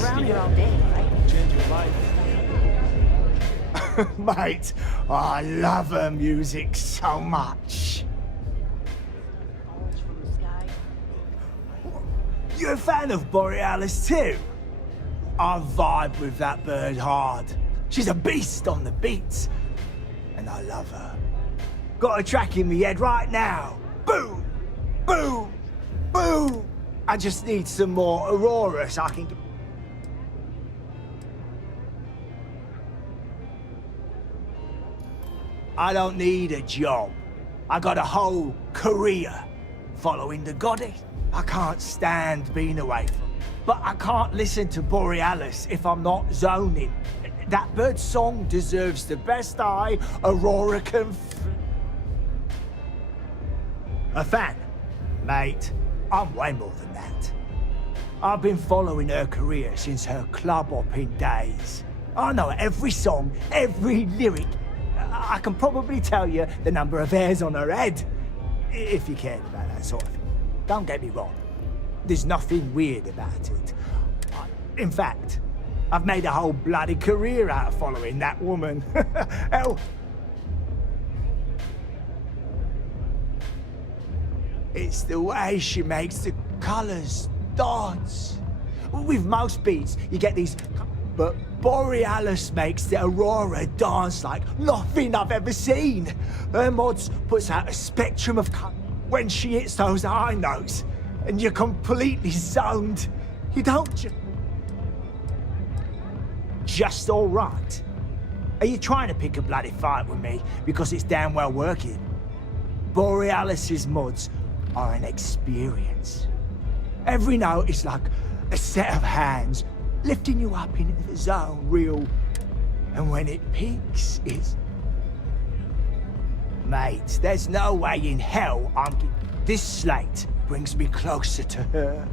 hang around here all day, right? Change your life. Mate, I love her music so much. Falls from the sky. You a fan of Borealis too? I vibe with that bird hard. She's a beast on the beats. And I love her. Got a track in my head right now. Boom! Boom! Boom! I just need some more Aurora so I can get... I don't need a job. I got a whole career following the goddess. I can't stand being away from her. But I can't listen to Borealis if I'm not zoning. That bird's song deserves the best eye Aurora can A fan? Mate, I'm way more than that. I've been following her career since her club hopping days. I know every song, every lyric. I can probably tell you the number of hairs on her head, if you cared about that sort of thing. Don't get me wrong. There's nothing weird about it. In fact, I've made a whole bloody career out of following that woman. Hell, it's the way she makes the colours dance. With most beats, you get these... But Borealis makes the Aurora dance like nothing I've ever seen. Her mods puts out a spectrum of colour when she hits those high notes. And you're completely zoned. You don't just all right. Are you trying to pick a bloody fight with me because it's damn well working? Borealis's mods are an experience. Every note is like a set of hands lifting you up into the zone real. And when it peaks, it's... Mate, there's no way in hell I'm... This slate brings me closer to her.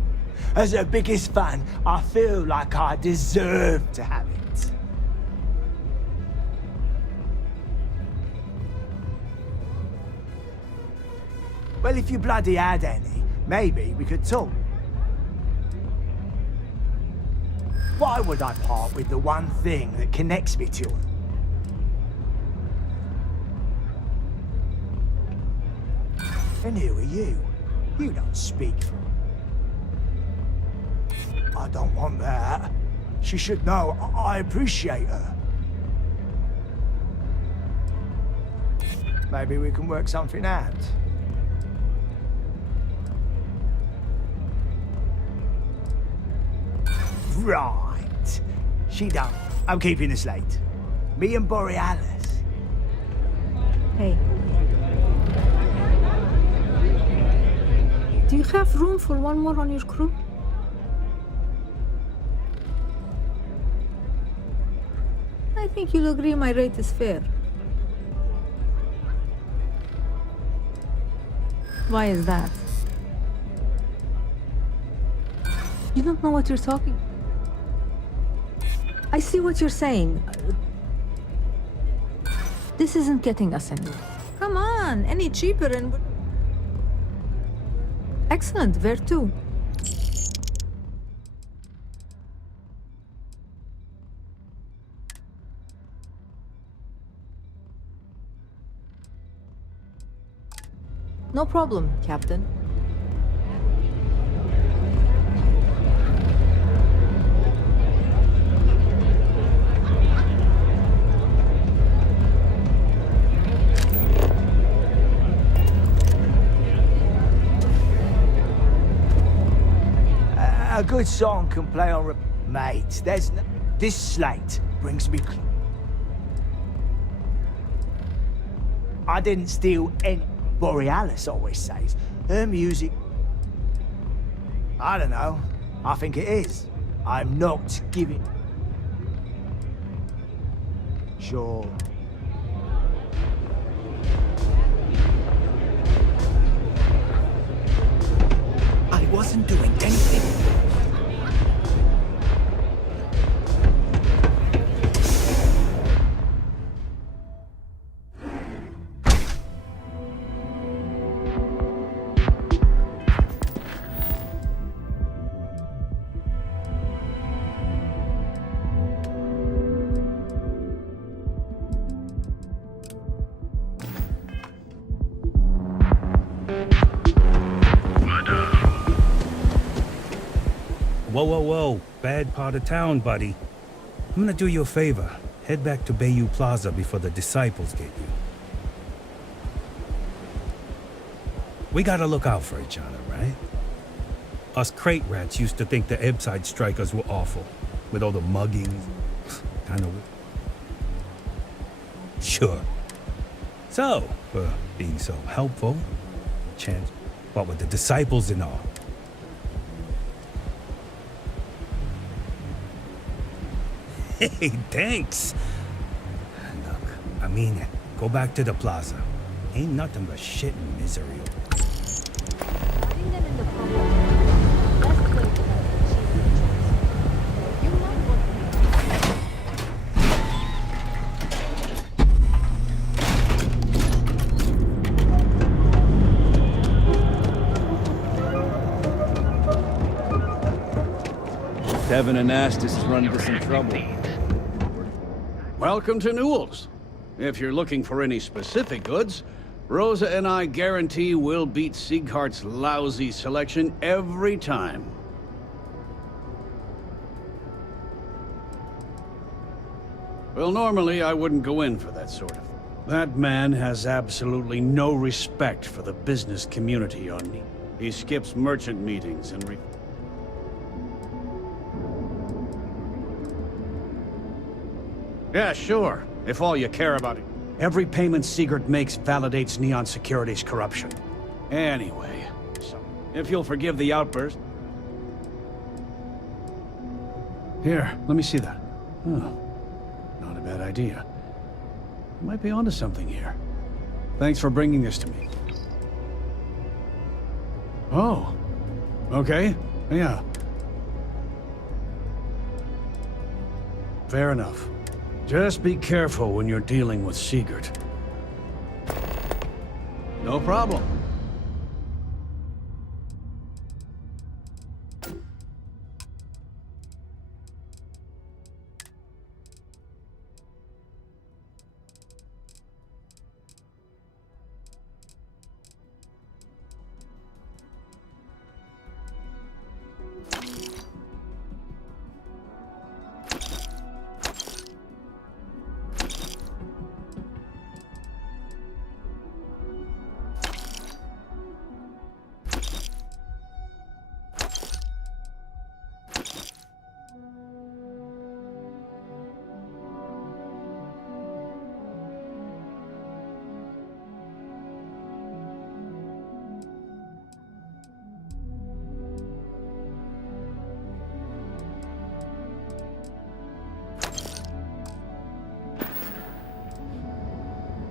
As her biggest fan, I feel like I deserve to have it. Well, if you bloody had any, maybe we could talk. Why would I part with the one thing that connects me to her? And who are you? You don't speak for her. I don't want that. She should know I appreciate her. Maybe we can work something out. Right. She done. I'm keeping the slate. Me and Borealis. Hey. Do you have room for one more on your crew? I think you'll agree my rate is fair. Why is that? You don't know what you're talking. I see what you're saying. This isn't getting us anywhere. Come on, any cheaper and... Excellent, where to? No problem, Captain. A good song can play on... Mate, there's no... This slate brings me... I didn't steal any... Borealis always says her music... I don't know. I think it is. I'm not giving... Sure. I wasn't doing anything. Whoa, whoa, whoa. Bad part of town, buddy. I'm gonna do you a favor. Head back to Bayou Plaza before the disciples get you. We gotta look out for each other, right? Us crate rats used to think the Ebbside strikers were awful, with all the muggings. Kind of. Sure. So, for being so helpful, chance, what with the disciples and all. Hey, thanks. Look, I mean it. Go back to the plaza. Ain't nothing but shit and misery over there. Putting them in the public is the best way to help achieve their dreams. You might want Devin Anastas has run into some trouble. Welcome to Newell's. If you're looking for any specific goods, Rosa and I guarantee we'll beat Sieghart's lousy selection every time. Well, normally I wouldn't go in for that sort of thing. That man has absolutely no respect for the business community on me. He skips merchant meetings and Yeah, sure. If all you care about it. Every payment Siegert makes validates Neon Security's corruption. Anyway, so if you'll forgive the outburst. Here, let me see that. Oh, not a bad idea. You might be onto something here. Thanks for bringing this to me. Oh, okay. Yeah. Fair enough. Just be careful when you're dealing with Siegert. No problem.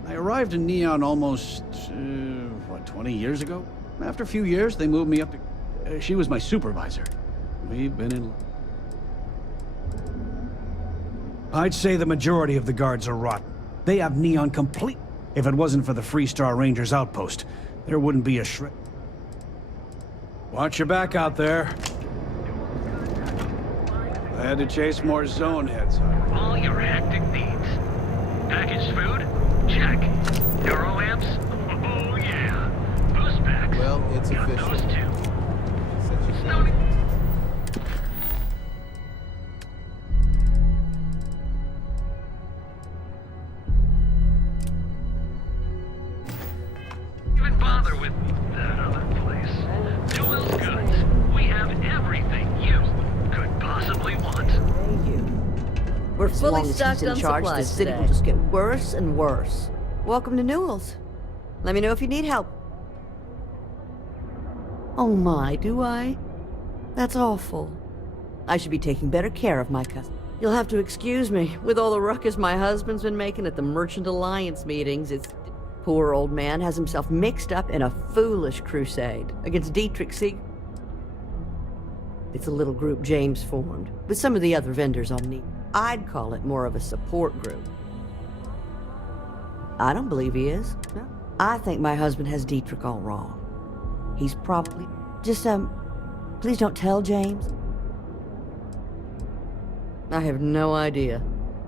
I arrived in Neon almost, 20 years ago? After a few years, they moved me up to... she was my supervisor. We've been in... I'd say the majority of the guards are rotten. They have Neon complete. If it wasn't for the Freestar Rangers outpost, there wouldn't be a shred. Watch your back out there. I had to chase more zone heads. All your hectic needs. Packaged food? Check. Euro amps? Oh yeah. Boost packs? Well, it's got official. those too. Such a It's no... Even bother with that other place. Newell's Goods. We have everything you could possibly want. Thank you. We're As fully long as stocked he's on in charge, the supplies city today. will just get worse and worse. Welcome to Newell's. Let me know if you need help. Oh my, do I? That's awful. I should be taking better care of my cousin. You'll have to excuse me. With all the ruckus my husband's been making at the Merchant Alliance meetings, it's... Poor old man has himself mixed up in a foolish crusade against Dietrich Sieg. It's a little group James formed, with some of the other vendors on Neat. I'd call it more of a support group. I don't believe he is. No. I think my husband has Dietrich all wrong. He's probably... Just, please don't tell James. I have no idea.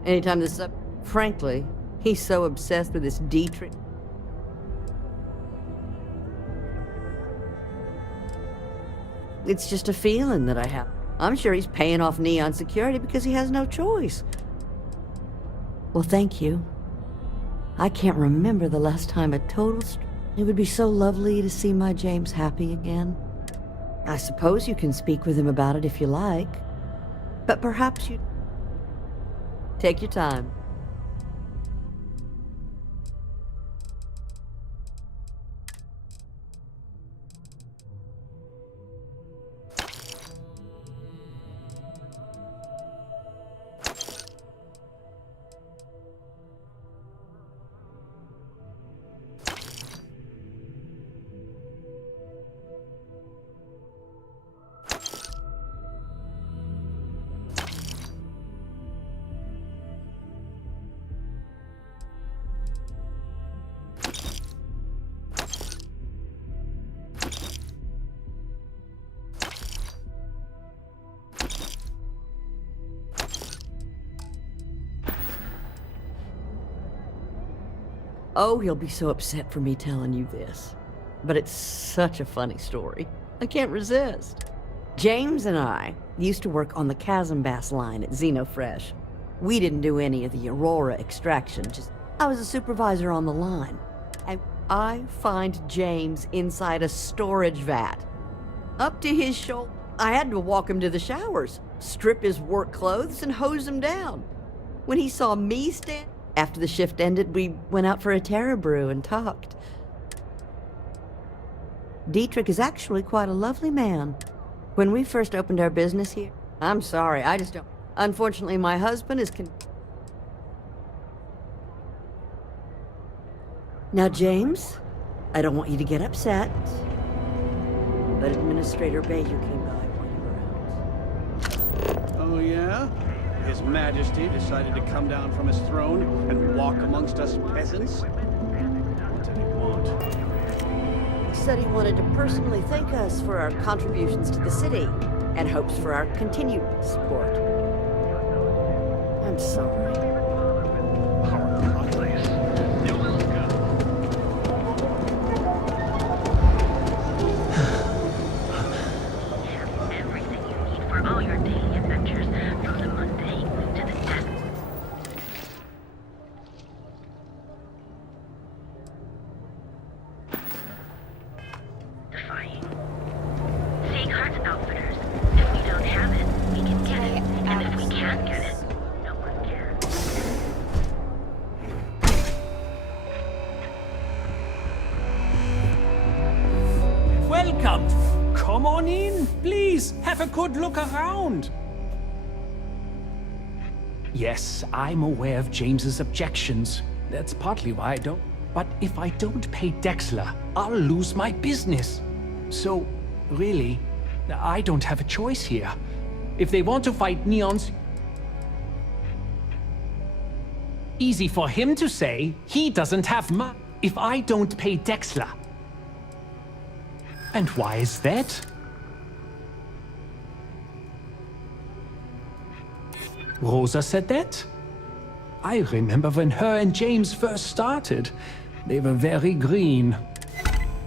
Anytime this up... Frankly, he's so obsessed with this Dietrich. It's just a feeling that I have. I'm sure he's paying off Neon Security because he has no choice. Well, thank you. I can't remember the last time a total... It would be so lovely to see my James happy again. I suppose you can speak with him about it if you like. But perhaps you... Take your time. Oh, he'll be so upset for me telling you this. But it's such a funny story. I can't resist. James and I used to work on the Chasm Bass line at Xenofresh. We didn't do any of the Aurora extraction, just I was a supervisor on the line. And I find James inside a storage vat. Up to his shoulder. I had to walk him to the showers, strip his work clothes, and hose him down. When he saw me stand... After the shift ended, we went out for a Terra brew and talked. Dietrich is actually quite a lovely man. When we first opened our business here... I'm sorry, I just don't... Unfortunately, my husband is Now, James, I don't want you to get upset, but Administrator Bayou came by while you were out. Oh, yeah? His Majesty decided to come down from his throne and walk amongst us peasants? What did he want? He said he wanted to personally thank us for our contributions to the city and hopes for our continued support. I'm sorry. Place. New Will's good. Have everything you need for all your daily adventures, from the mundane to the death. Defying. Seeing Hearts Outfitters. If we don't have it, we can get it. And if we can't get it, no one can. Welcome. Come on in, please. Have a good look around. Yes, I'm aware of James's objections. That's partly why I don't. But if I don't pay Dexler, I'll lose my business. So, really, I don't have a choice here. If they want to fight Neon's... Easy for him to say. He doesn't have money. If I don't pay Dexler. And why is that? Rosa said that? I remember when her and James first started. They were very green.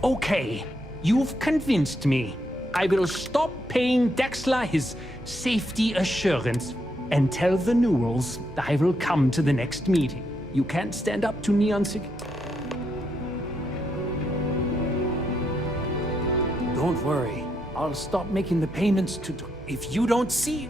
Okay, you've convinced me. I will stop paying Dexler his safety assurance and tell the Newells I will come to the next meeting. You can't stand up to Neon Security. Don't worry. I'll stop making the payments to... If you don't see...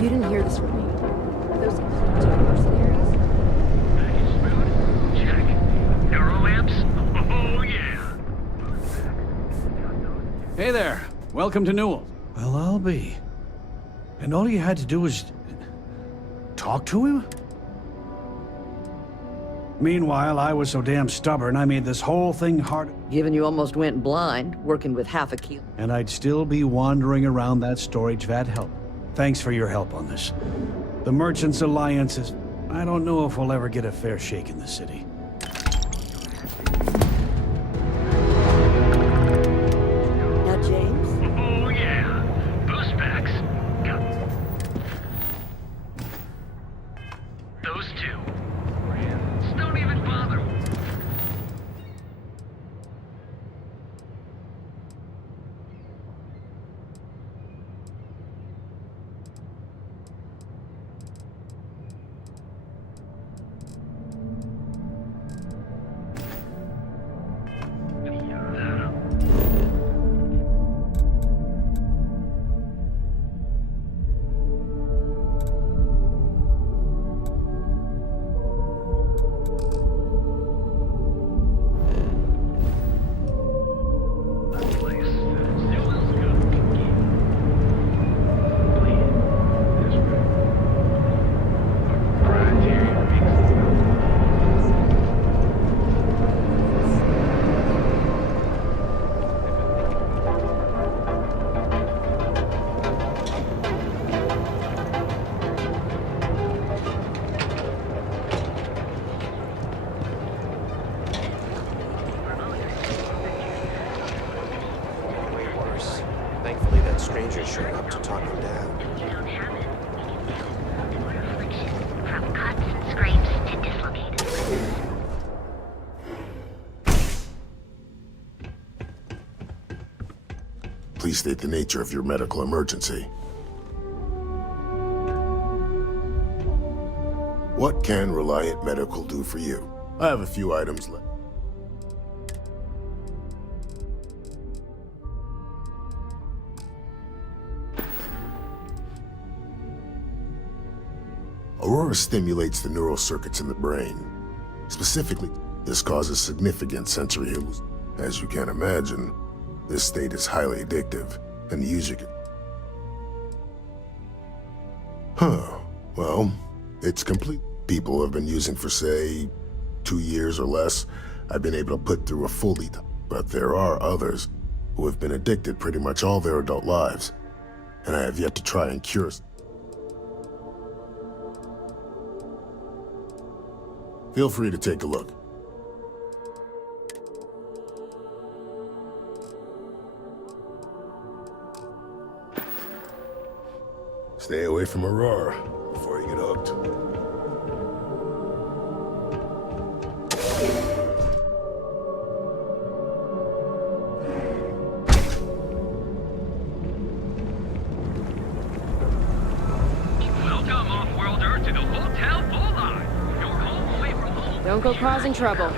You didn't hear this from me. Those mercenaries? Package food? Check. Neuro amps? Oh, yeah. Hey there. Welcome to Newell. Well, I'll be. And all you had to do was talk to him? Meanwhile, I was so damn stubborn, I made this whole thing hard. Given you almost went blind, working with half a kilo. And I'd still be wandering around that storage vat help. Thanks for your help on this. The Merchants Alliance is... I don't know if we'll ever get a fair shake in the city. Now, James? Oh, yeah. Boost packs. Got those two. Don't even bother. Thankfully, that stranger showed up to talk him down. From cuts and scrapes to dislocated. Please state the nature of your medical emergency. What can Reliant Medical do for you? I have a few items left. Aurora stimulates the neural circuits in the brain. Specifically, this causes significant sensory hallucinations. As you can imagine, this state is highly addictive, and the user can... Well, it's complete. People have been using for, say, 2 years or less. I've been able to put through a full detox. But there are others who have been addicted pretty much all their adult lives, and I have yet to try and cure. Feel free to take a look. Stay away from Aurora before you get hooked. Welcome, off-worlder, to the Hotel Bullseye. Your home away from home. Don't go causing trouble.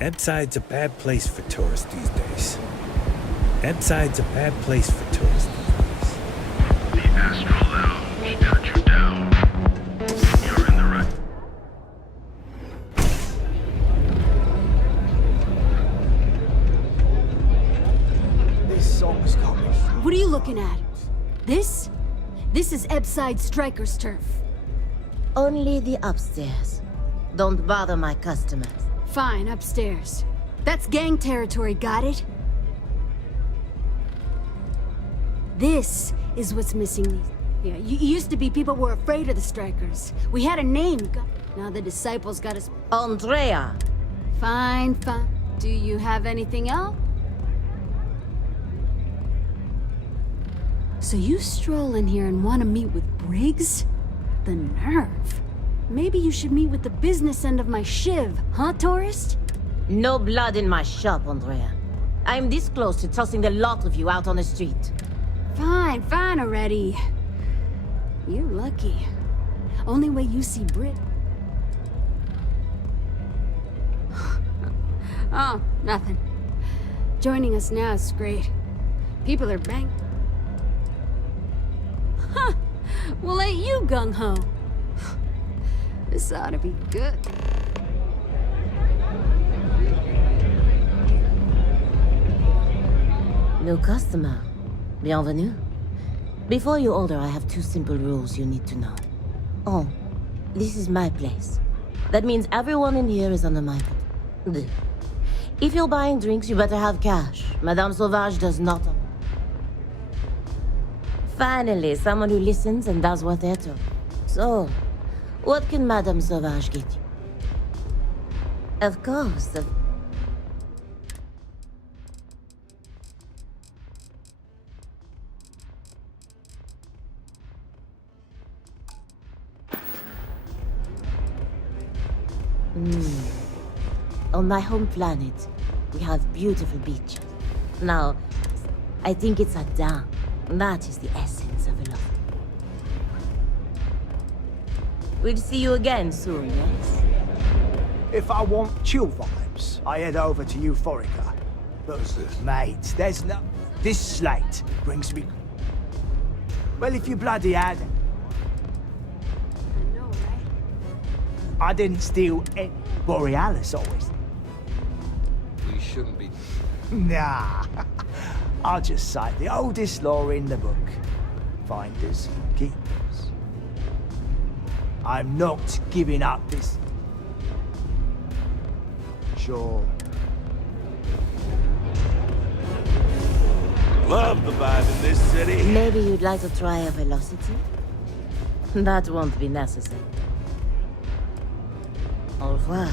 Ebside's a bad place for tourists these days. Ebside's a bad place for tourists these days. The Astral Lounge turned you down. You're in the right. This song's coming. What are you looking at? This? This is Ebside Striker's turf. Only the upstairs. Don't bother my customers. Fine, upstairs. That's gang territory, got it? This is what's missing these. Yeah, used to be people were afraid of the Strikers. We had a name. Now the disciples got us. Andrea! Fine, fine. Do you have anything else? So you stroll in here and want to meet with Briggs? The nerve. Maybe you should meet with the business end of my shiv, huh, tourist? No blood in my shop, Andrea. I'm this close to tossing the lot of you out on the street. Fine, fine already. You're lucky. Only way you see Brit. Oh, nothing. Joining us now is great. People are bang. Huh! Well, ain't you gung-ho? This ought to be good. New customer. Bienvenue. Before you order, I have 2 simple rules you need to know. Oh, this is my place. That means everyone in here is under my control. If you're buying drinks, you better have cash. Madame Sauvage does not. Finally, someone who listens and does what they're told. So, what can Madame Sauvage get you? Of course, On my home planet, we have beautiful beaches. Now, I think it's a dam. That is the essence of a love. We'll see you again soon, yes? If I want chill vibes, I head over to Euphorica. But, mate, there's no... This slate brings me... Well, if you bloody had it. I know, right? I didn't steal any Borealis always. We shouldn't be... Nah. I'll just cite the oldest law in the book. Finders, keepers. I'm not giving up this... Sure. Love the vibe in this city. Maybe you'd like to try a velocity? That won't be necessary. Au revoir.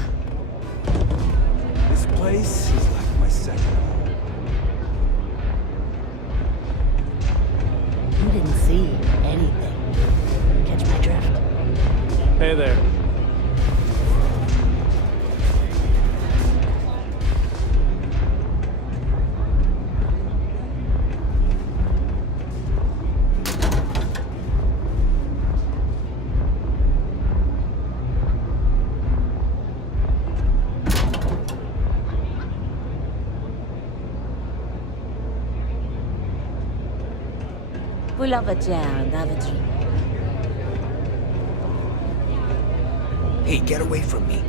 This place is like my second home. You didn't see anything. Catch my drift? Hey there. Pull up a chair and have a drink. Hey, get away from me.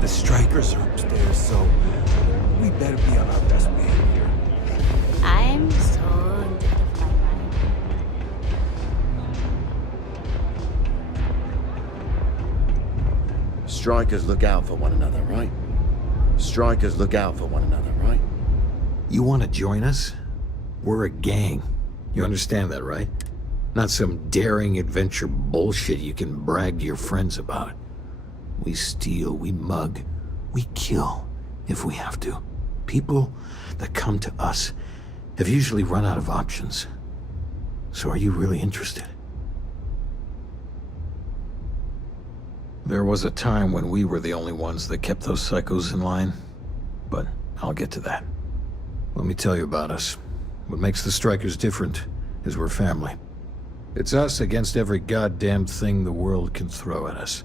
The strikers are upstairs, so we better be on our best behavior. I'm so dead of my mind. Strikers look out for one another, right? Strikers look out for one another, right? You want to join us? We're a gang. You understand that, right? Not some daring adventure bullshit you can brag to your friends about. We steal, we mug, we kill, if we have to. People that come to us have usually run out of options. So are you really interested? There was a time when we were the only ones that kept those psychos in line, but I'll get to that. Let me tell you about us. What makes the Strikers different is we're family. It's us against every goddamn thing the world can throw at us.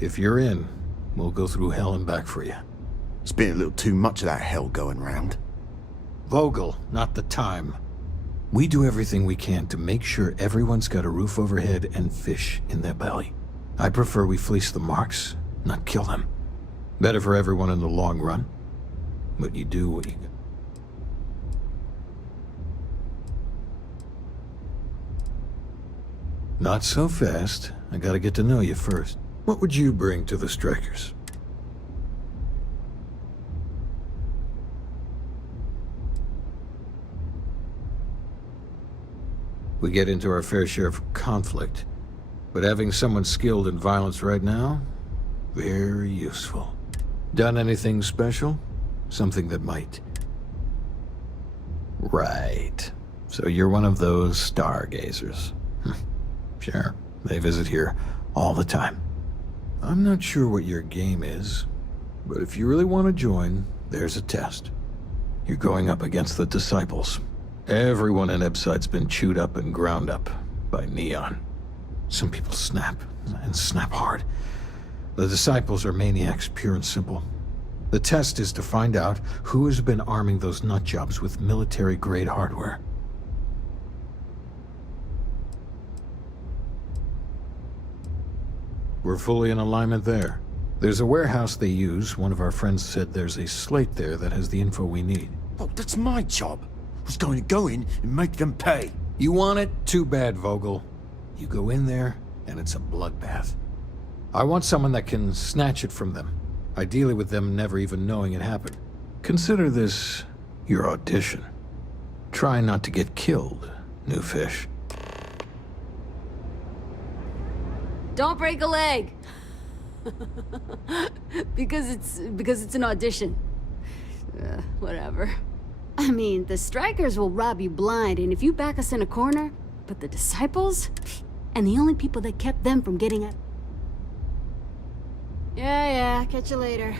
If you're in, we'll go through hell and back for you. It's been a little too much of that hell going round. Vogel, not the time. We do everything we can to make sure everyone's got a roof overhead and fish in their belly. I prefer we fleece the marks, not kill them. Better for everyone in the long run. But you do what you... Not so fast. I gotta get to know you first. What would you bring to the Strikers? We get into our fair share of conflict, but having someone skilled in violence right now, very useful. Done anything special? Something that might... Right. So you're one of those stargazers. Sure, they visit here all the time. I'm not sure what your game is, but if you really want to join, there's a test. You're going up against the Disciples. Everyone in Ebside's been chewed up and ground up by Neon. Some people snap, and snap hard. The Disciples are maniacs, pure and simple. The test is to find out who has been arming those nutjobs with military-grade hardware. We're fully in alignment there. There's a warehouse they use. One of our friends said there's a slate there that has the info we need. Oh, that's my job. I was going to go in and make them pay. You want it? Too bad, Vogel. You go in there, and it's a bloodbath. I want someone that can snatch it from them. Ideally with them never even knowing it happened. Consider this your audition. Try not to get killed, new fish. Don't break a leg. because it's an audition. Whatever. I mean, the strikers will rob you blind, and if you back us in a corner, but the disciples? And the only people that kept them from getting out. Yeah, catch you later.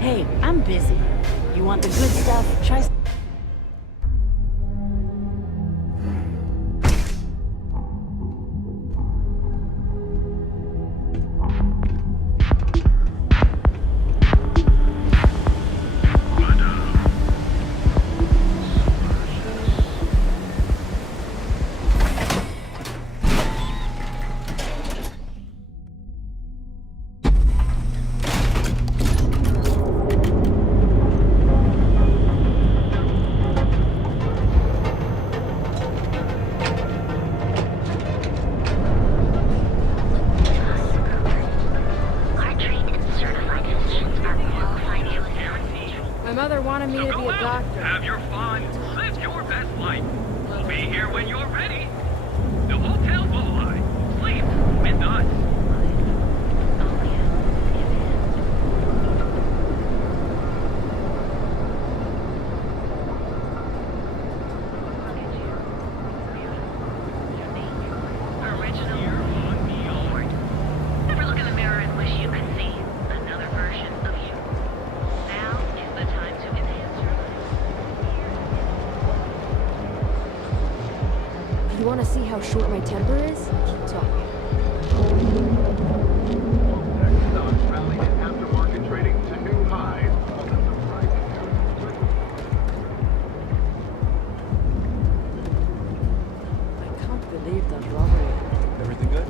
Hey, I'm busy. You want the good stuff? Try... My mother wanted me to be a doctor. Have your fun. Live your best life. We'll be here when you're ready. The hotel Bullseye. Sleep with us. Never look in the mirror and wish you could see another version of you. Now is the time to enhance your life. You want to see how short my temper is? Keep talking. Aftermarket trading to new highs. I can't believe that robbery. Everything good?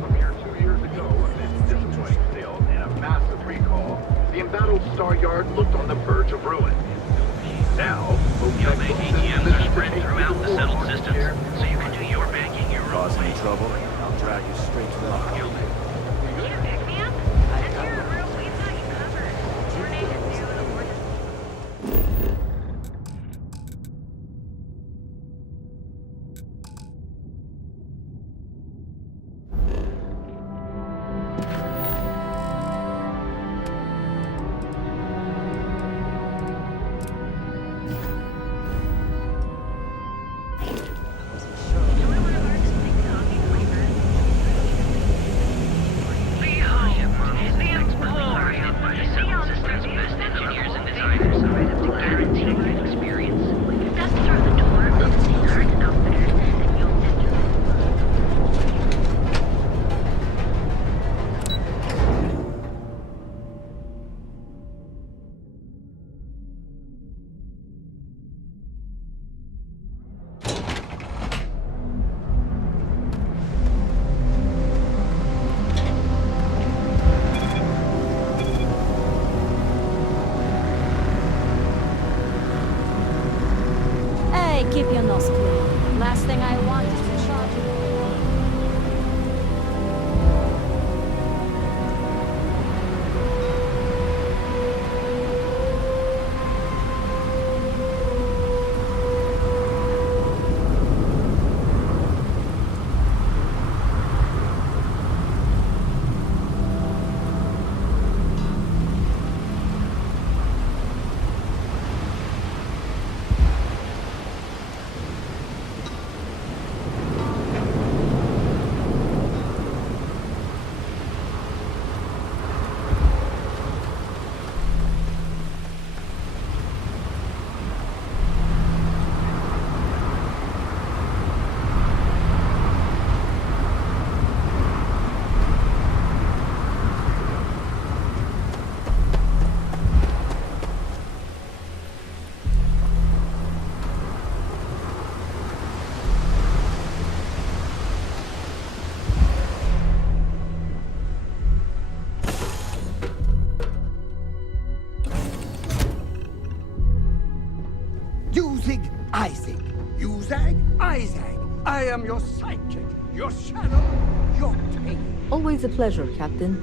From here 2 years ago, amidst disappointing sales and a massive recall, the embattled Star Yard looked on the verge of ruin. Now, You'll make ATMs are spread throughout the settled systems, so you can do your banking your own way. Trouble? I'll drag you straight to the You'll You pick me up? That's your room. We've got you covered. Your name is new and we're I am your sidekick, your shadow, your pain. Always a pleasure, Captain.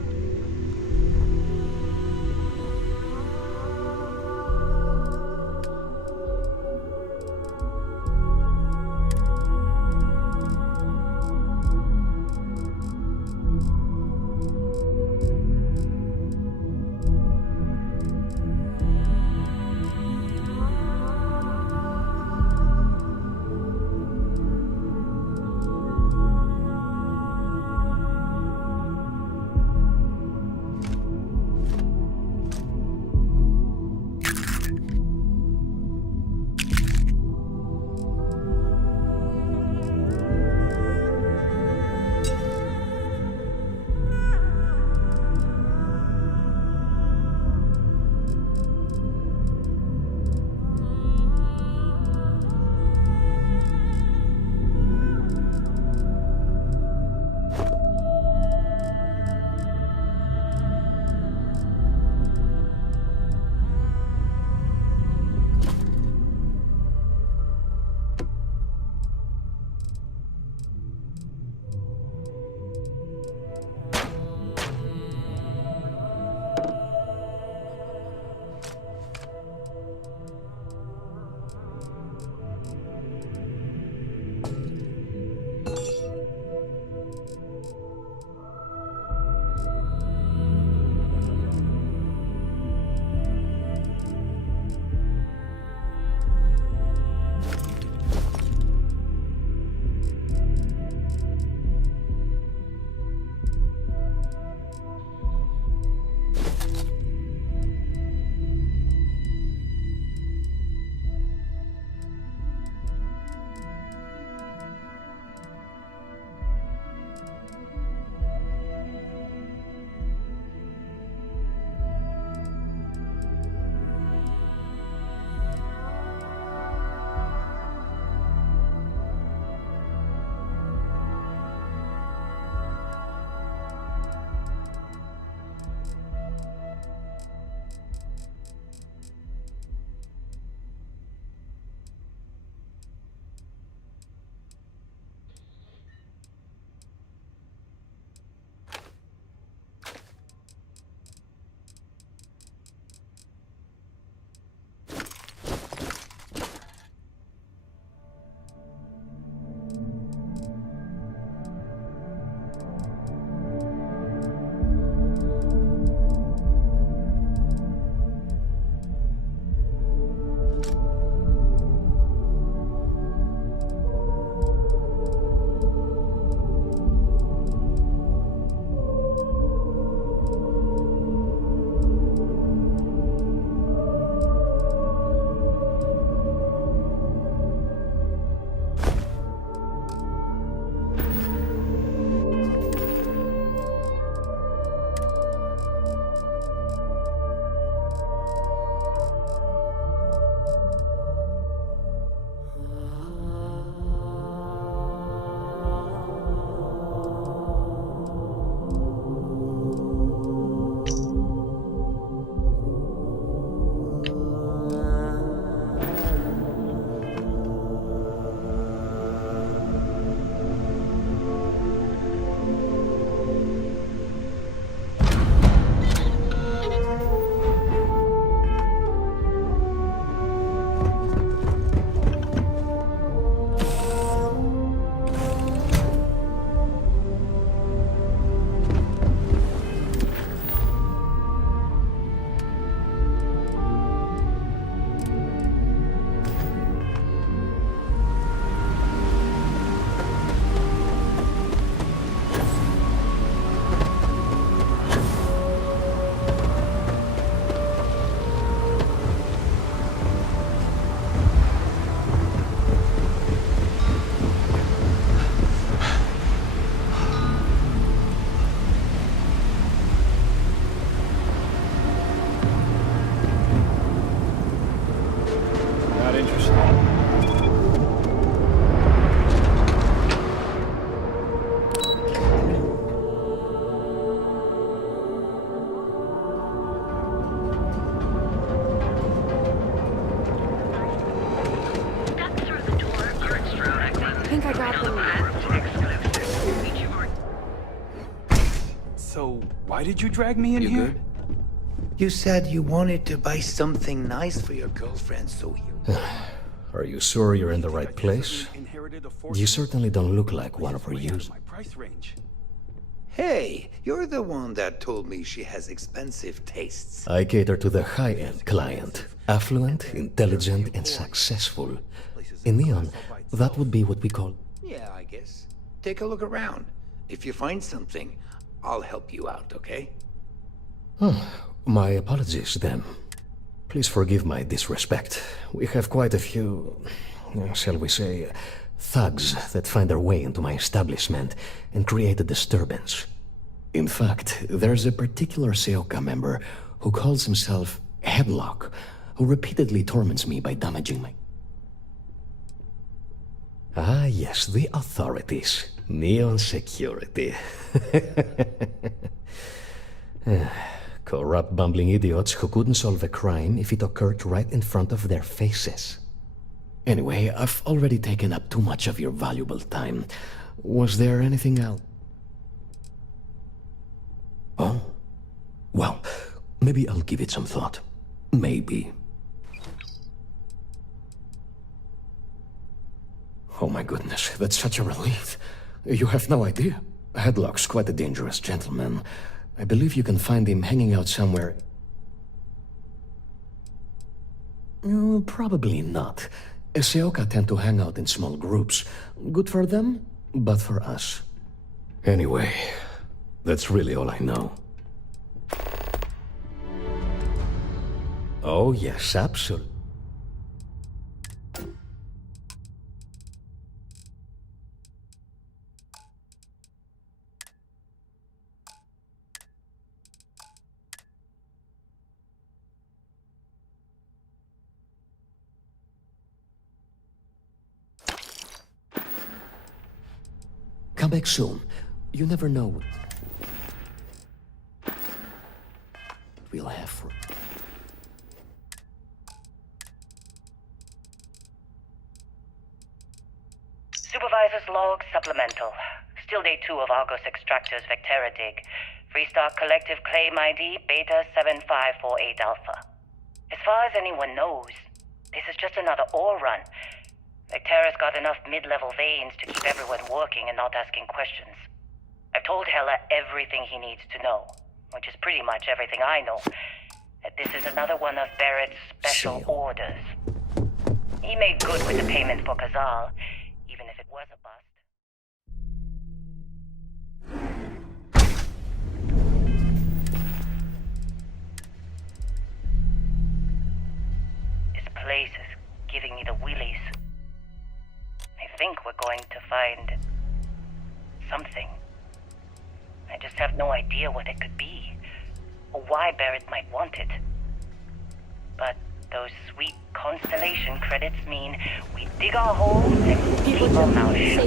So, why did you drag me in here? Good? You said you wanted to buy something nice for your girlfriend, so you... Are you sure you're in the right place? You certainly don't look like one of her users. Hey, you're the one that told me she has expensive tastes. I cater to the high-end client. Affluent, intelligent, and successful. In Neon, that would be what we call... Yeah, I guess. Take a look around. If you find something, I'll help you out, okay? My apologies, then. Please forgive my disrespect. We have quite a few, shall we say, thugs that find their way into my establishment and create a disturbance. In fact, there's a particular Seoka member who calls himself Headlock, who repeatedly torments me by damaging my... Ah, yes, the authorities. Neon security. Corrupt, bumbling idiots who couldn't solve a crime if it occurred right in front of their faces. Anyway, I've already taken up too much of your valuable time. Was there anything else? Oh? Well, maybe I'll give it some thought. Maybe. Oh my goodness, that's such a relief. You have no idea. Headlock's quite a dangerous gentleman. I believe you can find him hanging out somewhere. Probably not. Seoka tend to hang out in small groups. Good for them, but for us. Anyway, that's really all I know. Oh yes, absolutely. Come back soon. You never know what we'll have for... Supervisor's log supplemental. Still day 2 of Argos Extractor's Vectera dig. Freestar Collective Claim ID Beta 7548 Alpha. As far as anyone knows, this is just another ore run. Vectera's got enough mid-level veins to keep everyone working and not asking questions. I've told Hella everything he needs to know, which is pretty much everything I know. That this is another one of Barrett's special orders. He made good with the payment for Kazal, even if it was a bust. This place is giving me the willies. I think we're going to find something. I just have no idea what it could be, or why Barrett might want it. But those sweet constellation credits mean we dig our holes and keep our mouth shut.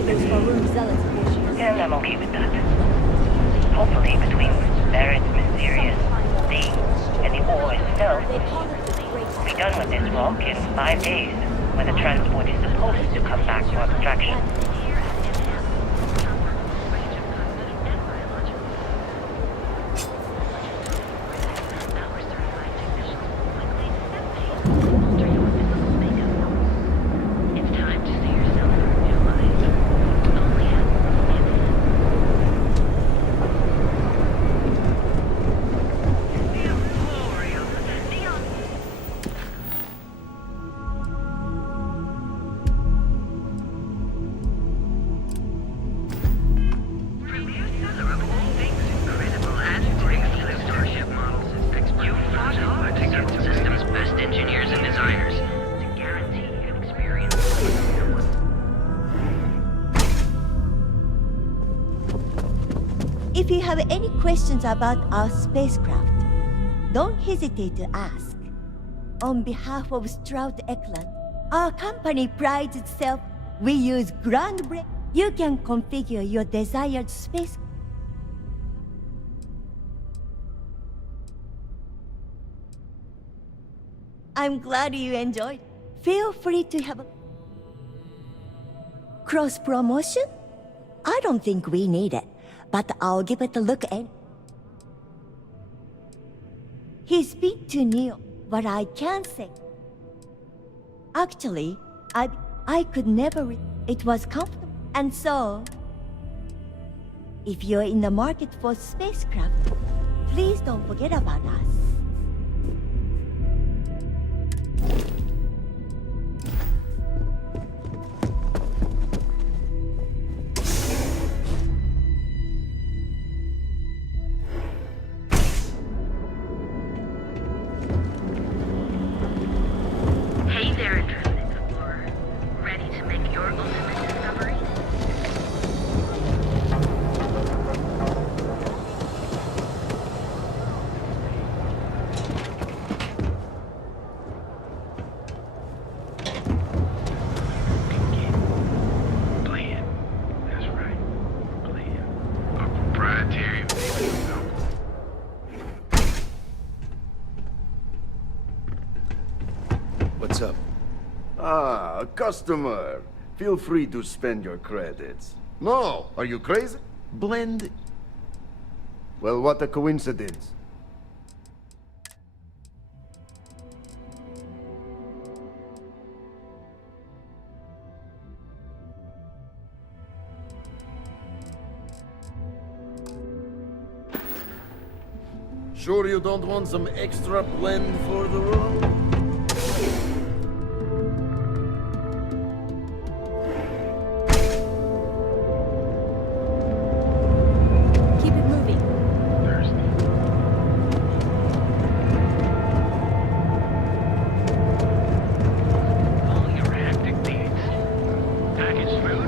And I'm okay with that. Hopefully between Barrett's mysterious thing and the ore itself, we'll be done with this rock in 5 days, when the transport is supposed to come back for extraction. If you have any questions about our spacecraft, don't hesitate to ask. On behalf of Stroud Eklund, our company prides itself. We use groundbreaking. You can configure your desired space. I'm glad you enjoyed. Feel free to have a cross promotion. I don't think we need it, but I'll give it a look. And He's been to Neo, but I can't say. Actually, I could never it was comfortable. And so, if you're in the market for spacecraft, please don't forget about us. Hey there, interested explorer. Ready to make your ultimate discovery? That's right. Play it. Our proprietary video. What's up? Ah, a customer. Feel free to spend your credits. No, are you crazy? Blend. Well, what a coincidence. Sure you don't want some extra blend for the road? Keep it moving. All your hectic needs. Packaged food?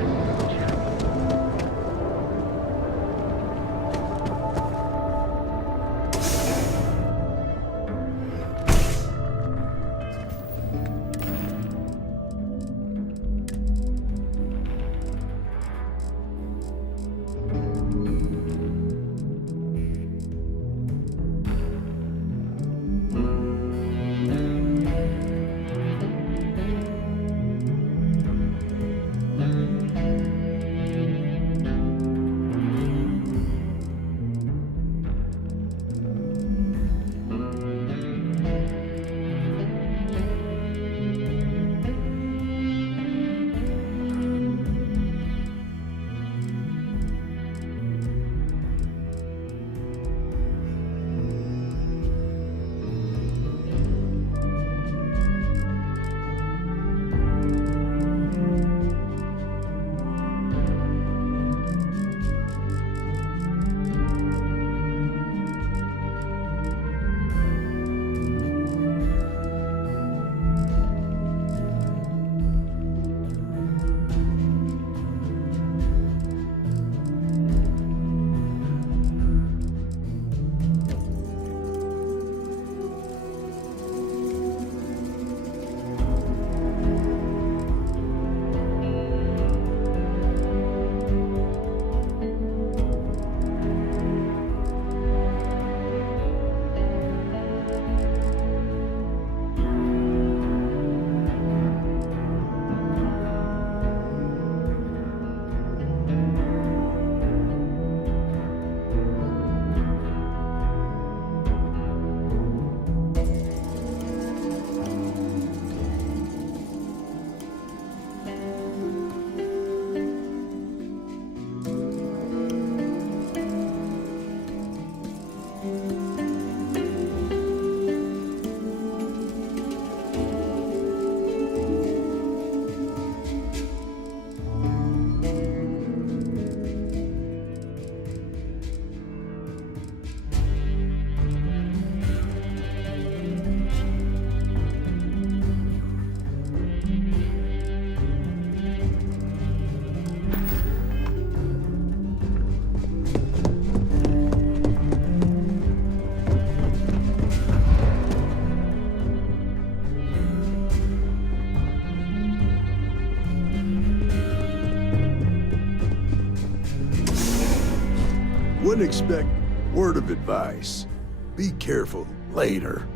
Wouldn't expect word of advice. Be careful later.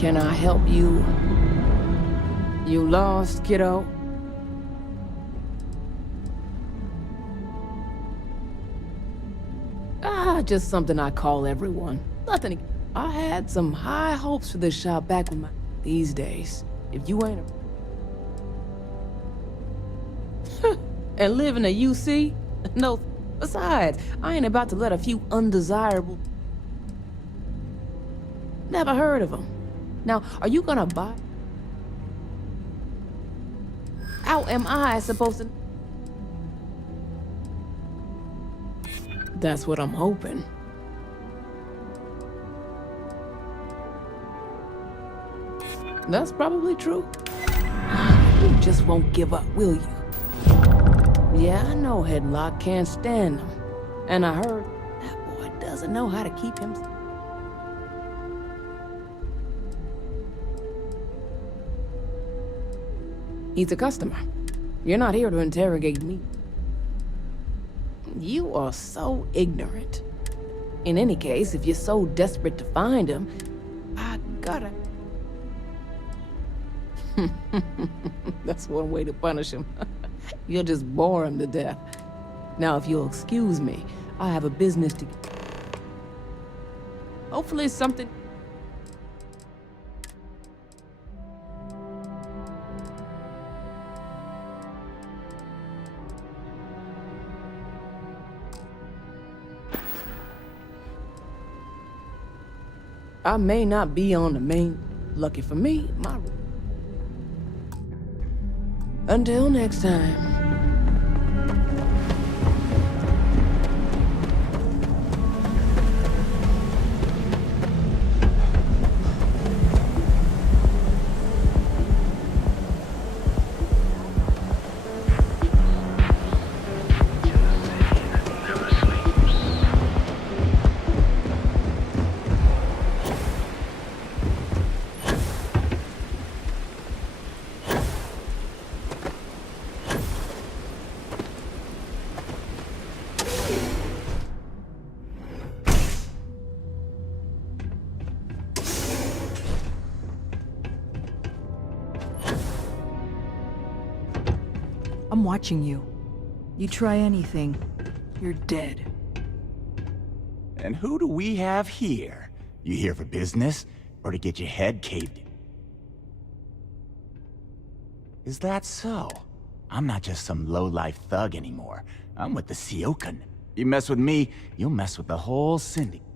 Can I help you? You lost, kiddo? Just something I call everyone. Nothing. I had some high hopes for this shop back when these days. If you ain't and live in a UC? No. Besides, I ain't about to let a few undesirable... Never heard of them. Now, are you gonna buy? How am I supposed to... That's what I'm hoping. That's probably true. You just won't give up, will you? Yeah, I know Headlock can't stand them. And I heard that boy doesn't know how to keep him... He's a customer. You're not here to interrogate me. You are so ignorant. In any case, if you're so desperate to find him, I gotta... That's one way to punish him. You'll just bore him to death. Now, if you'll excuse me, I have a business to... Hopefully something... I may not be on the main... Lucky for me, my... Until next time. I'm watching you. You try anything, you're dead. And who do we have here? You here for business, or to get your head caved in? Is that so? I'm not just some low-life thug anymore. I'm with the Siokan. You mess with me, you'll mess with the whole syndicate.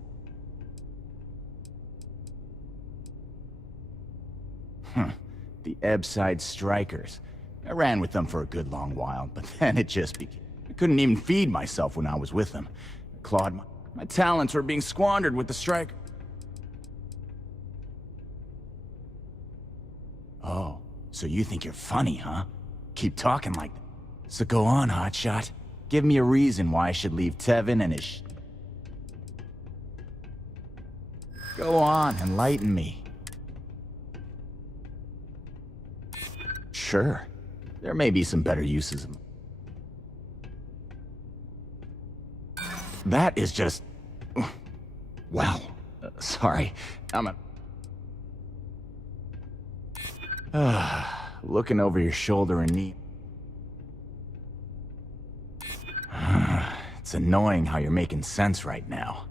The Ebbside Strikers. I ran with them for a good long while, but then it just became... I couldn't even feed myself when I was with them. Claude, my talents were being squandered with the strike. Oh, so you think you're funny, huh? Keep talking like that. So go on, hotshot. Give me a reason why I should leave Tevin and his Go on, enlighten me. Sure. There may be some better uses of... That is just... Wow. Sorry. I'm a... Looking over your shoulder and knee... It's annoying how you're making sense right now.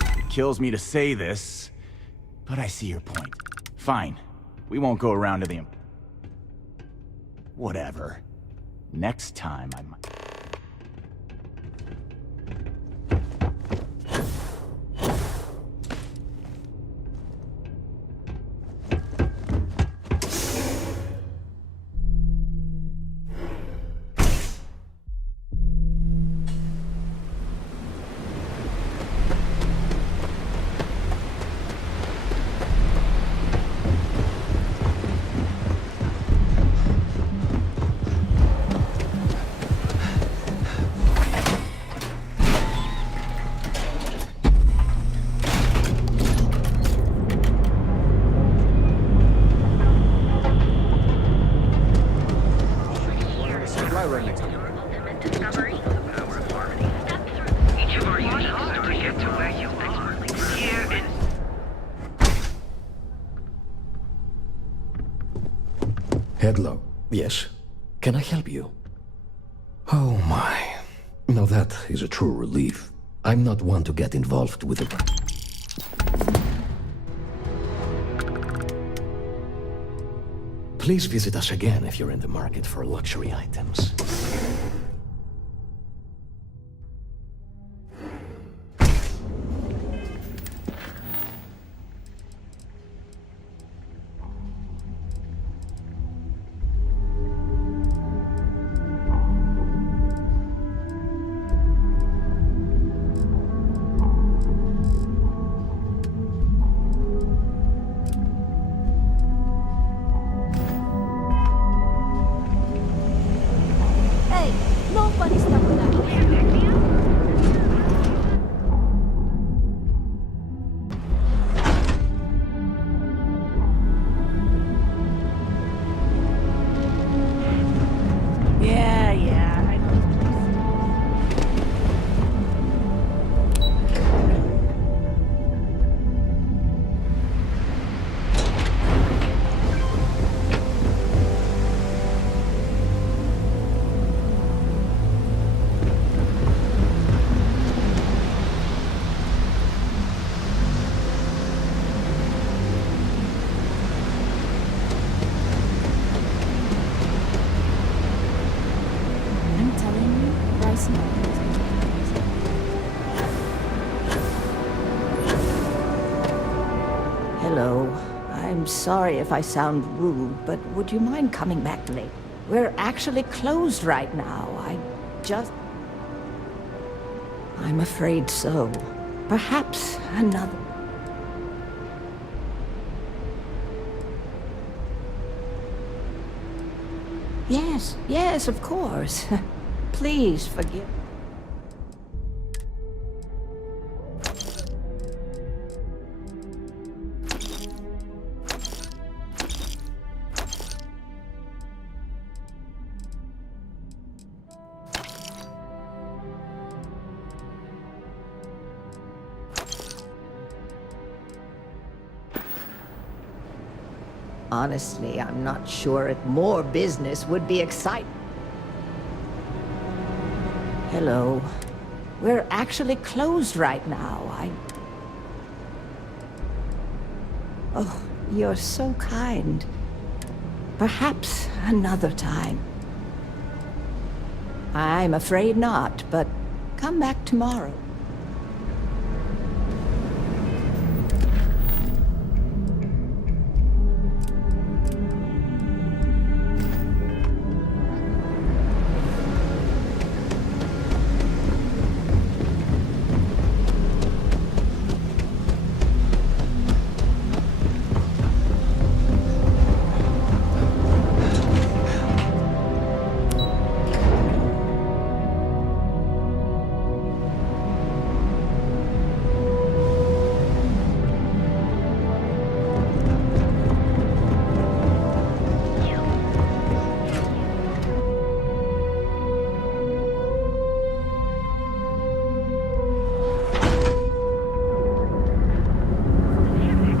It kills me to say this, but I see your point. Fine. We won't go around to the... Whatever. Next time I might... Headlock. Yes. Can I help you? Oh my. Now that is a true relief. I'm not one to get involved with the... Please visit us again if you're in the market for luxury items. Hey, no funny stuff with that. Yeah, yeah. I'm telling you, Bryson. Hello. I'm sorry if I sound rude, but would you mind coming back late? We're actually closed right now. I'm afraid so. Perhaps another... Yes, of course. Please forgive... Honestly, I'm not sure if more business would be exciting. Hello. We're actually closed right now. Oh, you're so kind. Perhaps another time. I'm afraid not, but come back tomorrow.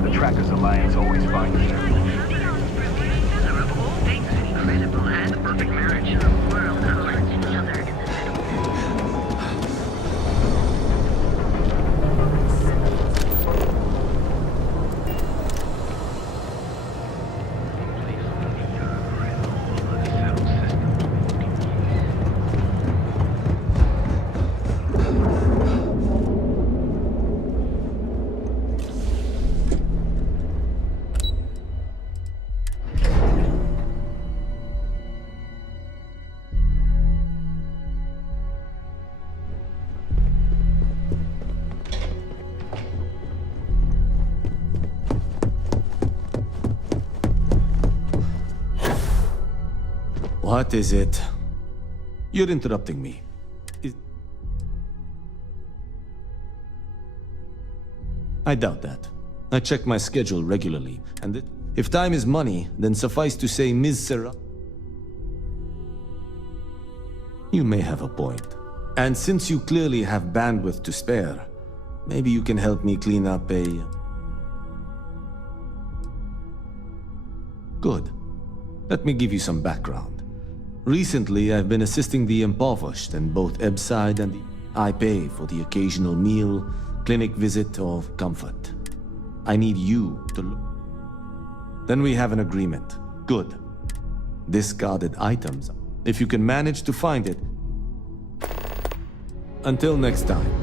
The Trackers Alliance always finds you. Of all things incredible and the perfect marriage. The world collides each other in the middle. What is it? You're interrupting me. I doubt that. I check my schedule regularly, and if time is money, then suffice to say Ms. Serra... You may have a point. And since you clearly have bandwidth to spare, maybe you can help me clean up a... Good. Let me give you some background. Recently, I've been assisting the impoverished in both Ebside and the... I pay for the occasional meal, clinic visit, or comfort. I need you to look. Then we have an agreement. Good. Discarded items. If you can manage to find it. Until next time.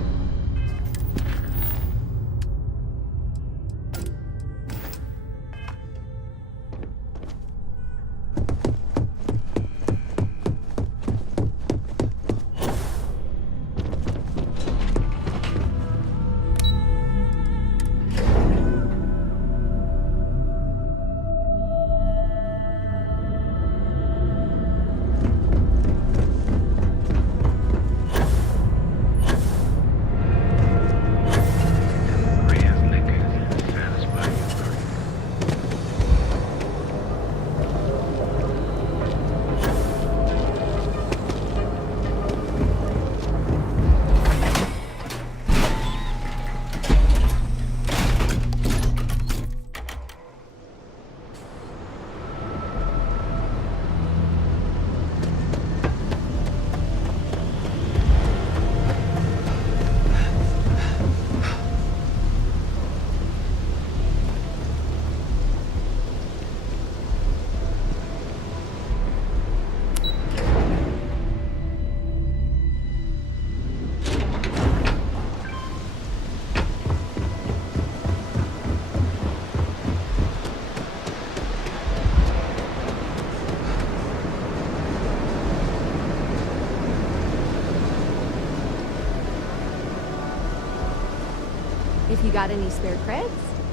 If you got any spare creds,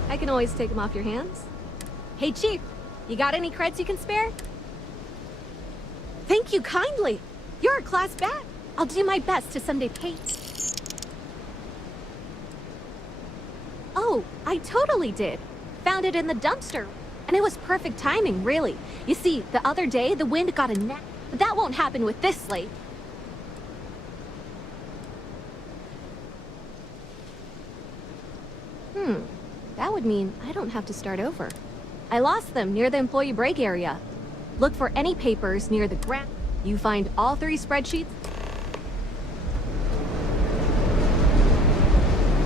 I can always take them off your hands. Hey, Chief, you got any creds you can spare? Thank you kindly. You're a class bat. I'll do my best to someday pay. Oh, I totally did. Found it in the dumpster. And it was perfect timing, really. You see, the other day, the wind got a net. But that won't happen with this slate. That would mean I don't have to start over. I lost them near the employee break area. Look for any papers near the ground. You find all 3 spreadsheets.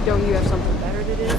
Don't you have something better to do?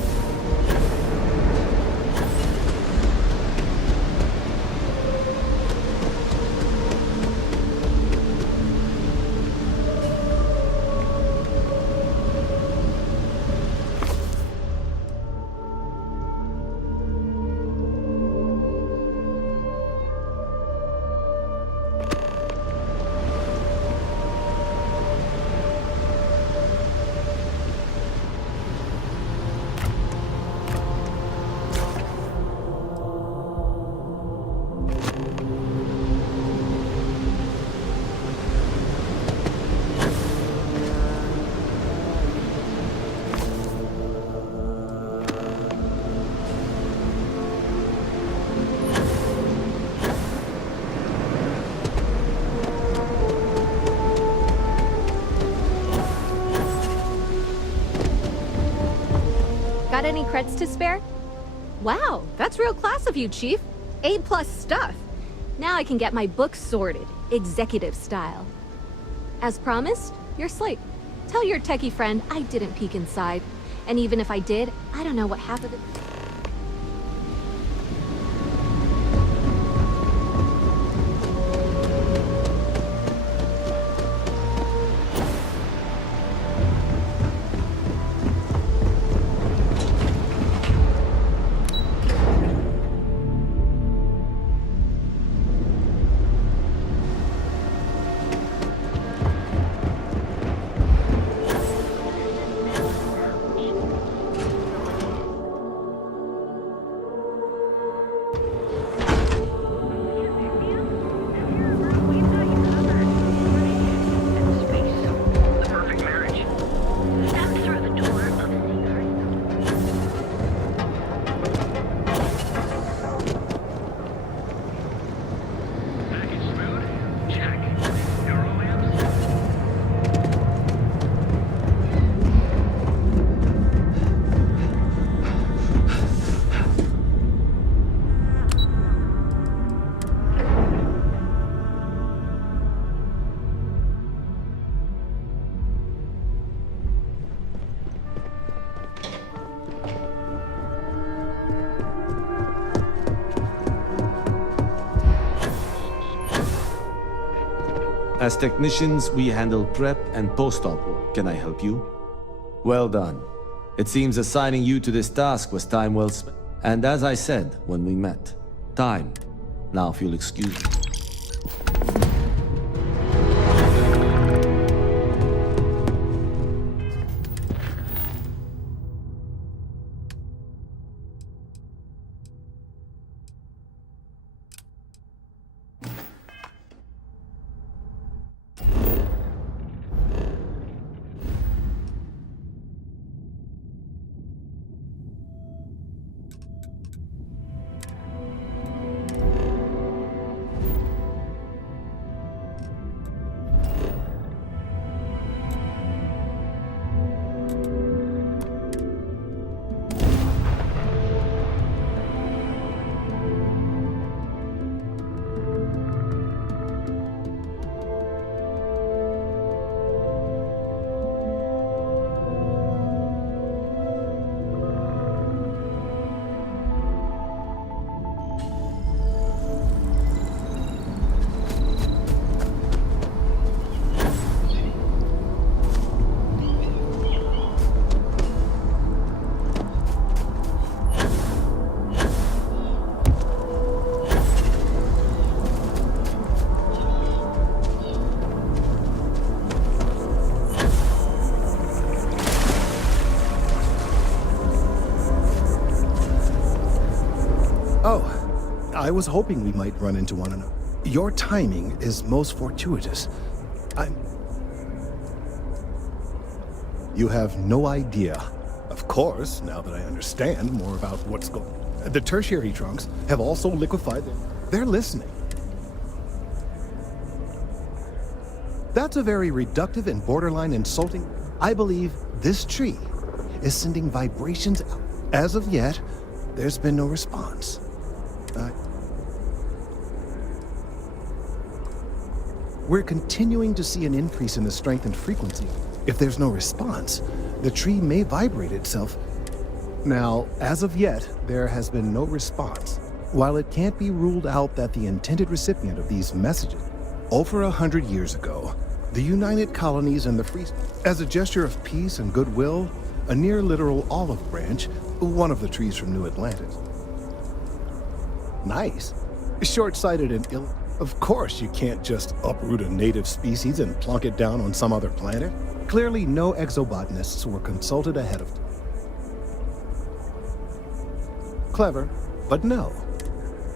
Got any creds to spare? Wow, that's real class of you, Chief. A+ stuff. Now I can get my books sorted, executive style. As promised, your slate. Tell your techie friend I didn't peek inside. And even if I did, I don't know what half of it... As technicians, we handle prep and post-op work. Can I help you? Well done. It seems assigning you to this task was time well spent. And as I said when we met, time. Now if you'll excuse me. I was hoping we might run into one another. Your timing is most fortuitous. You have no idea. Of course, now that I understand more about what's going on. The tertiary trunks have also liquefied. They're listening. That's a very reductive and borderline insulting. I believe this tree is sending vibrations out. As of yet, there's been no response. We're continuing to see an increase in the strength and frequency. If there's no response, the tree may vibrate itself. Now, as of yet, there has been no response. While it can't be ruled out that the intended recipient of these messages, over 100 years ago, the United Colonies and the Free, as a gesture of peace and goodwill, a near literal olive branch, one of the trees from New Atlantis. Nice. Short-sighted and ill. Of course you can't just uproot a native species and plunk it down on some other planet. Clearly no exobotanists were consulted ahead of time. Clever, but no.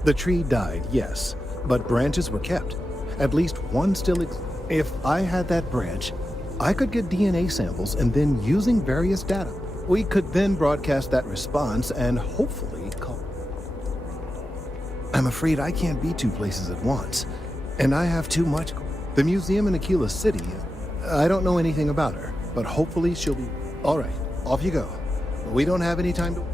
The tree died, yes, but branches were kept. At least one still exists. If I had that branch, I could get DNA samples and then using various data, we could then broadcast that response and hopefully call. I'm afraid I can't be two places at once, and I have too much. The museum in Aquila City, I don't know anything about her, but hopefully she'll be... All right, off you go. We don't have any time to...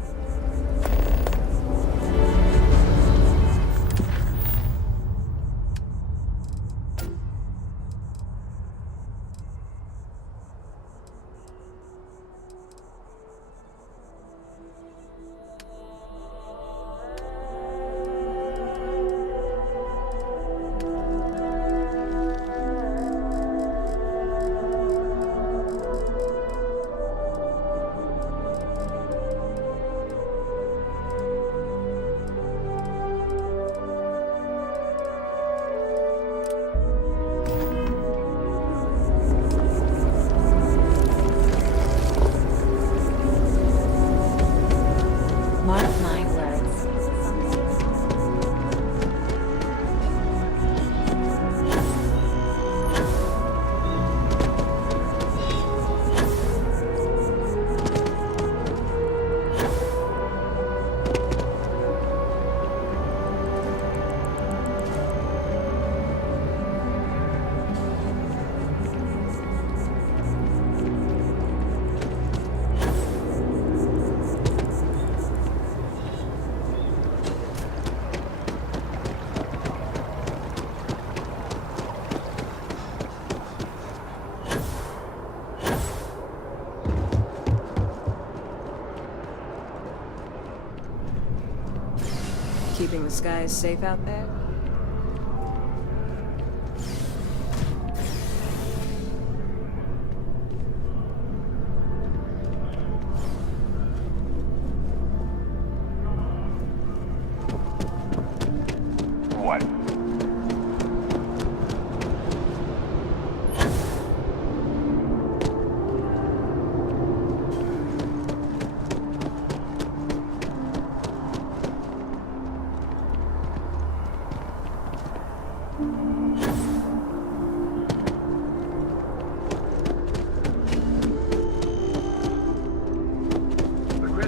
Keeping the skies safe out there?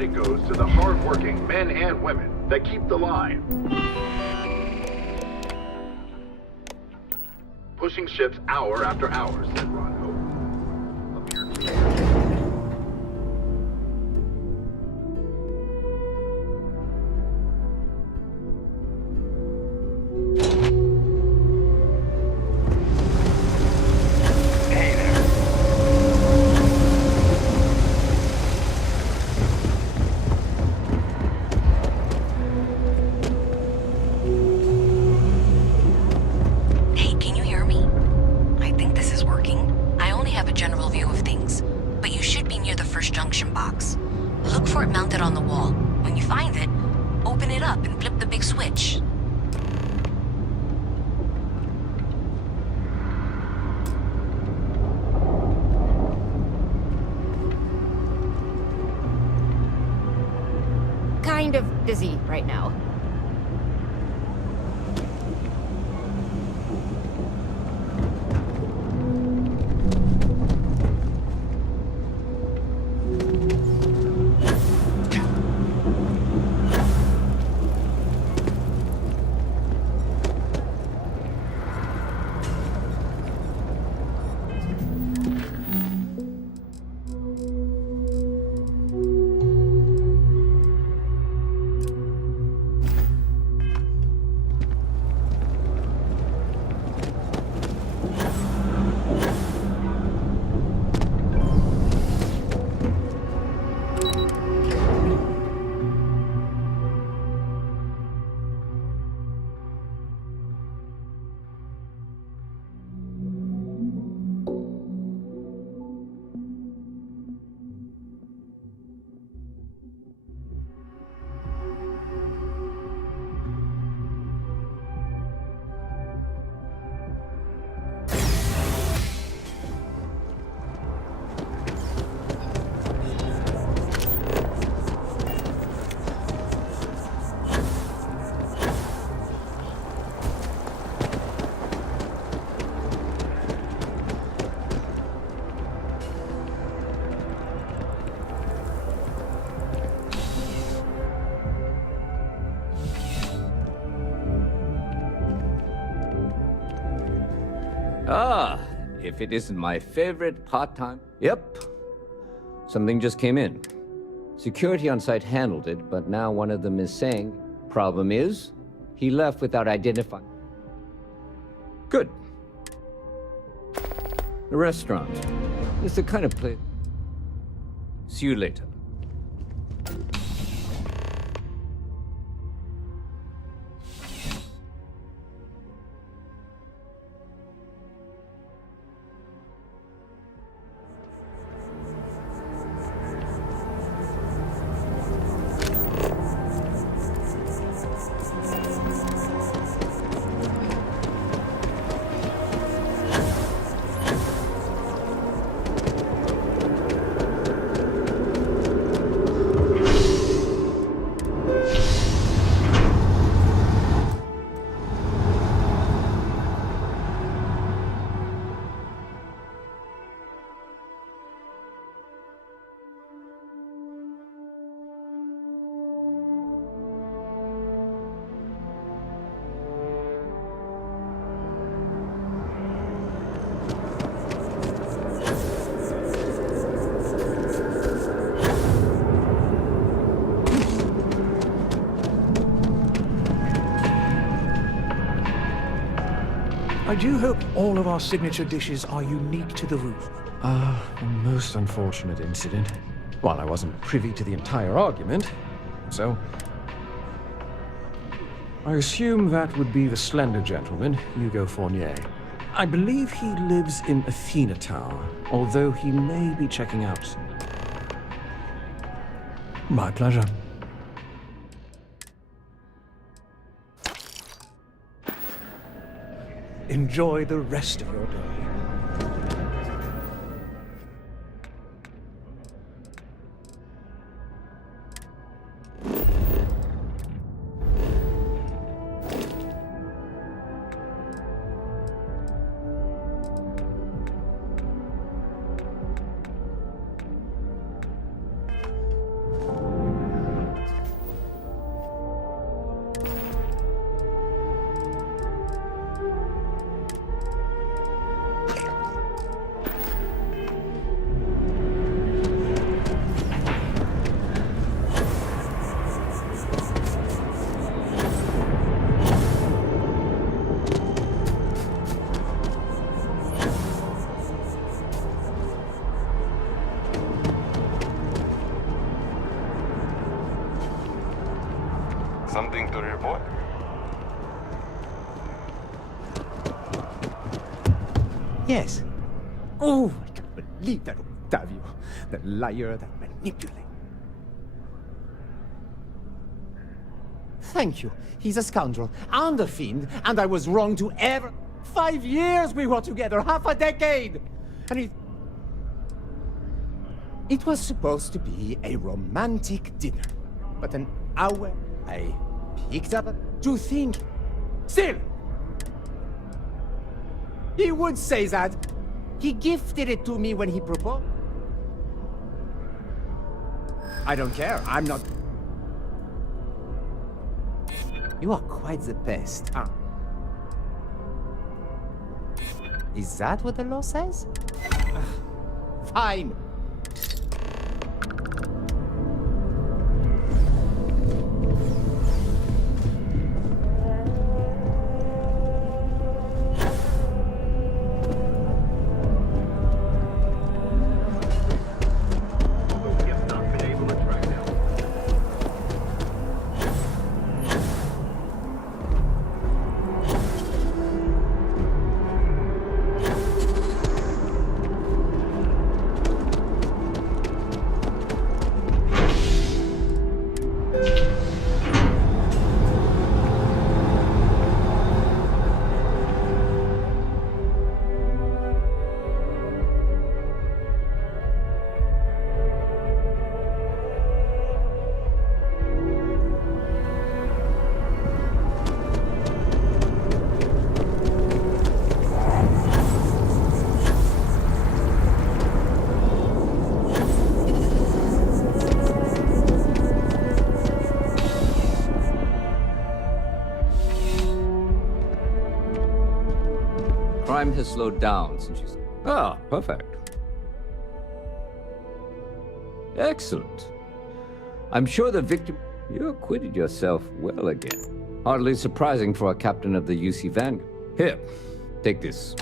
credit goes to the hard-working men and women that keep the line. Pushing ships hour after hour, said Ronco. Hey, can you hear me? I think this is working. I only have a general view of things, but you should be near the first junction box. Look for it mounted on the wall. When you find it, open it up and flip the big switch. Kind of busy right now. Ah, if it isn't my favorite part-time... Yep. Something just came in. Security on site handled it, but now one of them is saying, problem is, he left without identifying... Good. The restaurant. It's the kind of place... See you later. I do hope all of our signature dishes are unique to the route. A most unfortunate incident. Well, I wasn't privy to the entire argument, so... I assume that would be the slender gentleman, Hugo Fournier. I believe he lives in Athena Tower, although he may be checking out. My pleasure. Enjoy the rest of your day. something to report? Yes. Oh, I can't believe that Octavio. That liar, that manipulator. Thank you. He's a scoundrel and a fiend, and I was wrong to ever... 5 years we were together, half a decade! And it was supposed to be a romantic dinner. But an hour I picked up to think. Still! He would say that. He gifted it to me when he proposed. I don't care, I'm not... You are quite the best, huh? Is that what the law says? Fine. Crime has slowed down since you... Ah, perfect. Excellent. I'm sure the victim... You acquitted yourself well again. Hardly surprising for a captain of the UC Vanguard. Here, take this.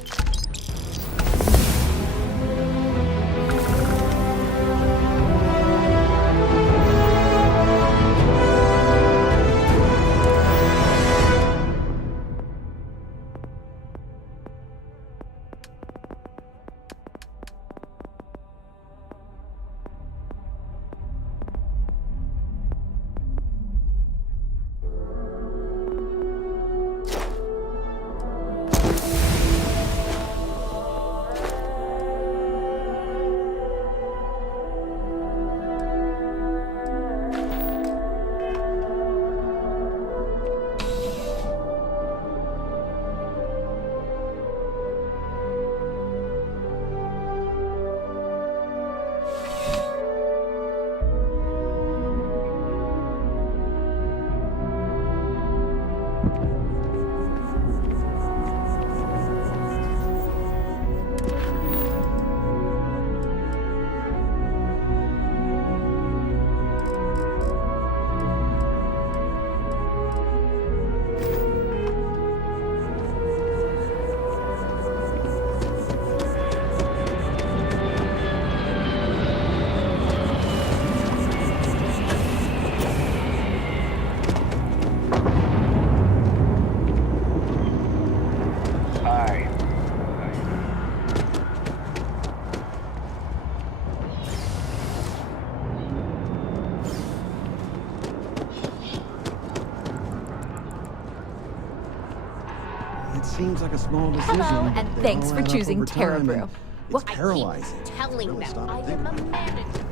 Seems like a small decision. Hello, and but they thanks all for add up choosing over time, and Terrabrew. It's paralyzing. Telling Really them stop I and think am a about it. manager.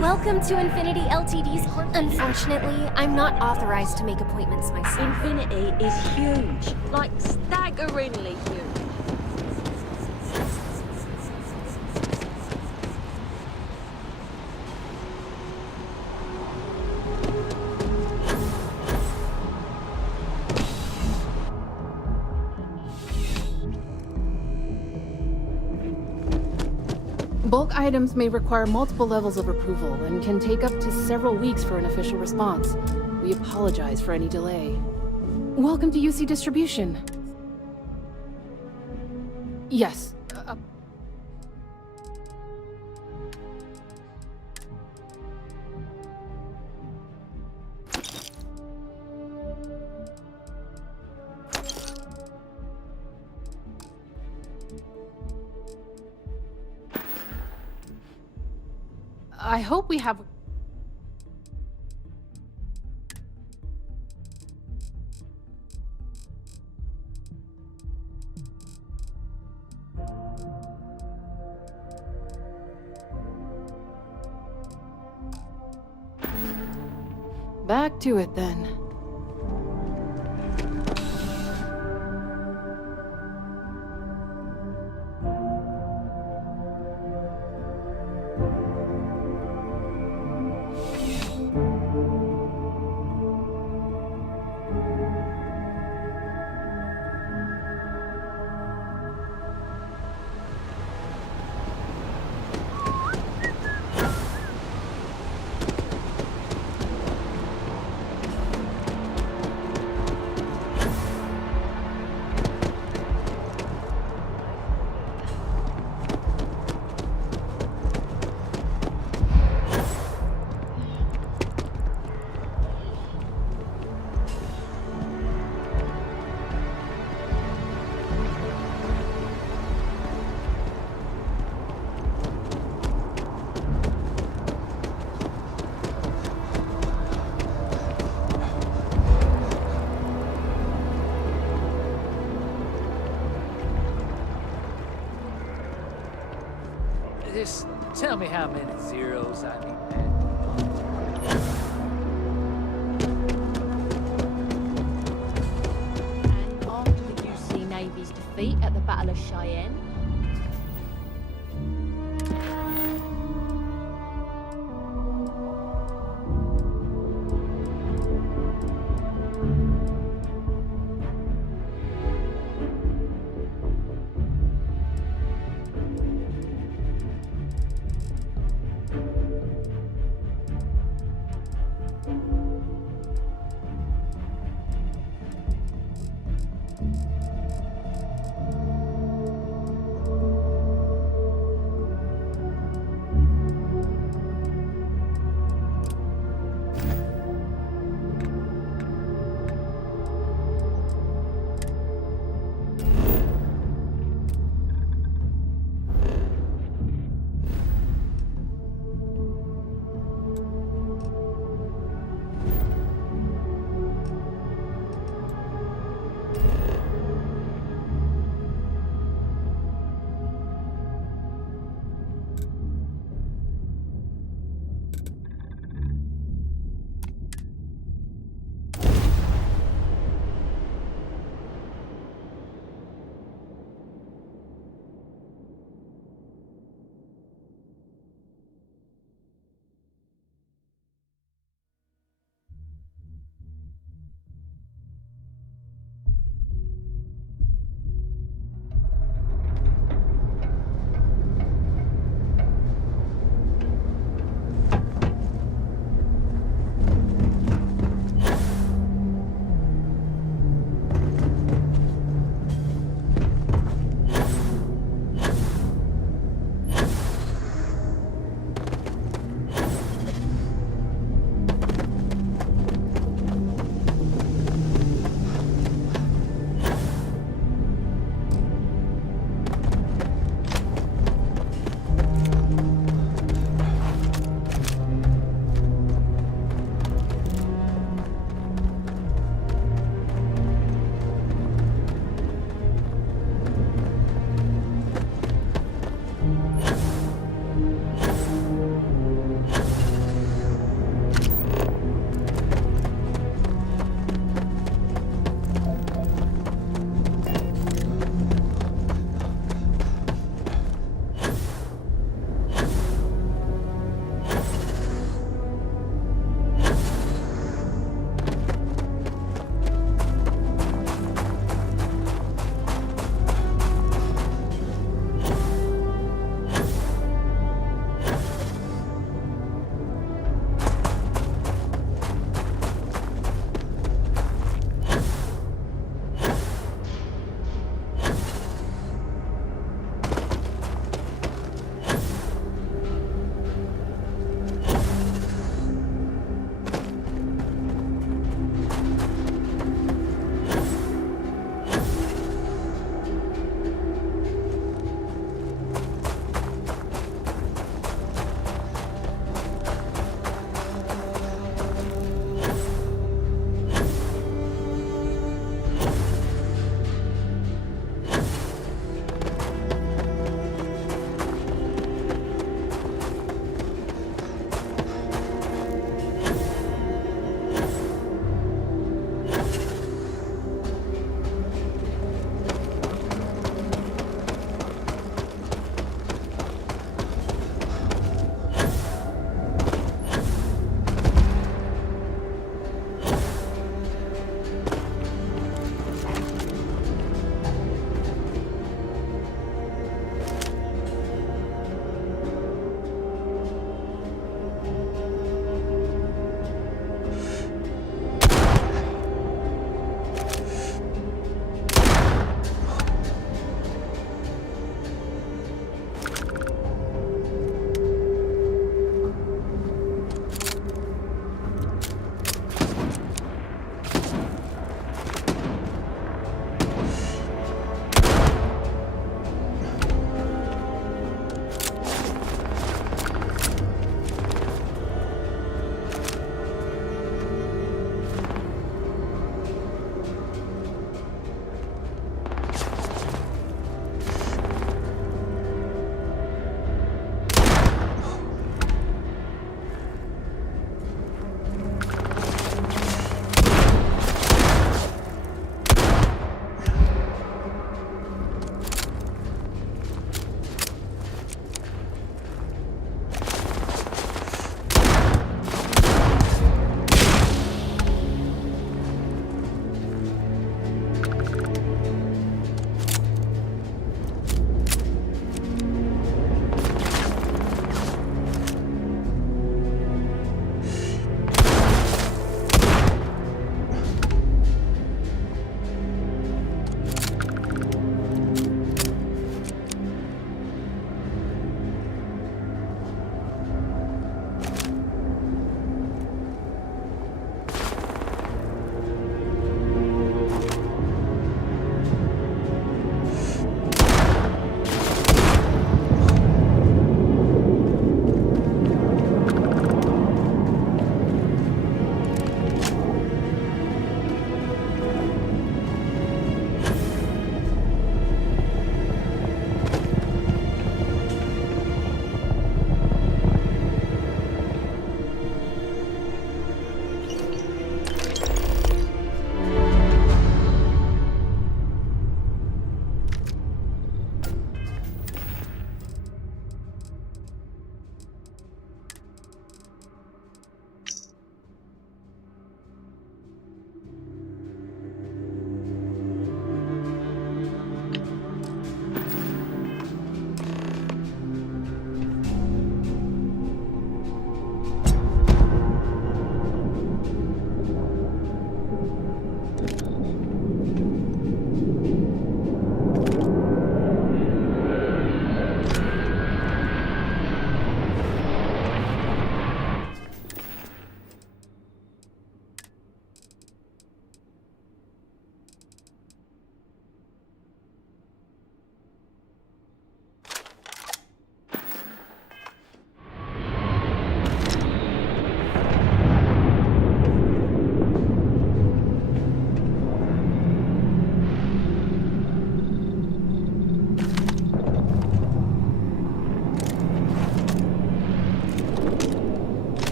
Welcome to Infinity Ltd's corp. Unfortunately, I'm not authorized to make appointments myself. Infinity is huge, like staggeringly huge. Bulk items may require multiple levels of approval and can take up to several weeks for an official response. We apologize for any delay. Welcome to UC Distribution. Yes. I hope we have... Back to it then. Just tell me how many zeros I need. And after the UC Navy's defeat at the Battle of Cheyenne,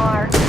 far.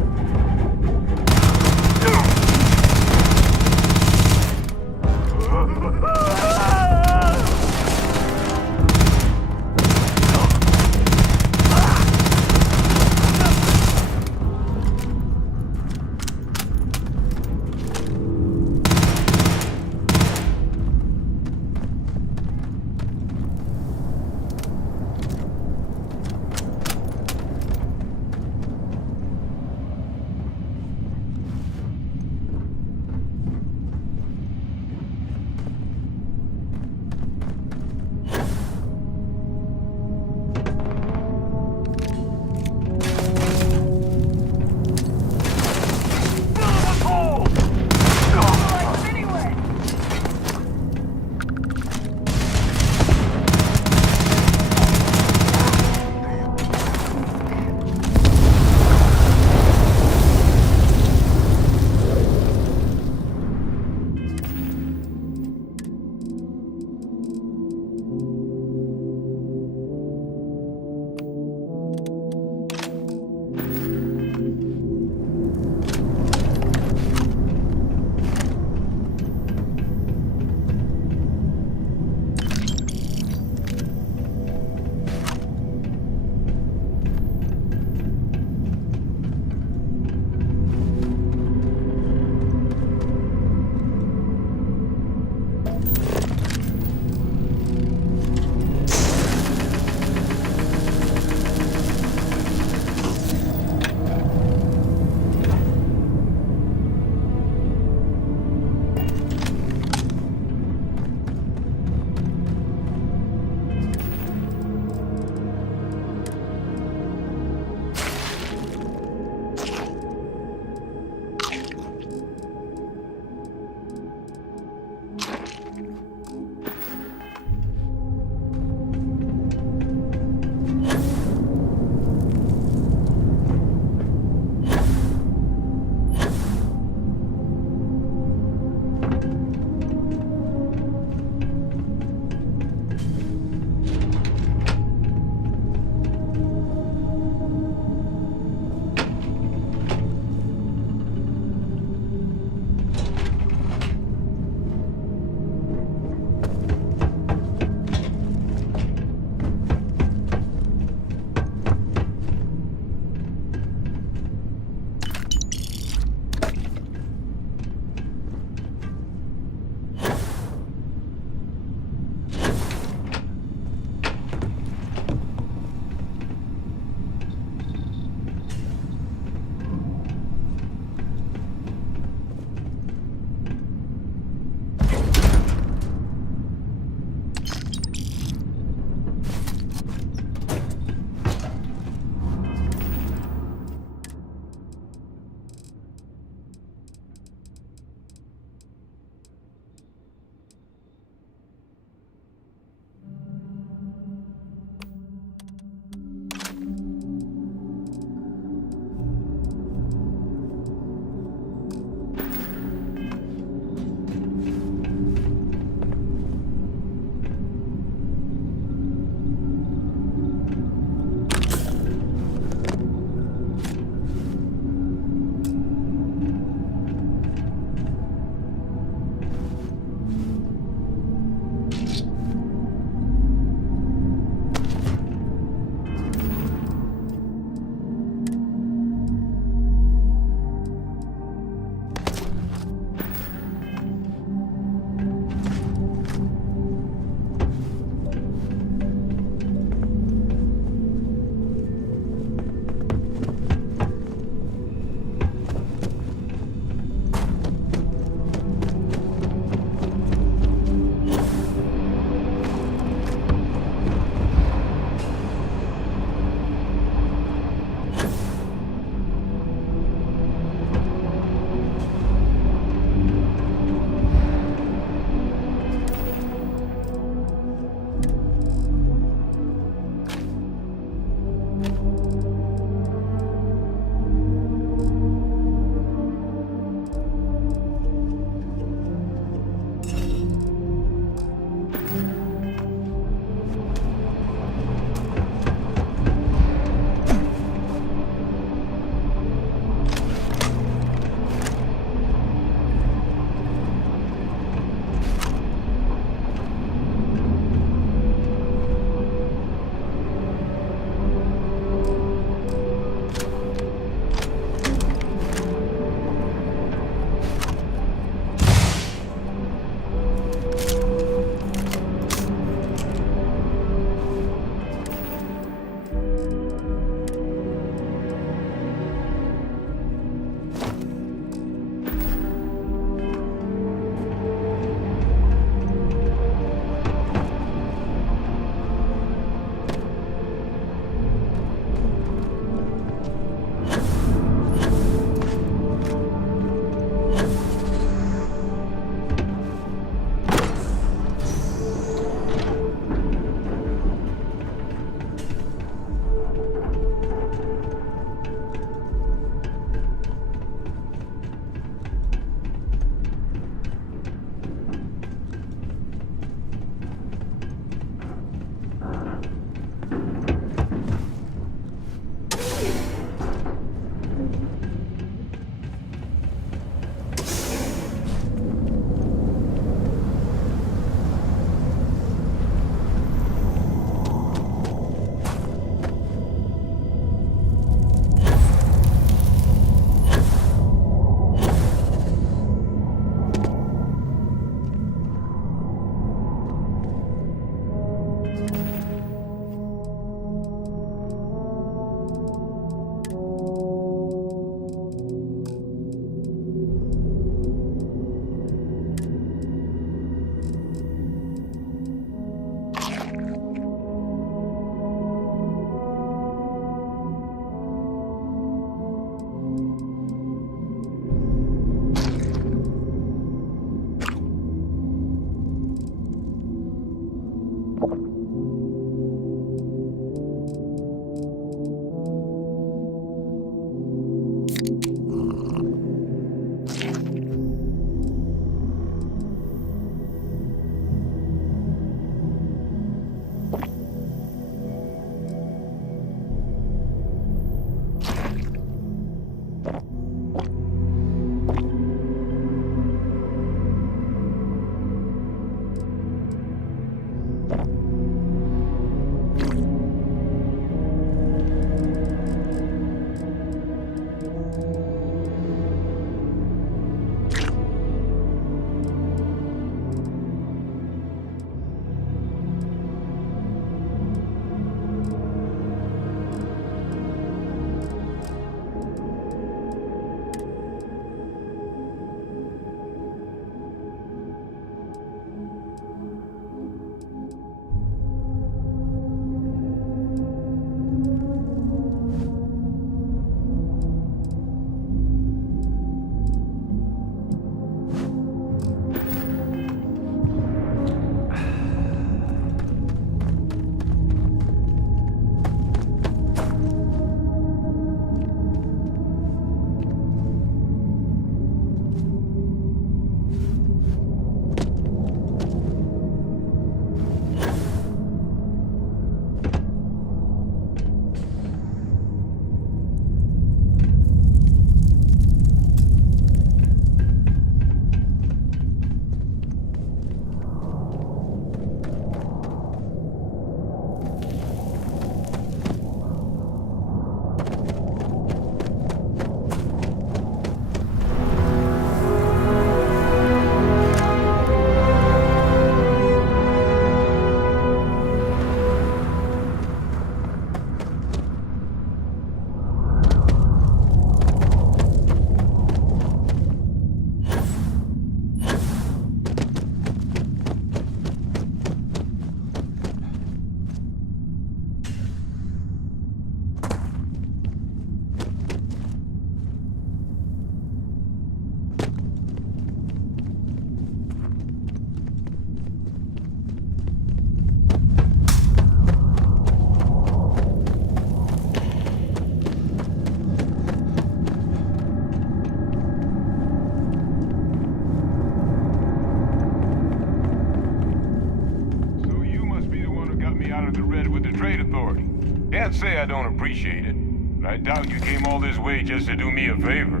Can't say I don't appreciate it, but I doubt you came all this way just to do me a favor.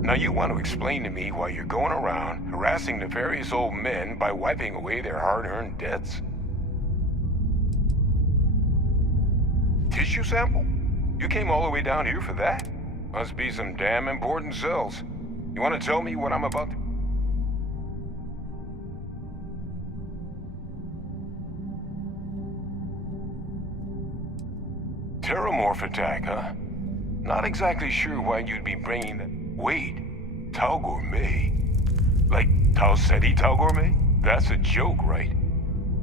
Now you want to explain to me why you're going around harassing nefarious old men by wiping away their hard-earned debts? Tissue sample? You came all the way down here for that? Must be some damn important cells. You want to tell me what I'm about to... Terramorph attack, huh? Not exactly sure why you'd be bringing that... Wait, Tau Gourmet? Like Tau Ceti Tau Gourmet? That's a joke, right?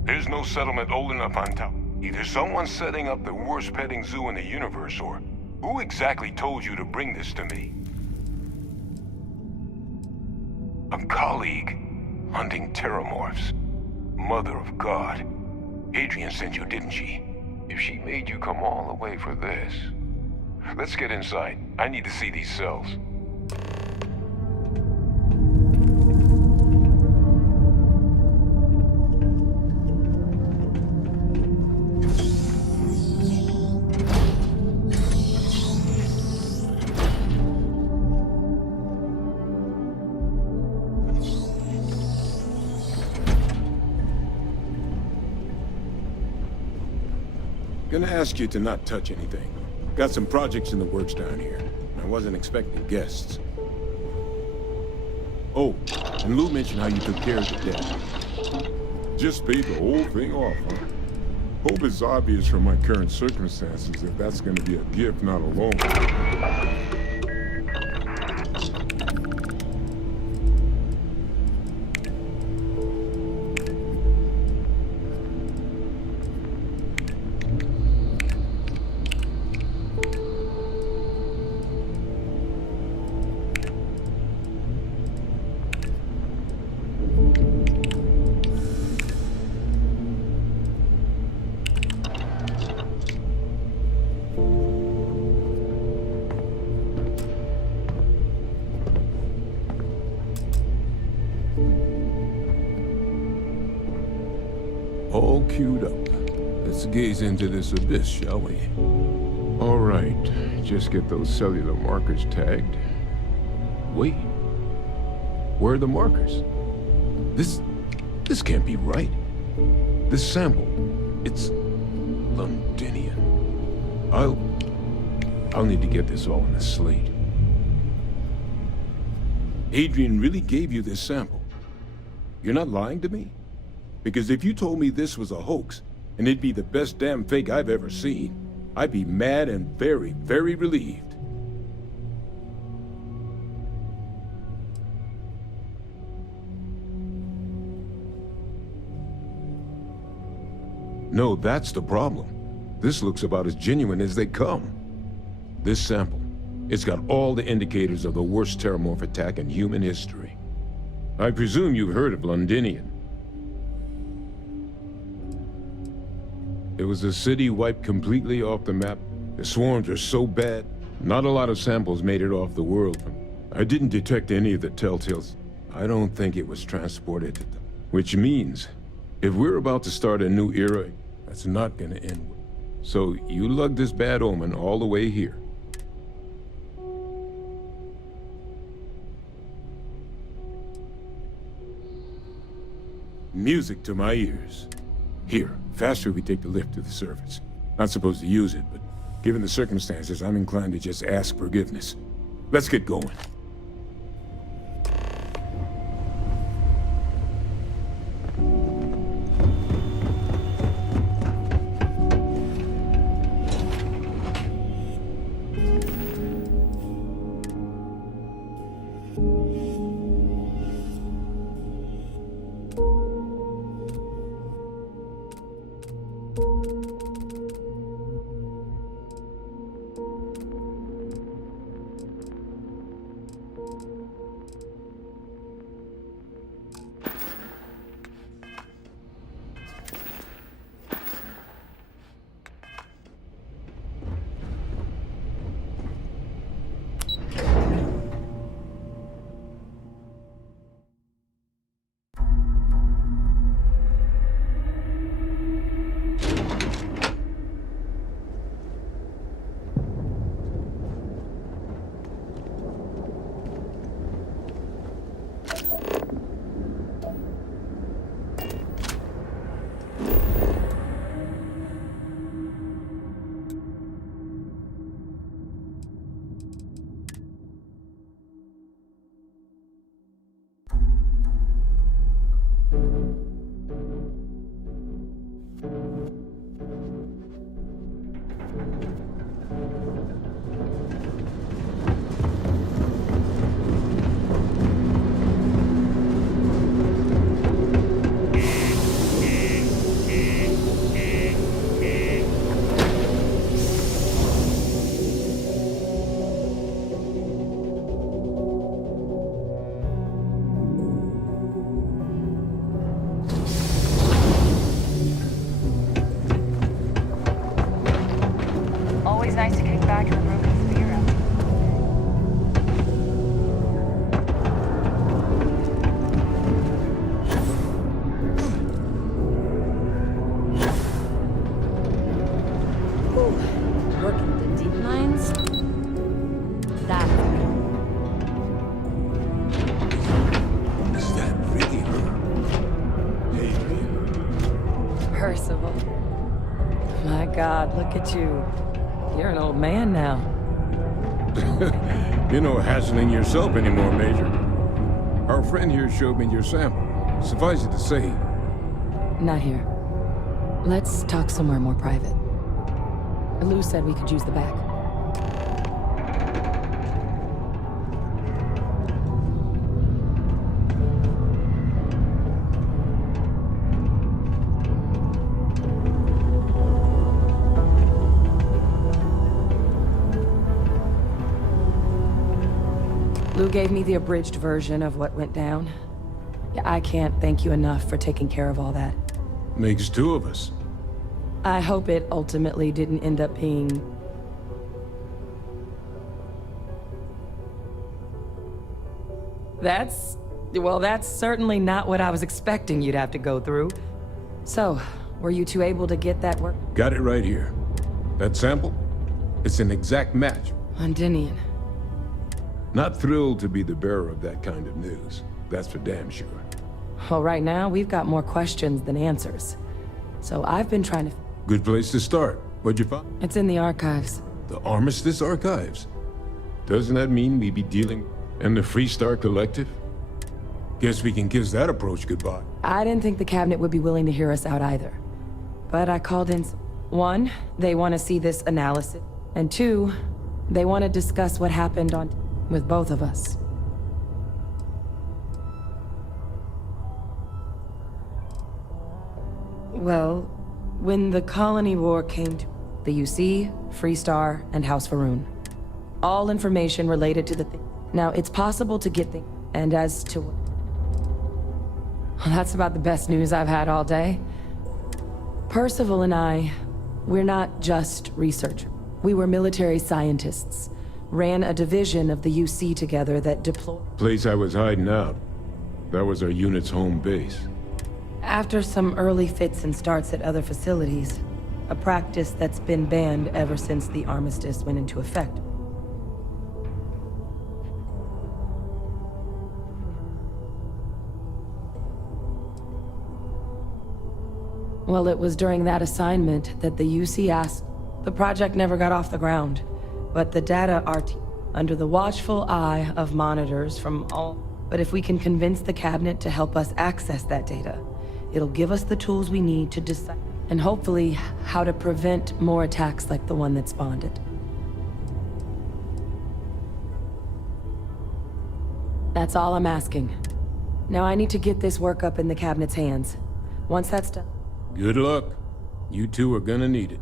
There's no settlement old enough on Tau. Either someone's setting up the worst petting zoo in the universe, or who exactly told you to bring this to me? A colleague hunting terramorphs. Mother of God. Adrian sent you, didn't she? If she made you come all the way for this... Let's get inside. I need to see these cells. Gonna ask you to not touch anything. Got some projects in the works down here. I wasn't expecting guests. Oh, and Lou mentioned how you took care of the debt. Just paid the whole thing off, huh? Hope it's obvious from my current circumstances that that's gonna be a gift, not a loan. All queued up. Let's gaze into this abyss, shall we? All right, just get those cellular markers tagged. Wait, where are the markers? This can't be right. This sample, it's Londinian. I'll need to get this all in a slate. Adrian really gave you this sample. You're not lying to me? Because if you told me this was a hoax, and it'd be the best damn fake I've ever seen, I'd be mad and very, very relieved. No, that's the problem. This looks about as genuine as they come. This sample, it's got all the indicators of the worst terramorph attack in human history. I presume you've heard of Londinian. It was a city wiped completely off the map. The swarms are so bad, not a lot of samples made it off the world. I didn't detect any of the telltales. I don't think it was transported to them. Which means, if we're about to start a new era, that's not gonna end well. So you lugged this bad omen all the way here. Music to my ears. Here, faster we take the lift to the surface. Not supposed to use it, but given the circumstances, I'm inclined to just ask forgiveness. Let's get going. Always nice to kick back in the broken spirit. Working the deep lines? That. Is that really her? Adrian. Percival. My God, look at you. You're an old man now. You're no hassling yourself anymore, Major. Our friend here showed me your sample. Suffice it to say, Not here. Let's talk somewhere more private. Lou said we could use the back. Lou gave me the abridged version of what went down. I can't thank you enough for taking care of all that. makes two of us. I hope it ultimately didn't end up being... Well, that's certainly not what I was expecting you'd have to go through. So, were you two able to get that work? Got it right here. That sample? It's an exact match. Londinian. Not thrilled to be the bearer of that kind of news. That's for damn sure. Well, right now, we've got more questions than answers. So I've been trying to... Good place to start. What'd you find? It's in the archives. The Armistice Archives? Doesn't that mean we be dealing... And the Freestar Collective? Guess we can kiss that approach goodbye. I didn't think the cabinet would be willing to hear us out either. But I called in... One, they want to see this analysis. And two, they want to discuss what happened on... with both of us. Well, when the Colony War came to... The UC, Freestar, and House Faroon. All information related to the thing. Now, it's possible to get things... And as to... Well, that's about the best news I've had all day. Percival and I, we're not just researchers. We were military scientists. Ran a division of the UC together that deployed... Place I was hiding out. That was our unit's home base. After some early fits and starts at other facilities, a practice that's been banned ever since the armistice went into effect. Well, it was during that assignment that the UC asked. The project never got off the ground, but the data are under the watchful eye of monitors from all... But if we can convince the cabinet to help us access that data, it'll give us the tools we need to decide, and hopefully how to prevent more attacks like the one that spawned it. That's all I'm asking. Now I need to get this work up in the cabinet's hands. Once that's done... Good luck. You two are gonna need it.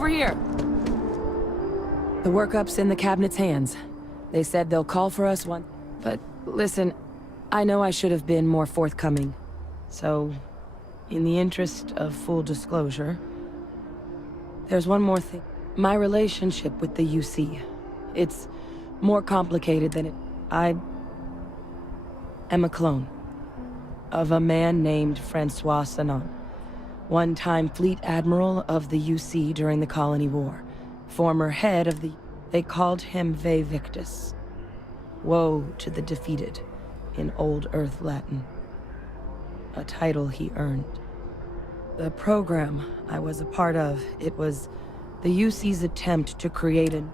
over here. The workup's in the cabinet's hands. They said they'll call for us one. But listen, I know I should have been more forthcoming. So, in the interest of full disclosure, there's one more thing. My relationship with the UC. It's more complicated than it... I am a clone of a man named Francois Sanon, one-time fleet admiral of the UC during the Colony War, former head of the... They called him Ve Victus. Woe to the defeated, in Old Earth Latin. A title he earned. The program I was a part of, it was the UC's attempt to create and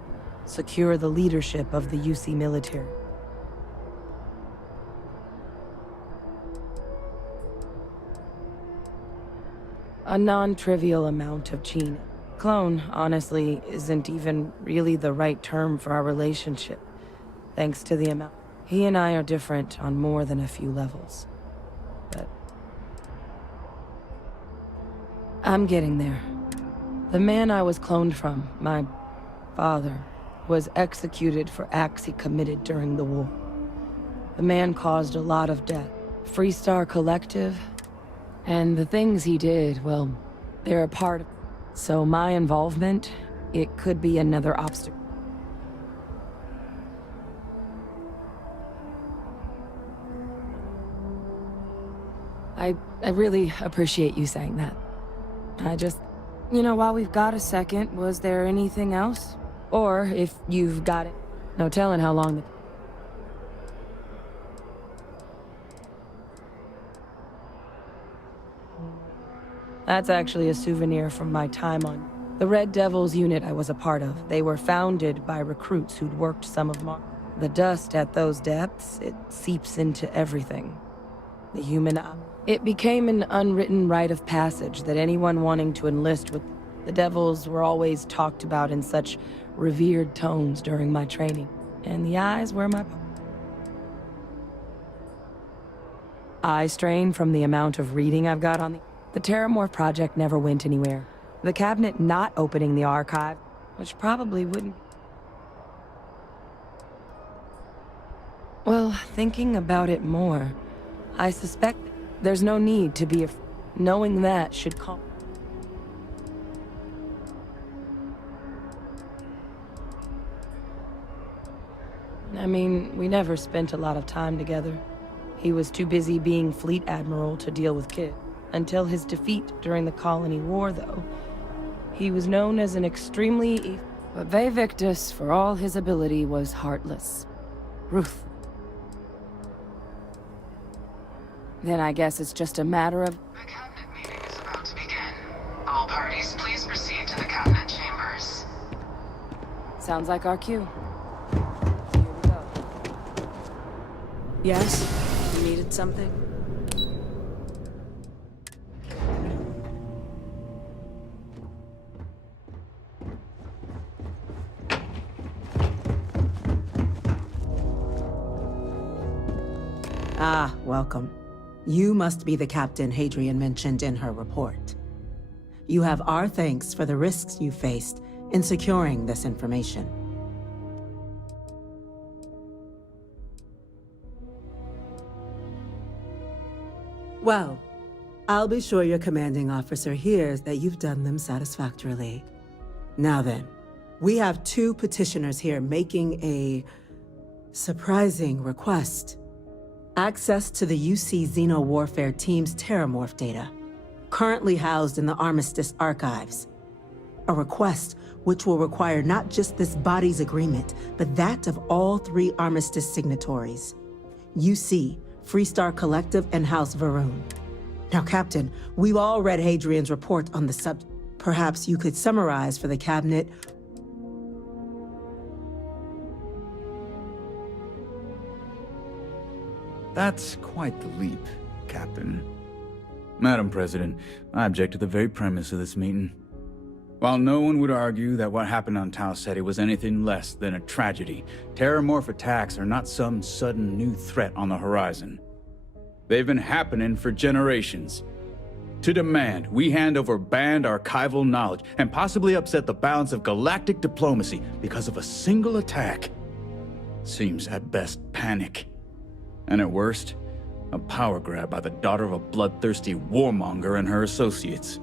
secure the leadership of the UC military. A non-trivial amount of Gene. Clone, honestly, isn't even really the right term for our relationship, thanks to the amount. He and I are different on more than a few levels. But I'm getting there. The man I was cloned from, my father, was executed for acts he committed during the war. The man caused a lot of death. Freestar Collective, and the things he did, well, they're a part of... So my involvement, it could be another obstacle. I really appreciate you saying that. I just... You know, while we've got a second, was there anything else? Or, if you've got it... No telling how long the... That's actually a souvenir from my time on the Red Devils unit I was a part of. They were founded by recruits who'd worked some of my... The dust at those depths, it seeps into everything. The human eye. It became an unwritten rite of passage that anyone wanting to enlist with the Devils were always talked about in such revered tones during my training. And the eyes were my... Eye strain from the amount of reading I've got on the... The Terramorph project never went anywhere. The cabinet not opening the archive, which probably wouldn't... Well, thinking about it more, I suspect there's no need to be knowing that should calm... I mean, we never spent a lot of time together. He was too busy being Fleet Admiral to deal with Kid. Until his defeat during the Colony War, though, he was known as an extremely... But Ve Victus, for all his ability, was heartless. Ruth. Then I guess it's just a matter of... The cabinet meeting is about to begin. All parties, please proceed to the cabinet chambers. Sounds like our cue. Here we go. Yes? You needed something? Ah, welcome. You must be the Captain Hadrian mentioned in her report. You have our thanks for the risks you faced in securing this information. Well, I'll be sure your commanding officer hears that you've done them satisfactorily. Now then, we have two petitioners here making a surprising request. Access to the UC Xeno Warfare Team's Terramorph data, currently housed in the Armistice archives. A request which will require not just this body's agreement, but that of all three Armistice signatories. UC, Freestar Collective, and House Varun. Now, Captain, we've all read Hadrian's report on the subject. Perhaps you could summarize for the Cabinet. That's quite the leap, Captain. Madam President, I object to the very premise of this meeting. While no one would argue that what happened on Tau Ceti was anything less than a tragedy, Terramorph attacks are not some sudden new threat on the horizon. They've been happening for generations. to demand we hand over banned archival knowledge and possibly upset the balance of galactic diplomacy because of a single attack. Seems at best panic. And at worst, a power grab by the daughter of a bloodthirsty warmonger and her associates.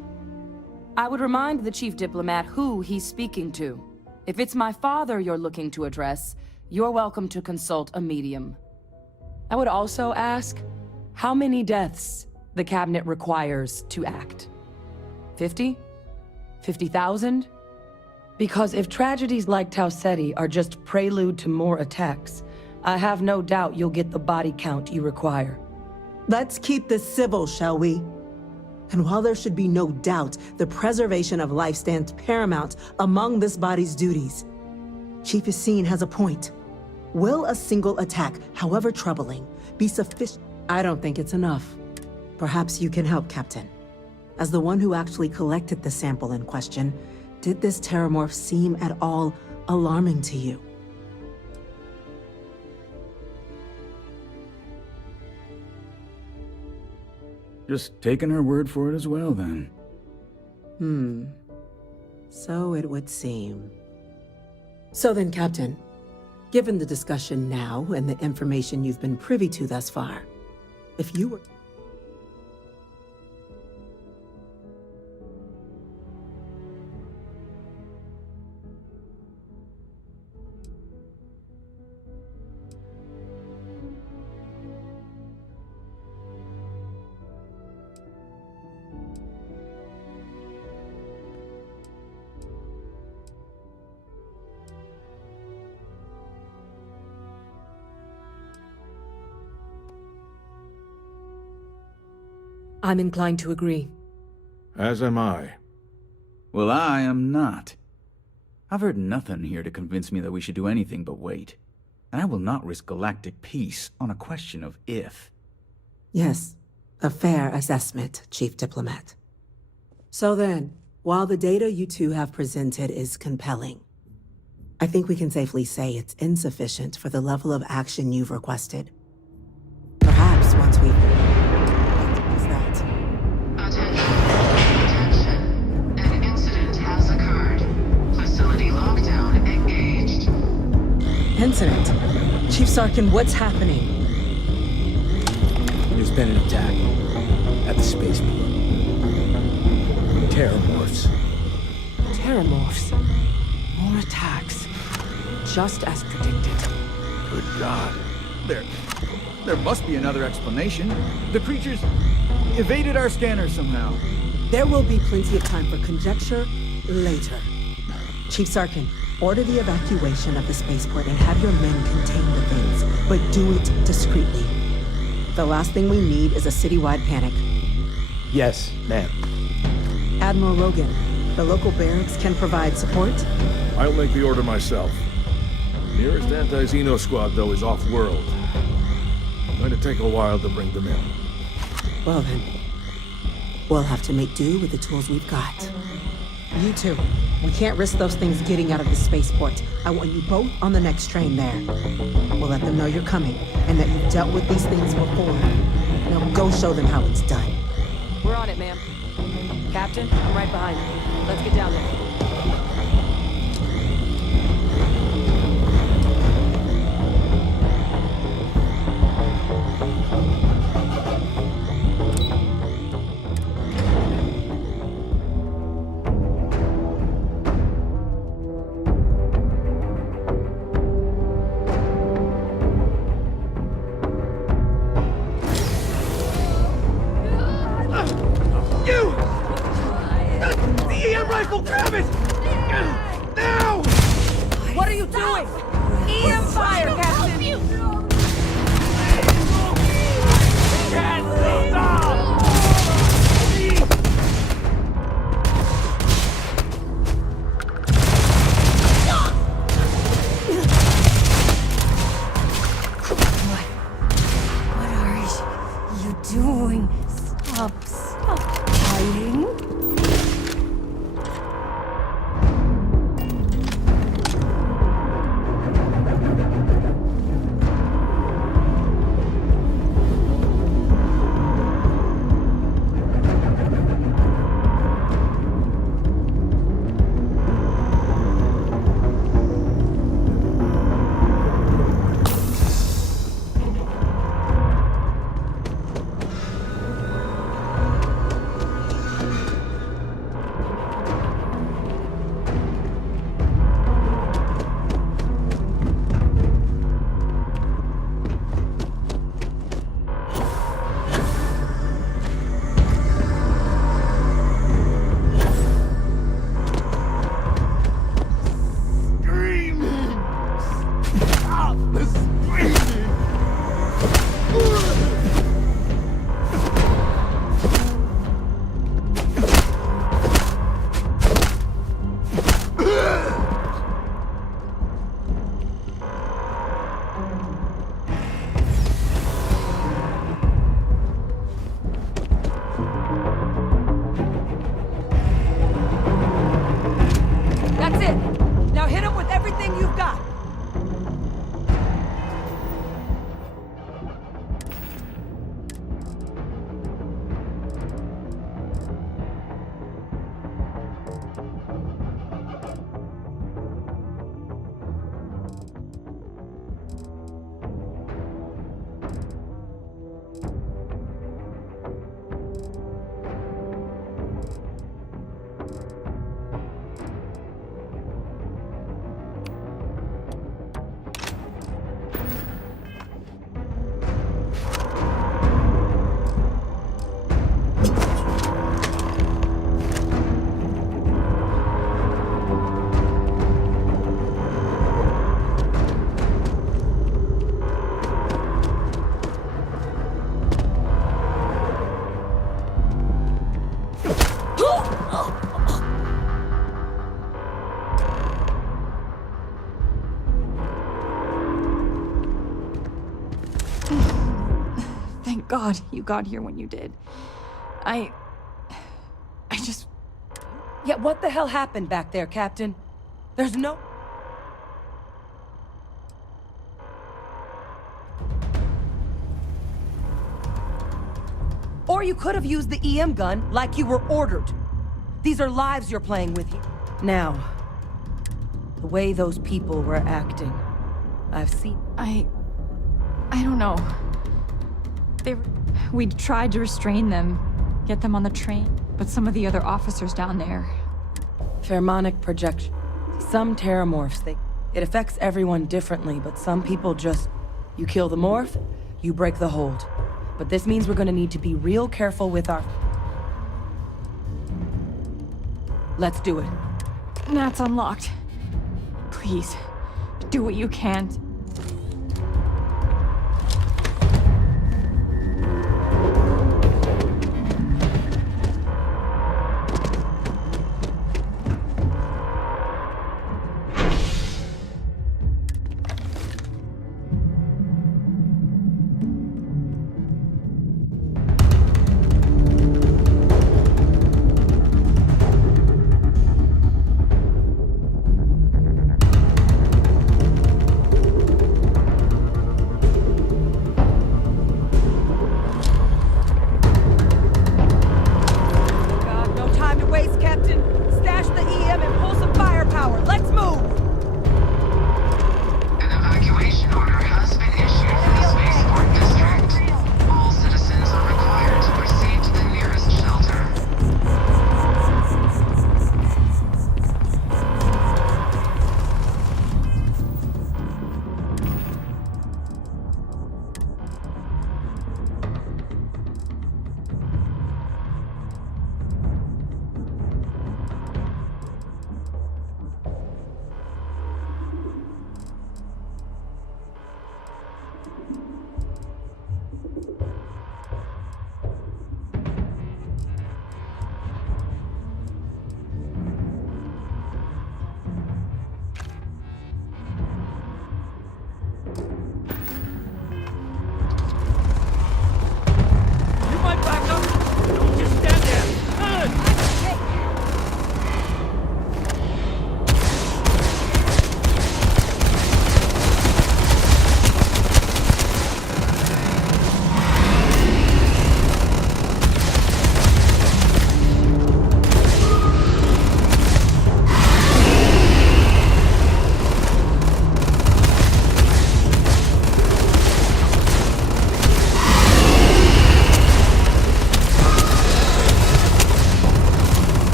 I would remind the chief diplomat who he's speaking to. If it's my father you're looking to address, you're welcome to consult a medium. I would also ask how many deaths the cabinet requires to act. 50? 50,000? Because if tragedies like Tau Ceti are just prelude to more attacks, I have no doubt you'll get the body count you require. Let's keep this civil, shall we? And while there should be no doubt, the preservation of life stands paramount among this body's duties. Chief Yassine has a point. Will a single attack, however troubling, be sufficient? I don't think it's enough. Perhaps you can help, Captain. As the one who actually collected the sample in question, did this terramorph seem at all alarming to you? Just taking her word for it as well, then. So it would seem. So then, Captain, given the discussion now and the information you've been privy to thus far, if you were... I'm inclined to agree. As am I. Well, I am not. I've heard nothing here to convince me that we should do anything but wait. And I will not risk galactic peace on a question of if. Yes, a fair assessment, Chief Diplomat. So then, while the data you two have presented is compelling, I think we can safely say it's insufficient for the level of action you've requested. Perhaps once we've... Attention. An incident has occurred. Facility lockdown engaged. Incident? Chief Sarkin, what's happening? There's been an attack at the spaceport. Terramorphs. Terramorphs. More attacks. Just as predicted. Good God. There must be another explanation. The creatures evaded our scanner somehow. There will be plenty of time for conjecture later. Chief Sarkin, order the evacuation of the spaceport and have your men contain the things, but do it discreetly. The last thing we need is a citywide panic. Yes, ma'am. Admiral Rogan, the local barracks can provide support? I'll make the order myself. Nearest anti-Xeno squad, though, is off-world. Going to take a while to bring them in. Well then, we'll have to make do with the tools we've got. You two, we can't risk those things getting out of the spaceport. I want you both on the next train there. We'll let them know you're coming, and that you've dealt with these things before. Now go show them how it's done. We're on it, ma'am. Captain, I'm right behind you. Let's get down there. What are you doing? EM fire, Captain! What are you doing? Stop fighting. God you got here when you did. I just... Yeah, what the hell happened back there, Captain? There's no... Or you could have used the EM gun like you were ordered. These are lives you're playing with. Now, the way those people were acting, I've seen... I don't know. We tried to restrain them, get them on the train, but some of the other officers down there... Pheromonic projection. Some terramorphs, it affects everyone differently, but some people just... You kill the morph, you break the hold. But this means we're gonna need to be real careful with our... Let's do it. That's unlocked. Please, do what you can.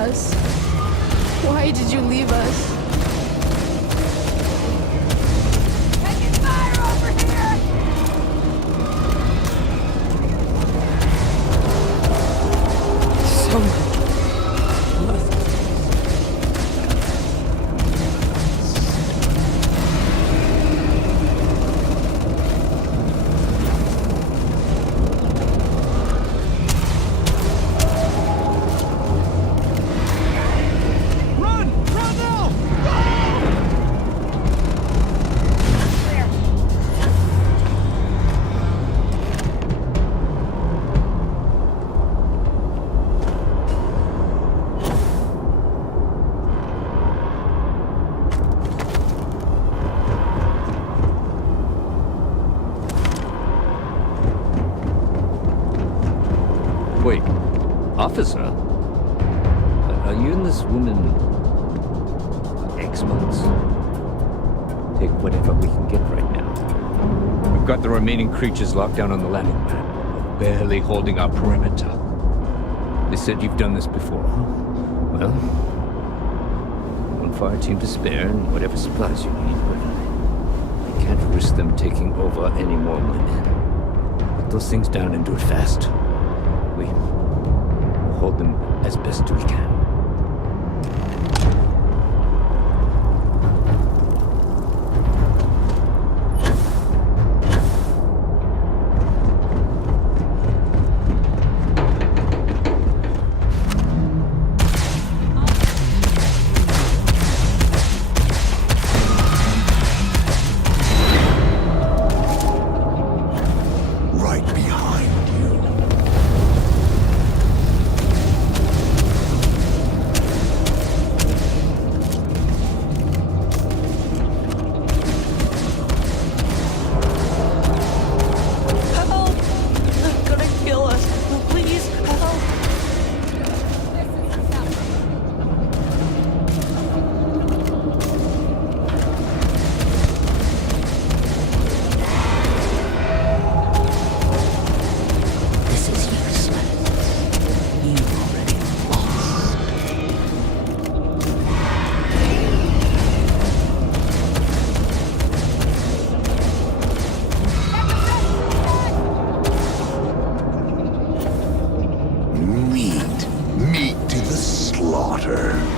us? Why did you leave us? Taking fire over here! So much. Wait, officer? Are you and this woman experts? Take whatever we can get right now. We've got the remaining creatures locked down on the landing pad, barely holding our perimeter. They said you've done this before, huh? Well, one fire team to spare and whatever supplies you need, but I can't risk them taking over any more of my men. Put those things down and do it fast. We'll hold them as best we can. sir.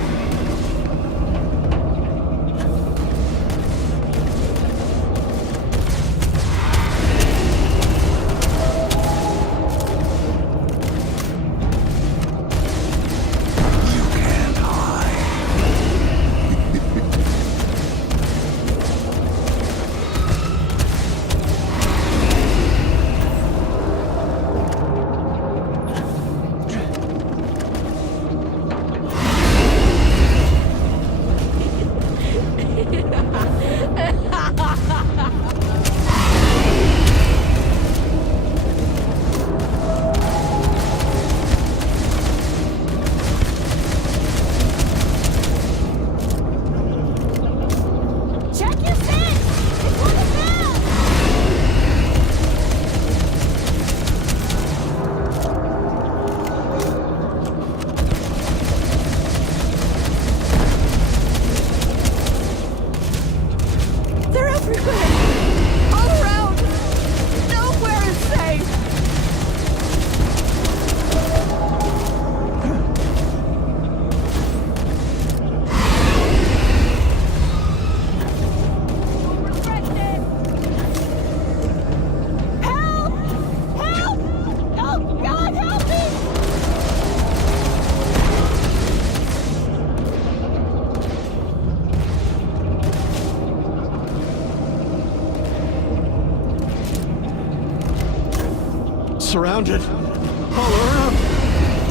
Surrounded. All around.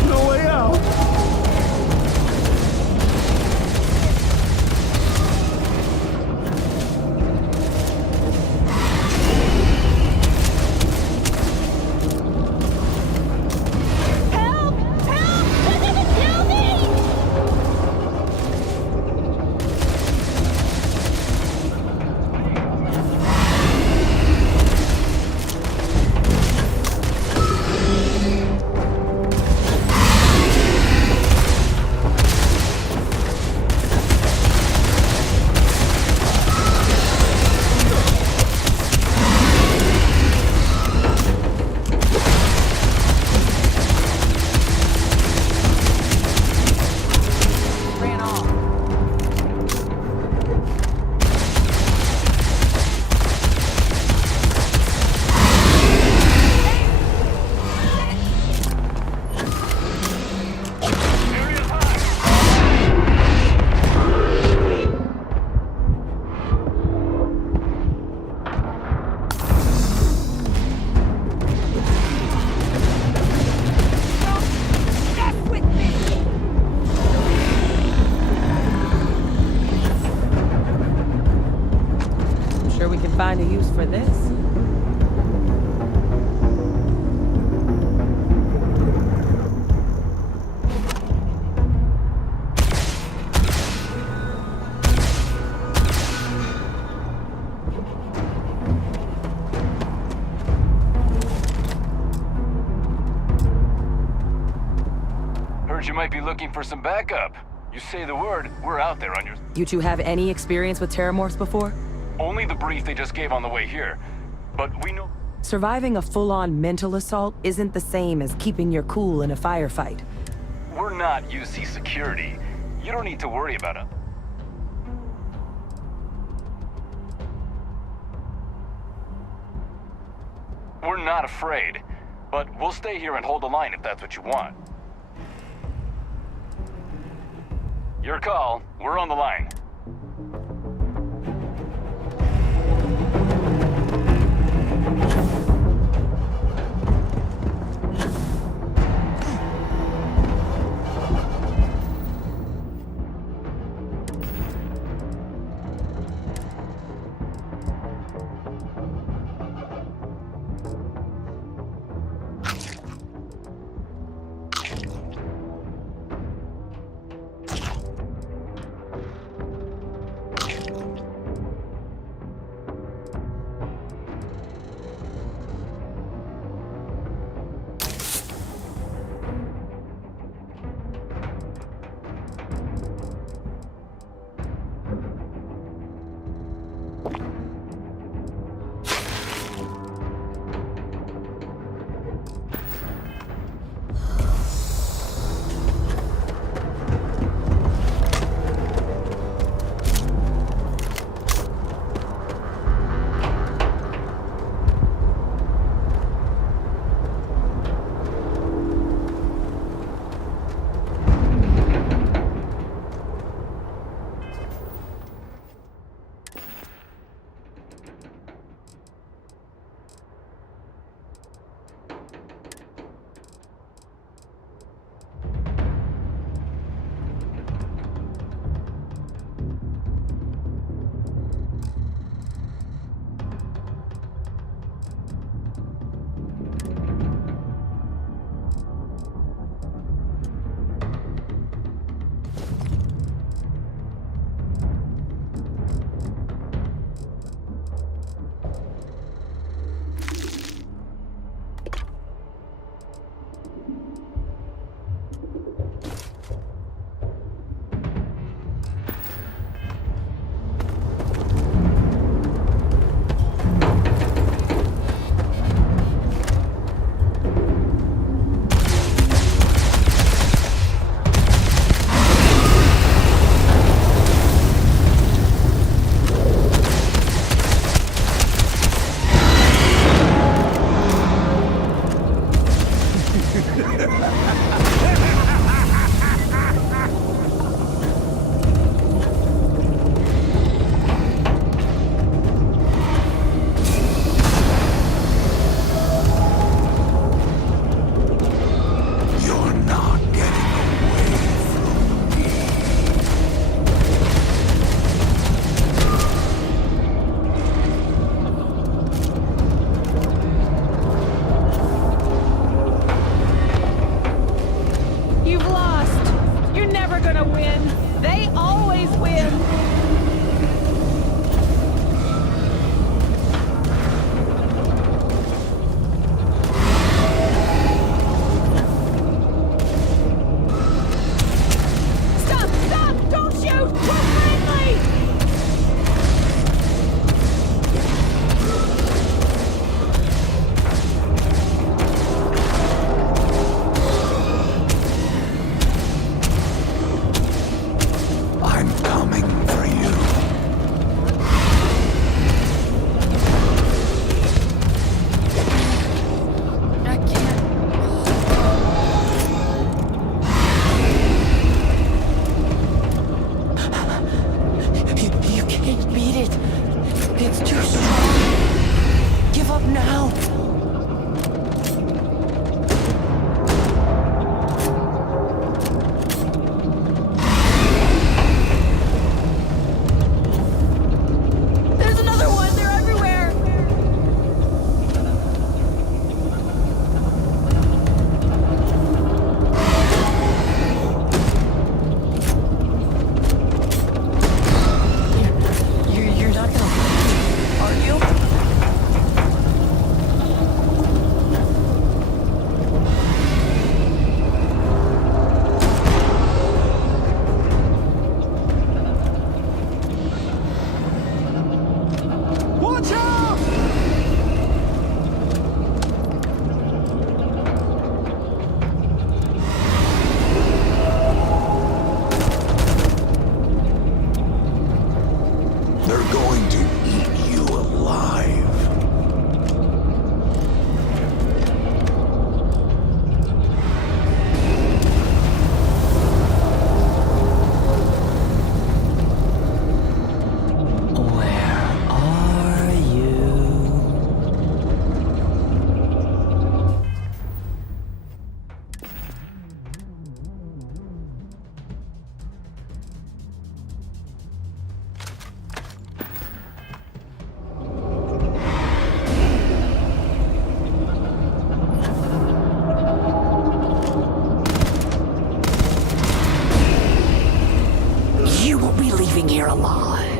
No way out. Sure we can find a use for this. Heard you might be looking for some backup. You say the word, we're out there on your... You two have any experience with terramorphs before? Only the brief they just gave on the way here. But we know... Surviving a full-on mental assault isn't the same as keeping your cool in a firefight. We're not UC security. You don't need to worry about it. We're not afraid. But we'll stay here and hold the line if that's what you want. Your call. We're on the line. You won't be leaving here alive.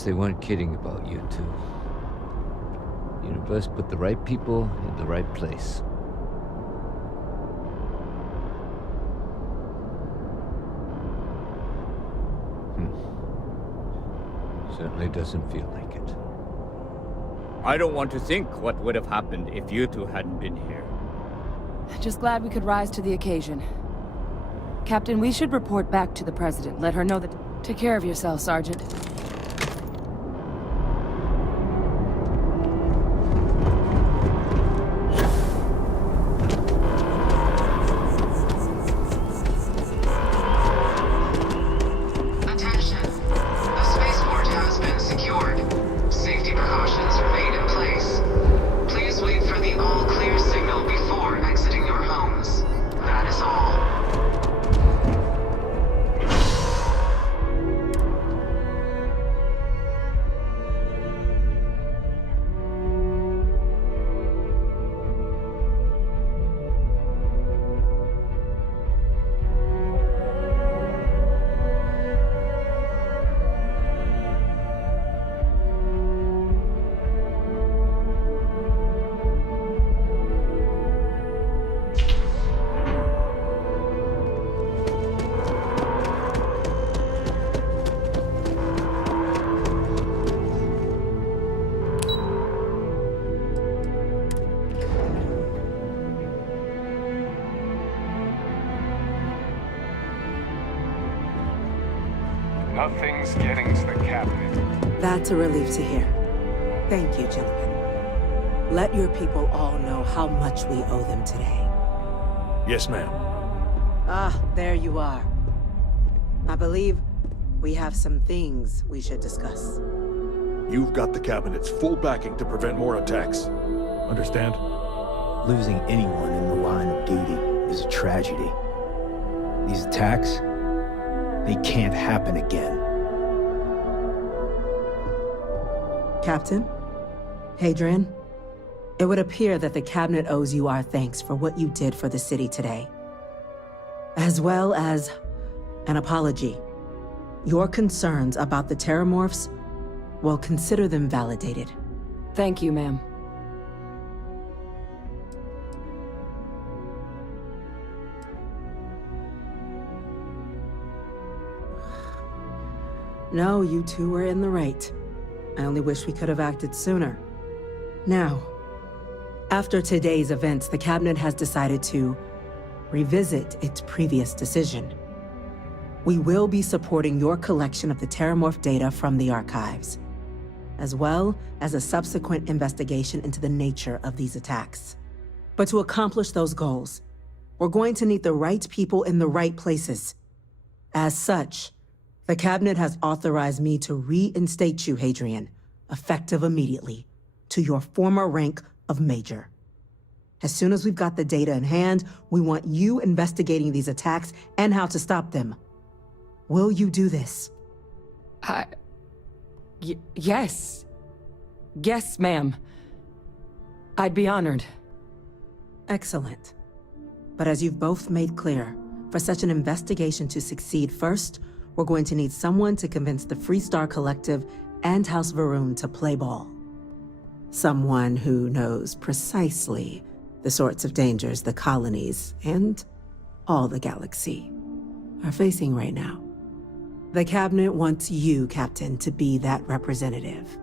guess they weren't kidding about you two. Universe put the right people in the right place. Certainly doesn't feel like it. I don't want to think what would have happened if you two hadn't been here. Just glad we could rise to the occasion. Captain, we should report back to the President. Let her know that... Take care of yourself, Sergeant. Attention. The spaceport has been secured. Safety precautions remain in place. Please wait for the all-clear signal before exiting your homes. That is all. Nothing's getting to the cabinet. That's a relief to hear. Thank you, gentlemen. Let your people all know how much we owe them today. Yes, ma'am. Ah, there you are. I believe we have some things we should discuss. You've got the cabinet's full backing to prevent more attacks. Understand? Losing anyone in the line of duty is a tragedy. These attacks, they can't happen again. Captain? Hadrian? It would appear that the Cabinet owes you our thanks for what you did for the city today. As well as an apology. Your concerns about the Terramorphs, well, consider them validated. Thank you, ma'am. No, you two were in the right. I only wish we could have acted sooner. Now, after today's events, the Cabinet has decided to revisit its previous decision. We will be supporting your collection of the Terramorph data from the archives, as well as a subsequent investigation into the nature of these attacks. But to accomplish those goals, we're going to need the right people in the right places. As such, the Cabinet has authorized me to reinstate you, Hadrian, effective immediately, to your former rank of Major. As soon as we've got the data in hand, we want you investigating these attacks and how to stop them. Will you do this? Yes. Yes, ma'am. I'd be honored. Excellent. But as you've both made clear, for such an investigation to succeed, first, we're going to need someone to convince the Freestar Collective and House Varun to play ball. Someone who knows precisely the sorts of dangers the colonies and all the galaxy are facing right now. The Cabinet wants you, Captain, to be that representative.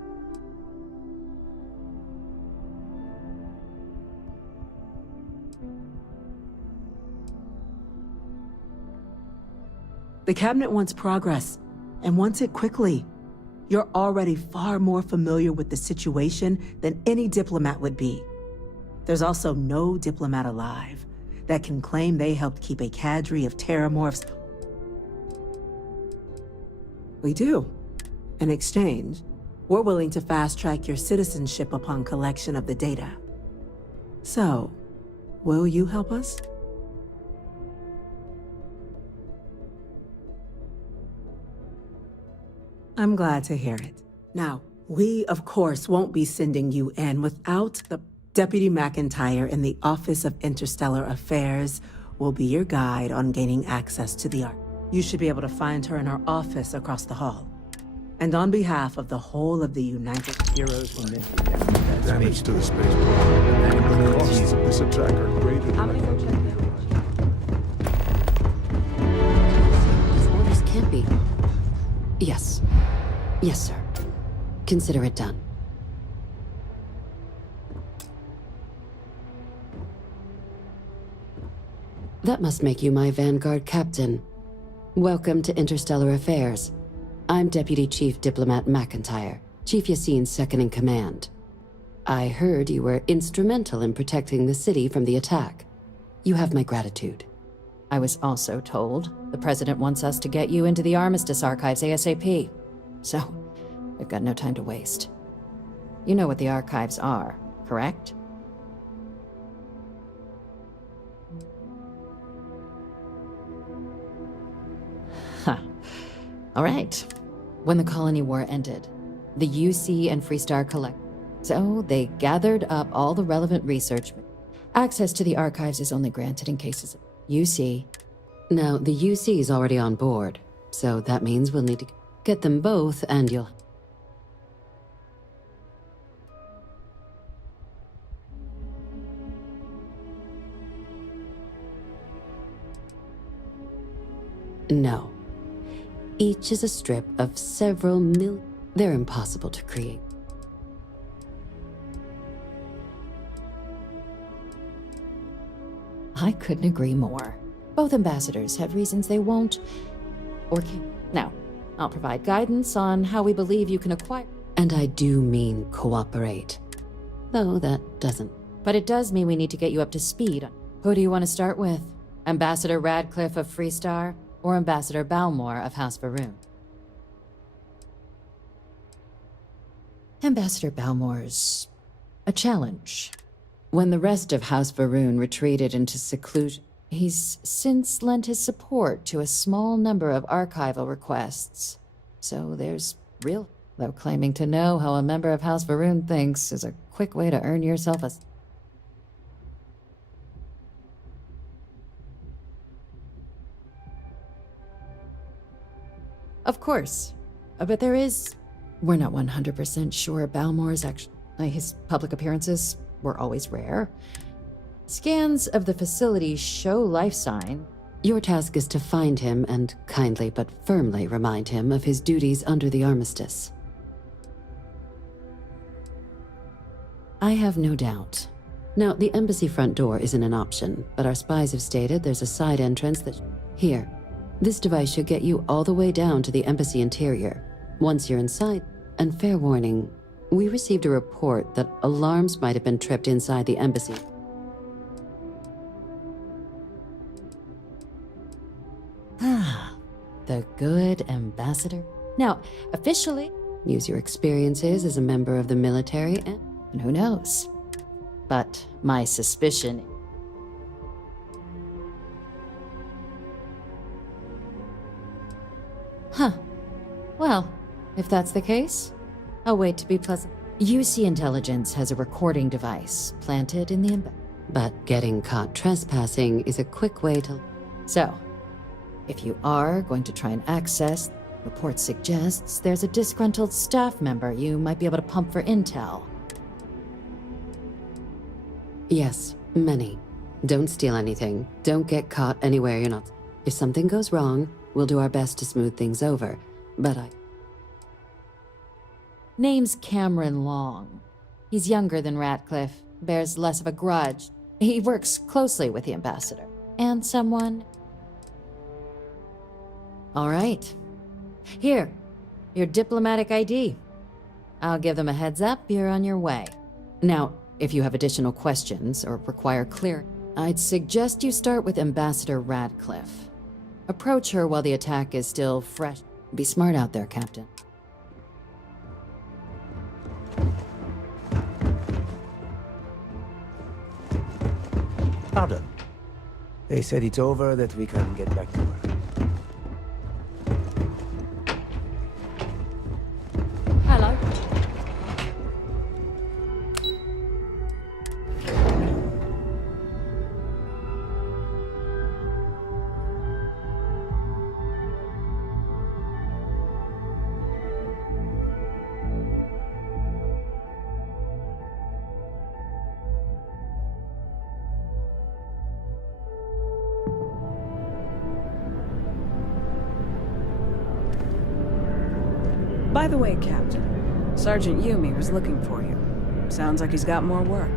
The Cabinet wants progress, and wants it quickly. You're already far more familiar with the situation than any diplomat would be. There's also no diplomat alive that can claim they helped keep a cadre of Terramorphs. We do. In exchange, we're willing to fast-track your citizenship upon collection of the data. So, will you help us? I'm glad to hear it. Now, we, of course, won't be sending you in without the Deputy McIntyre in the Office of Interstellar Affairs will be your guide on gaining access to the Ark. You should be able to find her in her office across the hall. And on behalf of the whole of the United Heroes from this damage to the spaceport and the costs of this attack are greater I'm than gonna go check These orders can't be. Yes. Yes, sir. Consider it done. That must make you my Vanguard captain. Welcome to Interstellar Affairs. I'm Deputy Chief Diplomat McIntyre, Chief Yassine's second-in-command. I heard you were instrumental in protecting the city from the attack. You have my gratitude. I was also told the President wants us to get you into the Armistice archives ASAP. So, we've got no time to waste. You know what the archives are, correct? Huh. All right. When the Colony War ended, the UC and Freestar collect. So they gathered up all the relevant research. Access to the archives is only granted in cases of UC. Now, the UC is already on board, so that means we'll need to get them both, and you'll... No. Each is a strip of several mil... They're impossible to create. I couldn't agree more. Both ambassadors have reasons they won't or can't. Now, I'll provide guidance on how we believe you can acquire. And I do mean cooperate. Though that doesn't. But it does mean we need to get you up to speed. Who do you want to start with? Ambassador Radcliffe of Freestar or Ambassador Balmore of House Varun? Ambassador Balmore's a challenge. When the rest of House Varun retreated into seclusion, he's since lent his support to a small number of archival requests. So there's real... Though claiming to know how a member of House Varun thinks is a quick way to earn yourself a... Of course. But there is... We're not 100% sure Balmore's actually... His public appearances were always rare. Scans of the facility show life sign. Your task is to find him and kindly but firmly remind him of his duties under the Armistice. I have no doubt. Now, the embassy front door isn't an option, but our spies have stated there's a side entrance that... Here. This device should get you all the way down to the embassy interior. Once you're inside, and fair warning, we received a report that alarms might have been tripped inside the embassy. Ah, the good ambassador. Now, officially... Use your experiences as a member of the military and who knows? But my suspicion... Huh. Well, if that's the case, I'll wait to be pleasant. UC Intelligence has a recording device planted in the but getting caught trespassing is a quick way to... So, if you are going to try and access, report suggests there's a disgruntled staff member you might be able to pump for intel. Yes, many. Don't steal anything. Don't get caught anywhere you're not. If something goes wrong, we'll do our best to smooth things over. But Name's Cameron Long. He's younger than Ratcliffe, bears less of a grudge. He works closely with the ambassador. And someone... All right. Here, your diplomatic ID. I'll give them a heads up, you're on your way. Now, if you have additional questions or require clear, I'd suggest you start with Ambassador Radcliffe. Approach her while the attack is still fresh. Be smart out there, Captain. Pardon. They said it's over, that we can get back to work. Hello. By the way, Captain, Sergeant Yumi was looking for you. Sounds like he's got more work.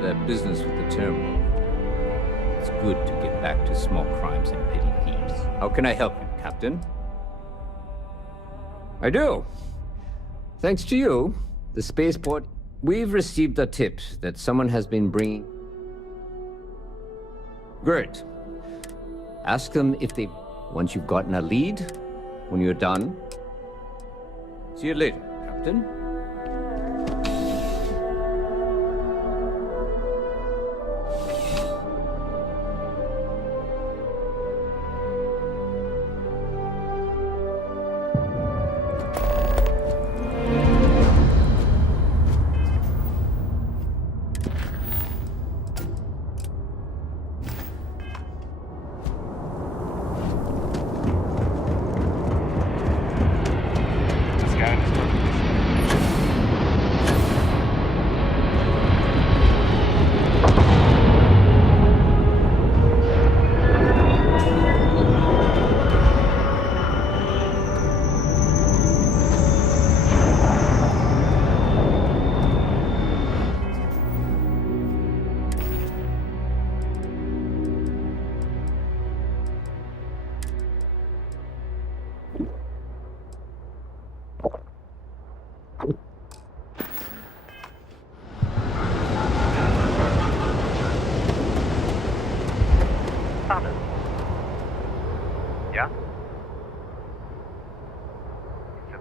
That business with the terminal. It's good to get back to small crimes and petty thieves. How can I help you, Captain? I do. Thanks to you, the spaceport, we've received a tip that someone has been bringing... Great. Ask them if they... Once you've gotten a lead, when you're done... See you later, Captain.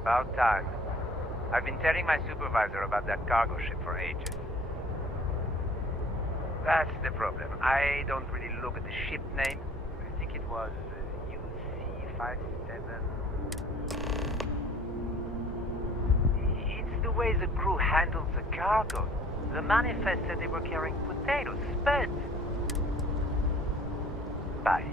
About time. I've been telling my supervisor about that cargo ship for ages. That's the problem. I don't really look at the ship name. I think it was UC It's the way the crew handles the cargo. The manifest said they were carrying potatoes, spuds. Bye.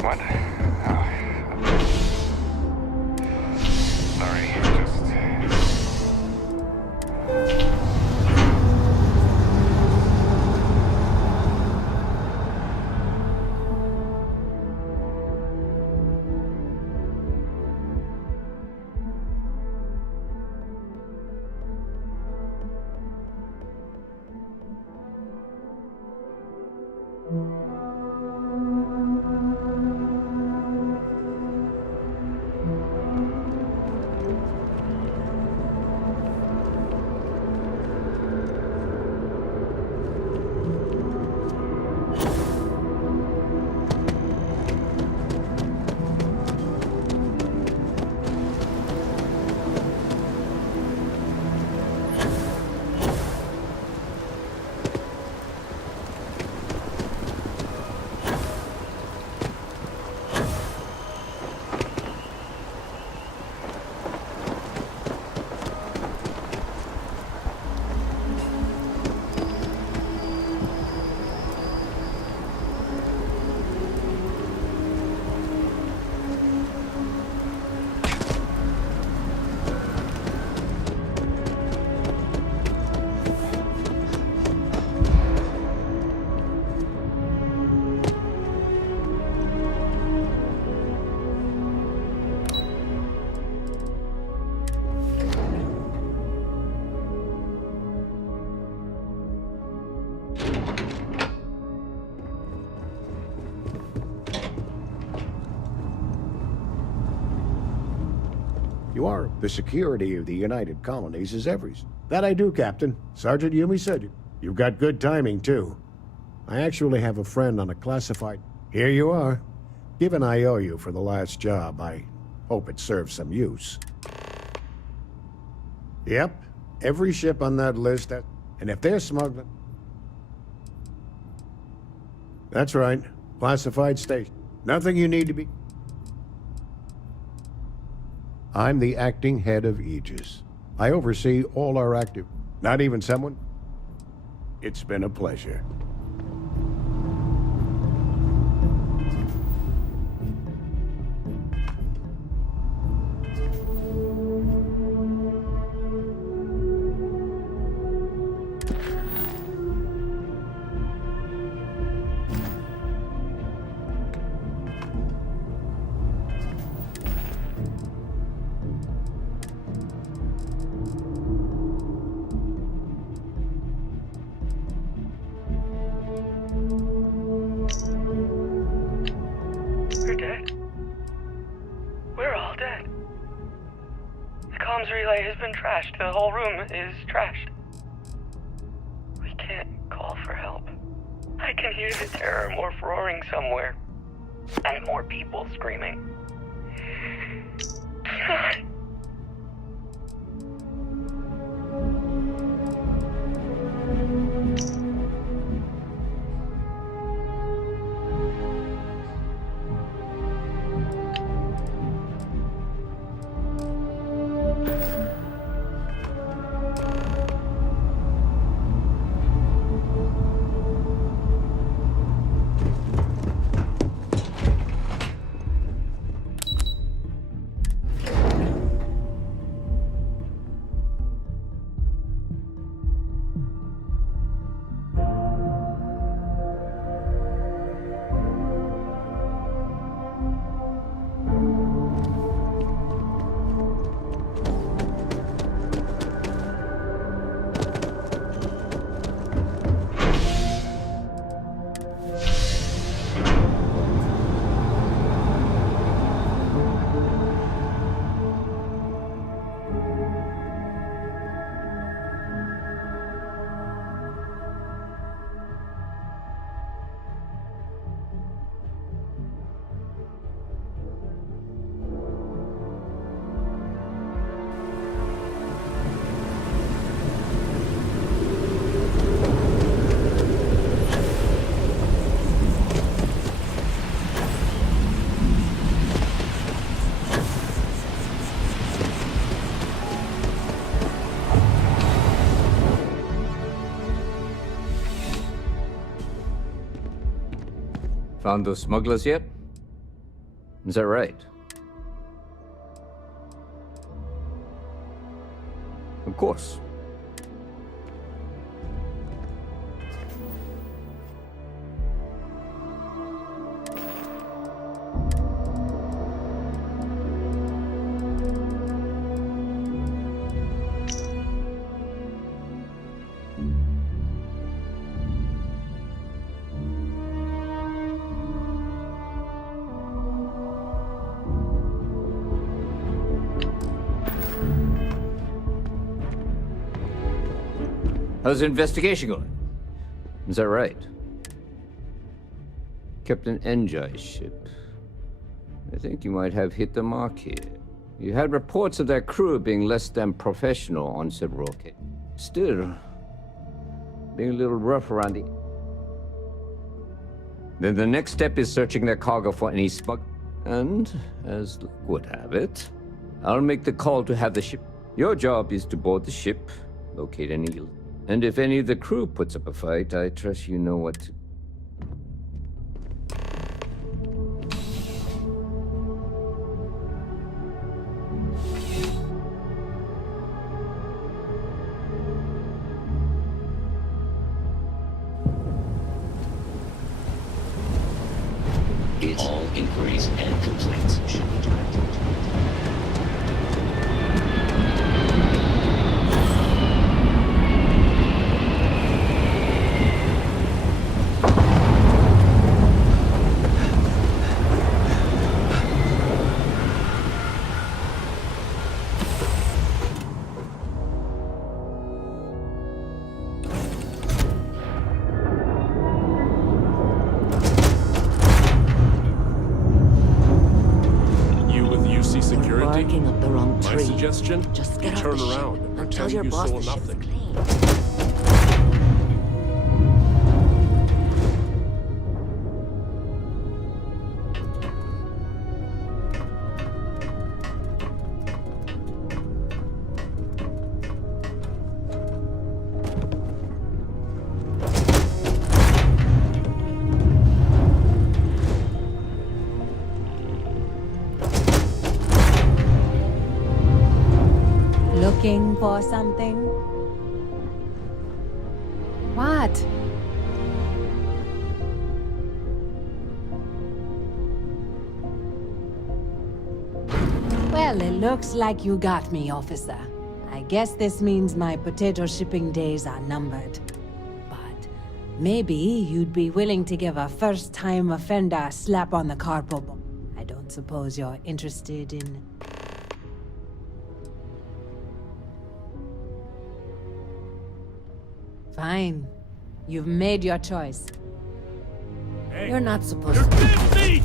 What? Sorry, just... You are. The security of the United Colonies is everything. That I do, Captain. Sergeant Yumi said it. You've got good timing, too. I actually have a friend on a classified... Here you are. Given I owe you for the last job, I hope it serves some use. Yep. Every ship on that list, and if they're smuggling... That's right. Classified station. Nothing you need to be... I'm the acting head of Aegis. I oversee all our active... Not even someone... It's been a pleasure. We're dead. We're all dead. The comms relay has been trashed. The whole room is trashed. We can't call for help. I can hear the terror morph roaring somewhere. And more people screaming. God. Found those smugglers yet? Is that right? Of course. How's the investigation going? Is that right? Captain Enjai's ship. I think you might have hit the mark here. You had reports of their crew being less than professional on several occasions. Still, being a little rough around the... Then the next step is searching their cargo for any smug... And, as luck would have it, I'll make the call to have the ship... Your job is to board the ship, locate any... And if any of the crew puts up a fight, I trust you know what to... All inquiries and complaints should be directed. Just get turn around and pretend you saw nothing. Looking for something? What? Well, it looks like you got me, officer. I guess this means my potato shipping days are numbered. But maybe you'd be willing to give a first-time offender a slap on the carpal. I don't suppose you're interested in... Fine. You've made your choice. Hey, you're not supposed to...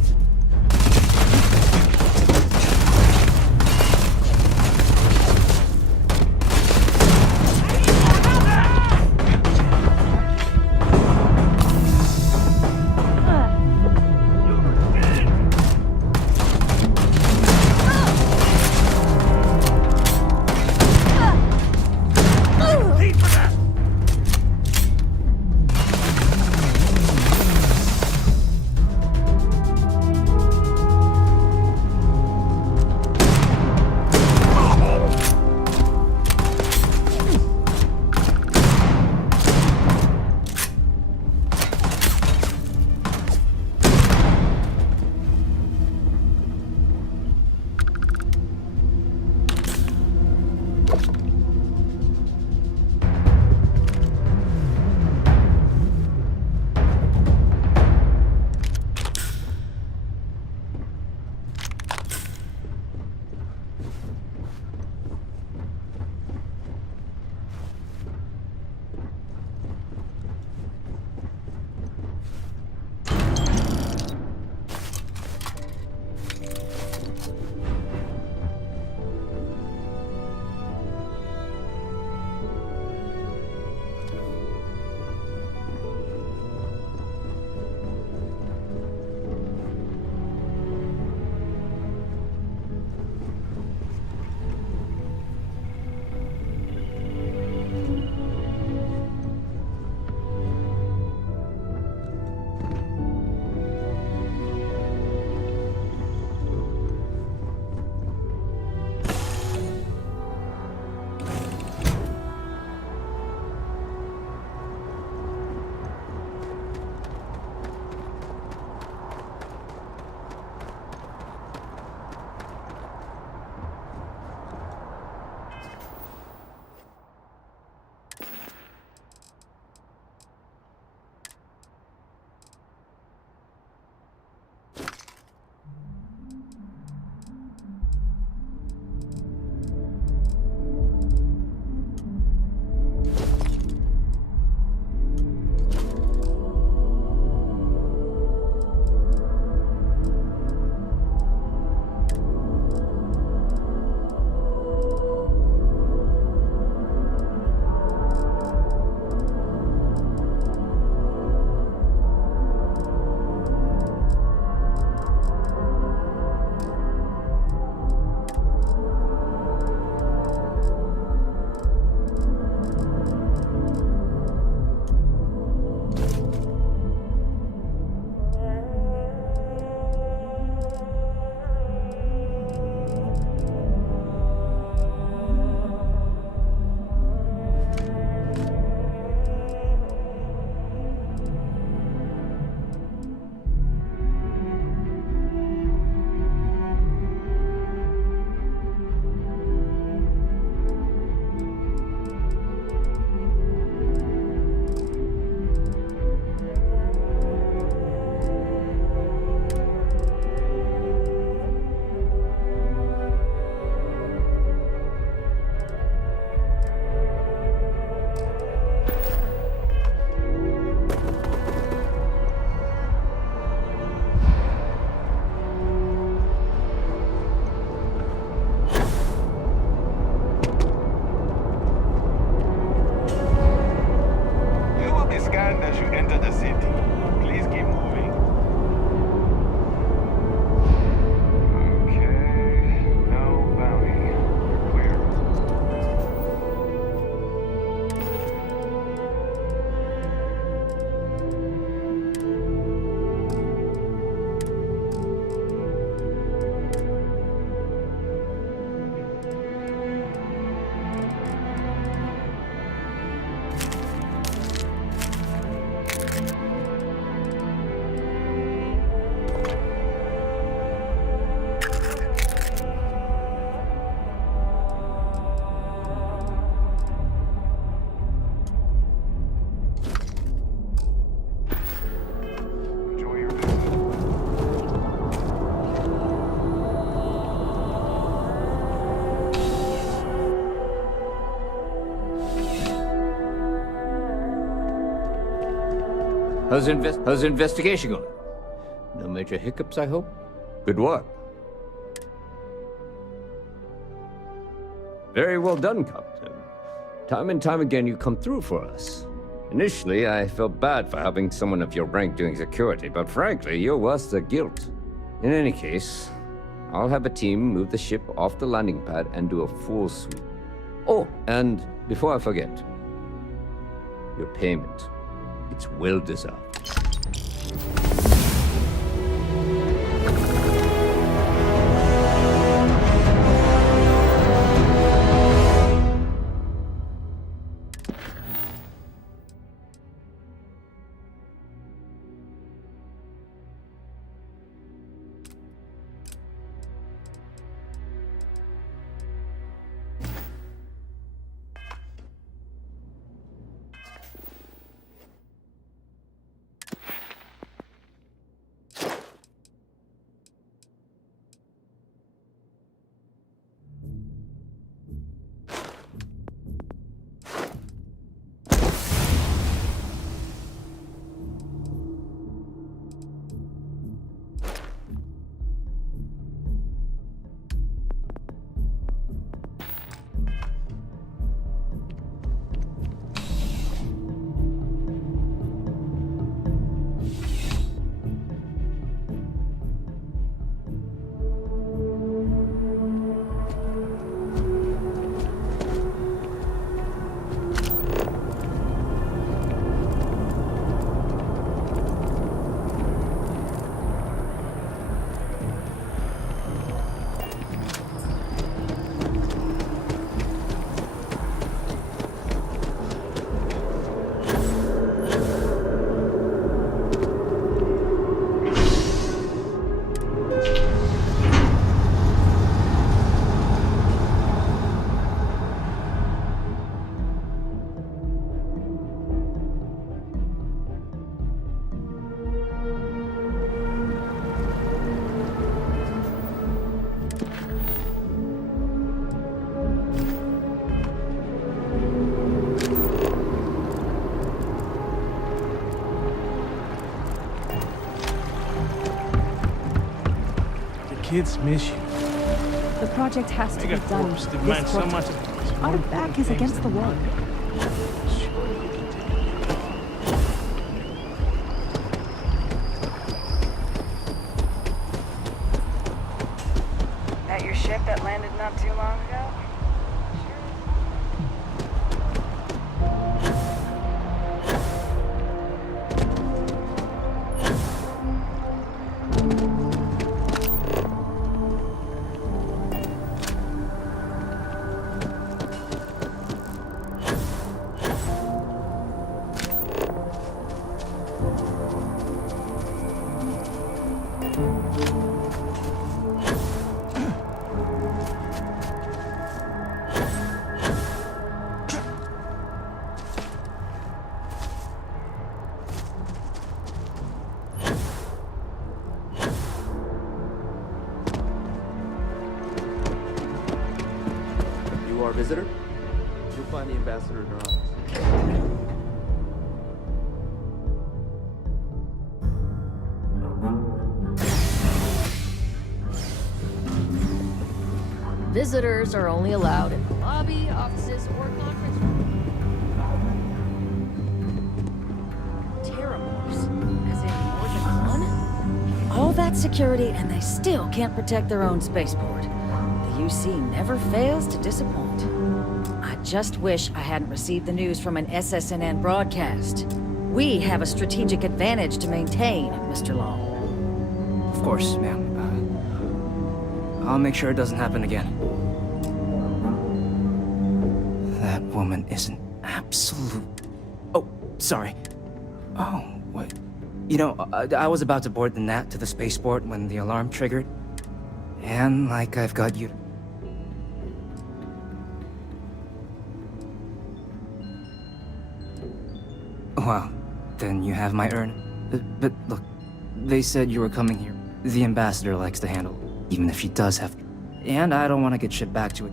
How's the investigation going? No major hiccups, I hope? Good work. Very well done, Captain. Time and time again, you come through for us. Initially, I felt bad for having someone of your rank doing security, but frankly, you're worse than guilt. In any case, I'll have a team move the ship off the landing pad and do a full sweep. Oh, and before I forget, your payment. It's well deserved. Kids miss you. The project has to be done. Megacorps demand so much of us. Our back is against the wall. That your ship that landed not too long ago? You are a visitor? You'll find the ambassador in her office. Visitors are only allowed in the lobby, offices, or conference room. Terramorphs? As in more than one? All that security and they still can't protect their own spaceport. The UC never fails to disappoint. I just wish I hadn't received the news from an SSNN broadcast. We have a strategic advantage to maintain, Mr. Long. Of course, ma'am. I'll make sure it doesn't happen again. That woman is an absolute... Oh, sorry. Oh, what? You know, I was about to board the Nat to the spaceport when the alarm triggered. And like I've got you... Well, then you have my urn. But look, they said you were coming here. The ambassador likes to handle it. Even if he does have to. And I don't want to get shipped back to it.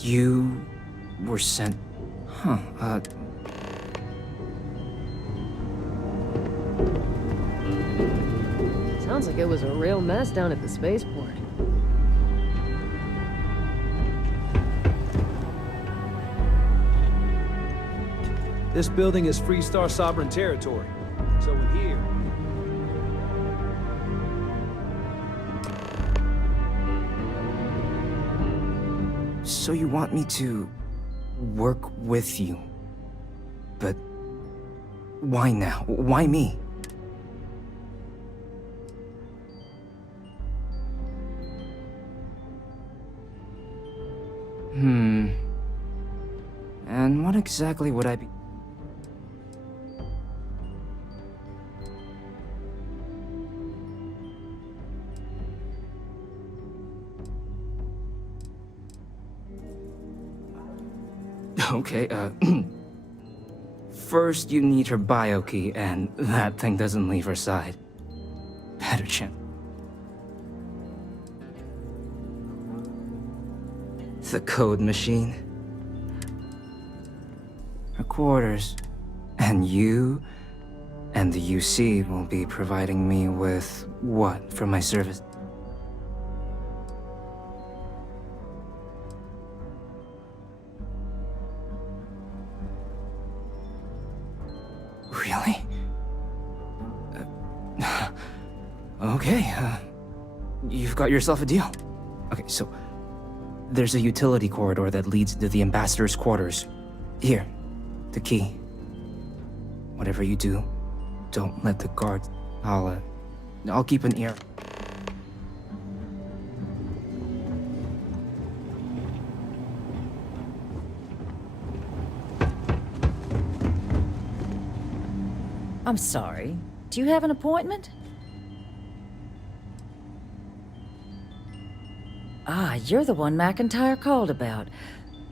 You were sent... Huh, Sounds like it was a real mess down at the spaceport. This building is Freestar sovereign territory. So in here... So you want me to work with you? But why now? Why me? And what exactly would I be... Okay, first you need her bio key, and that thing doesn't leave her side. Better chance. The code machine. Her quarters. And you and the UC will be providing me with what for my service? Really? Okay, you've got yourself a deal. Okay, so there's a utility corridor that leads to the ambassador's quarters. Here, the key. Whatever you do, don't let the guards... I'll keep an ear. I'm sorry. Do you have an appointment? Ah, you're the one McIntyre called about.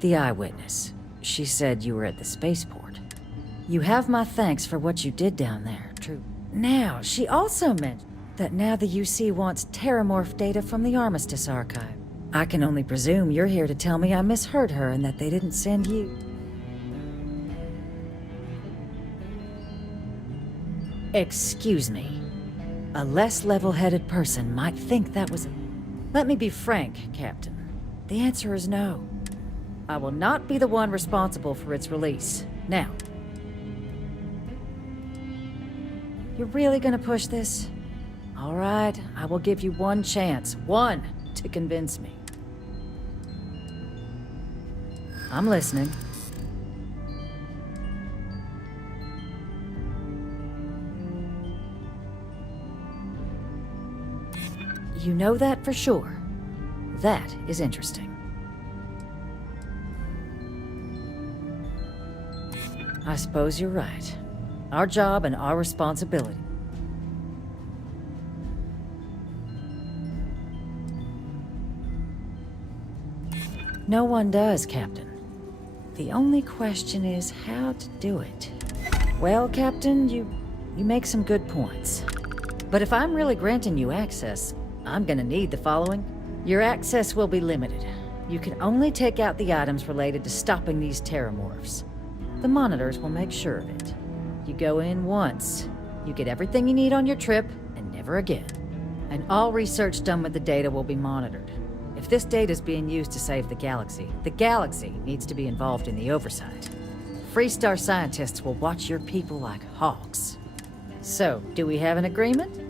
The eyewitness. She said you were at the spaceport. You have my thanks for what you did down there, true. Now, she also mentioned that now the UC wants terramorph data from the Armistice Archive. I can only presume you're here to tell me I misheard her and that they didn't send you. Excuse me. A less level-headed person might think that was... Let me be frank, Captain. The answer is no. I will not be the one responsible for its release. Now, you're really gonna push this? All right, I will give you one chance. One to convince me. I'm listening. You know that for sure. That is interesting. I suppose you're right. Our job and our responsibility. No one does, Captain. The only question is how to do it. Well, Captain, you make some good points. But if I'm really granting you access, I'm gonna need the following. Your access will be limited. You can only take out the items related to stopping these terramorphs. The monitors will make sure of it. You go in once, you get everything you need on your trip, and never again. And all research done with the data will be monitored. If this data is being used to save the galaxy needs to be involved in the oversight. Freestar scientists will watch your people like hawks. So, do we have an agreement?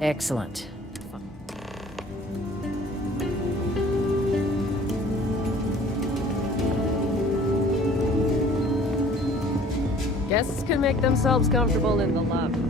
Excellent. Guests can make themselves comfortable in the lobby.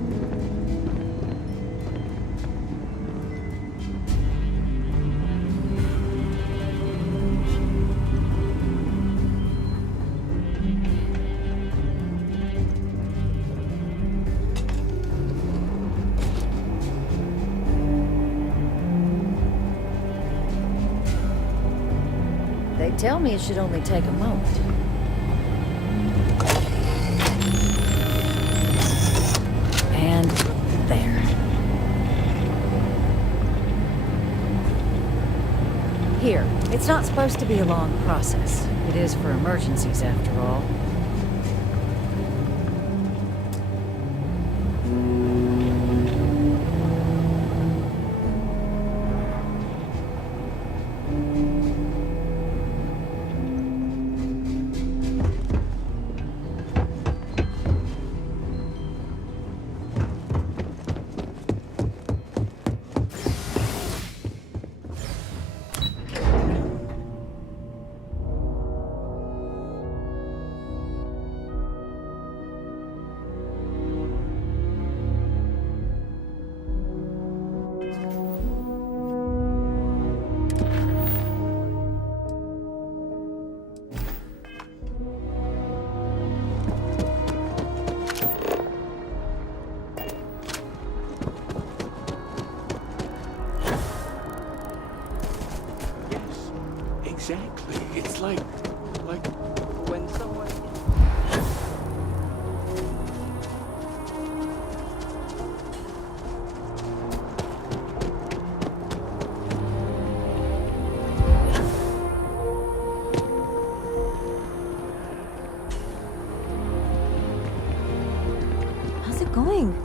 They tell me it should only take a moment. And there. not supposed to be a long process. It is for emergencies, after all. Exactly. It's like when someone... How's it going?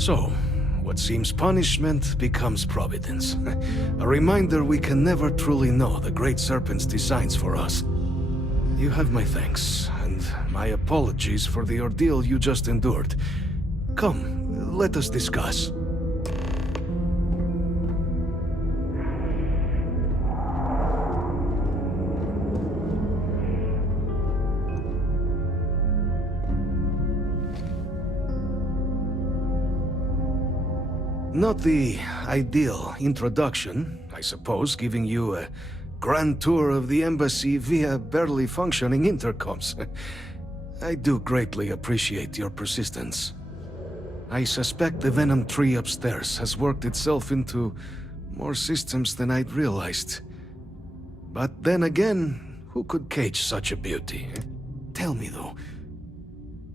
So, what seems punishment becomes providence. A reminder we can never truly know the Great Serpent's designs for us. You have my thanks, and my apologies for the ordeal you just endured. Come, let us discuss. Not the ideal introduction, I suppose, giving you a grand tour of the embassy via barely functioning intercoms. I do greatly appreciate your persistence. I suspect the Venom tree upstairs has worked itself into more systems than I'd realized. But then again, who could cage such a beauty? Tell me though,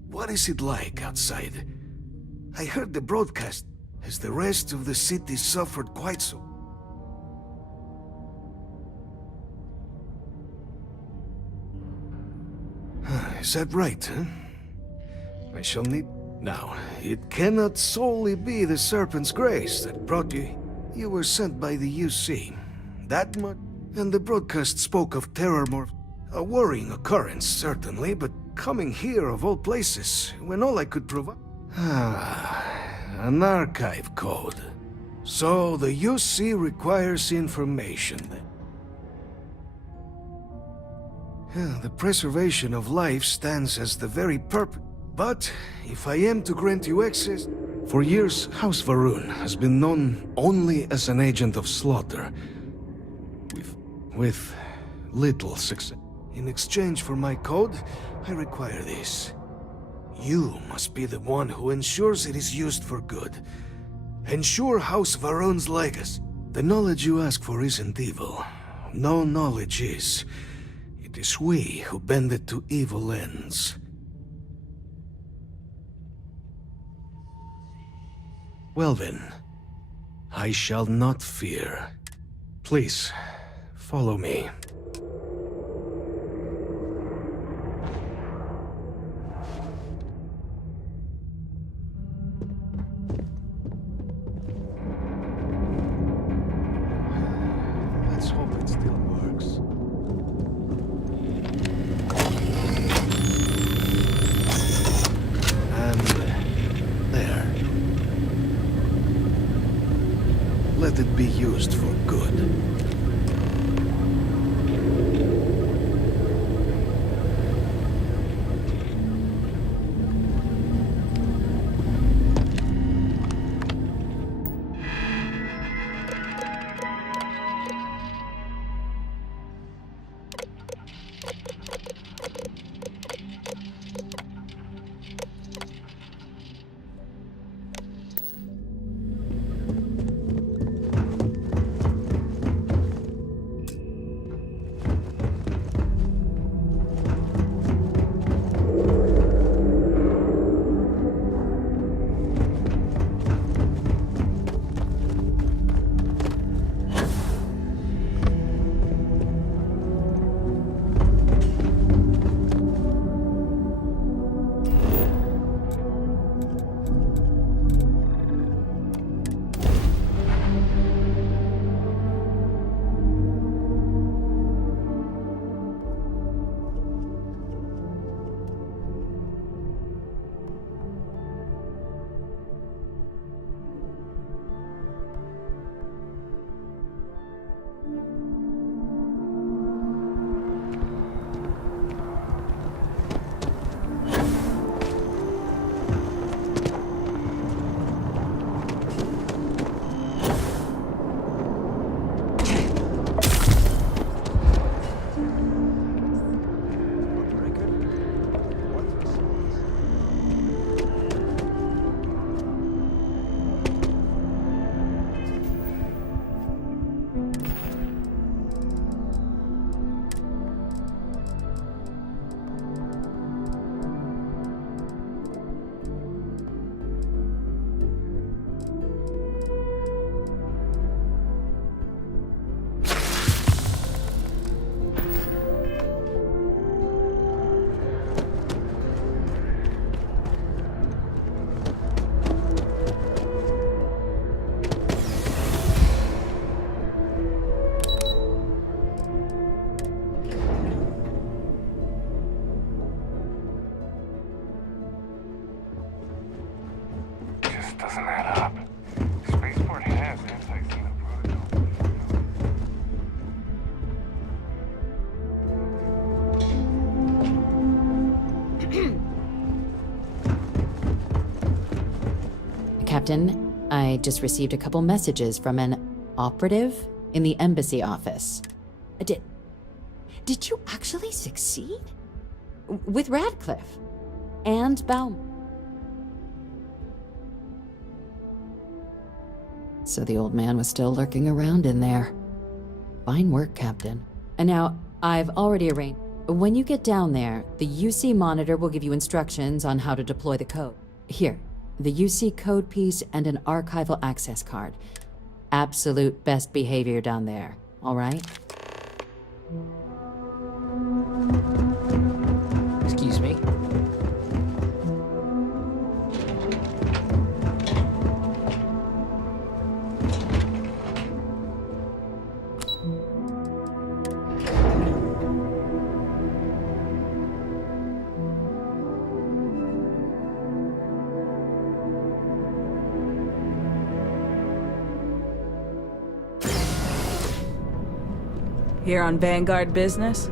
what is it like outside? I heard the broadcast. Has the rest of the city suffered quite so? Is that right, huh? I shall need... Now, it cannot solely be the Serpent's grace that brought you... You were sent by the UC. That much? And the broadcast spoke of terror more... A worrying occurrence, certainly, but coming here of all places, when all I could provide... An archive code. So the UC requires information then. The preservation of life stands as the very purpose. But if I am to grant you access... For years, House Varun has been known only as an agent of slaughter. With little success. In exchange for my code, I require this. You must be the one who ensures it is used for good. Ensure House Varun's legacy. The knowledge you ask for isn't evil. No knowledge is. It is we who bend it to evil ends. Well then, I shall not fear. Please, follow me. Let's hope it still works. And there. Let it be used for good. Captain, I just received a couple messages from an operative in the embassy office. Did you actually succeed? With Radcliffe and Bauman. So the old man was still lurking around in there. Fine work, Captain. And now, I've already arranged. When you get down there, the UC monitor will give you instructions on how to deploy the code. Here, the UC code piece and an archival access card. Absolute best behavior down there, all right? Excuse me? Here on Vanguard business?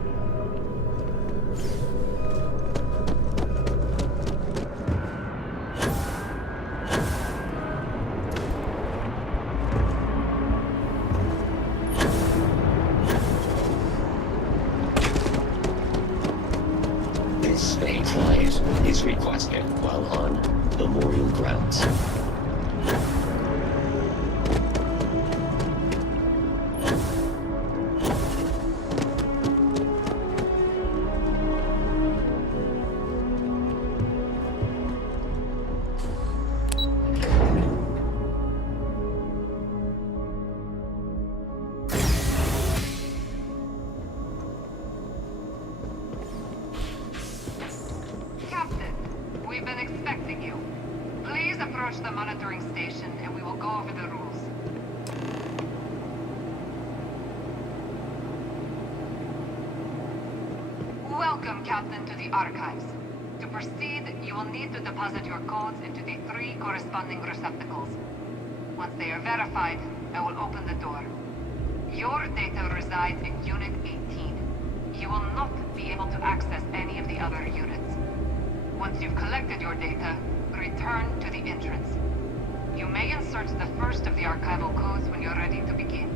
This a client is requested while on memorial grounds. We've been expecting you. Please approach the monitoring station and we will go over the rules. Welcome, Captain, to the archives. To proceed, you will need to deposit your codes into the 3 corresponding receptacles. Once they are verified, I will open the door. Your data resides in Unit 18. You will not be able to access any of the other units. Once you've collected your data, return to the entrance. You may insert the first of the archival codes when you're ready to begin.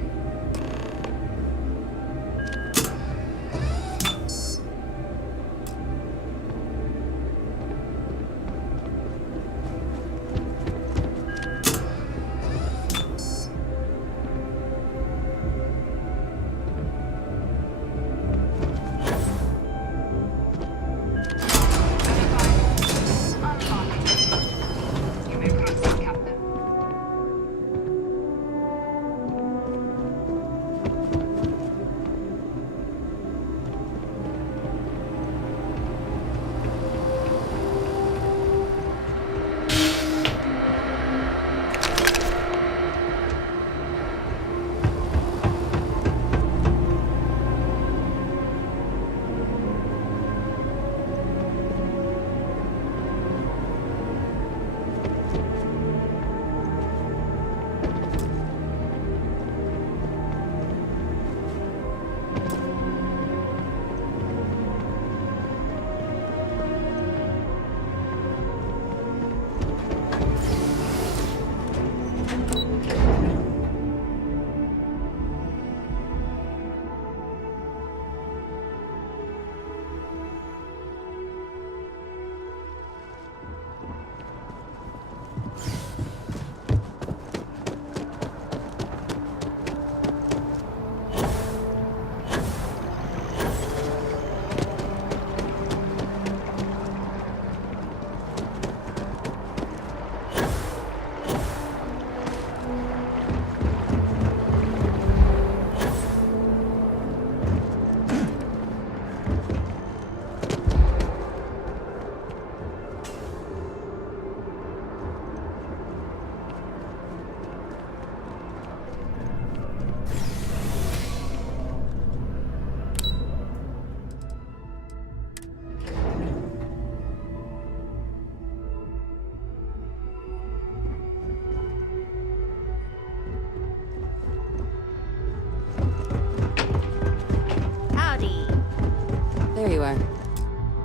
There you are.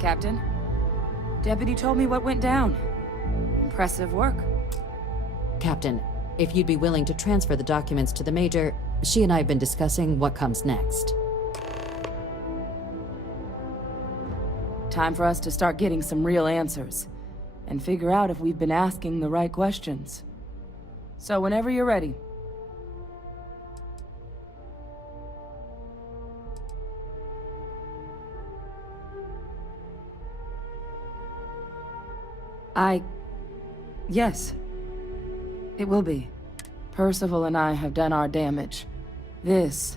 Captain? Deputy told me what went down. Impressive work. Captain, if you'd be willing to transfer the documents to the Major, she and I have been discussing what comes next. Time for us to start getting some real answers, and figure out if we've been asking the right questions. So whenever you're ready. Yes. It will be. Percival and I have done our damage. This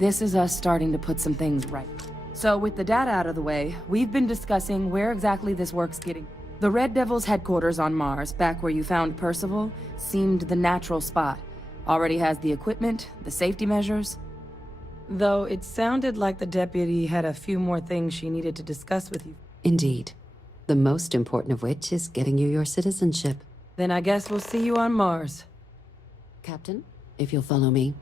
is us starting to put some things right. So with the data out of the way, we've been discussing where exactly this work's getting. The Red Devil's headquarters on Mars, back where you found Percival, seemed the natural spot. Already has the equipment, the safety measures. Though it sounded like the deputy had a few more things she needed to discuss with you. Indeed. The most important of which is getting you your citizenship. Then I guess we'll see you on Mars. Captain, if you'll follow me.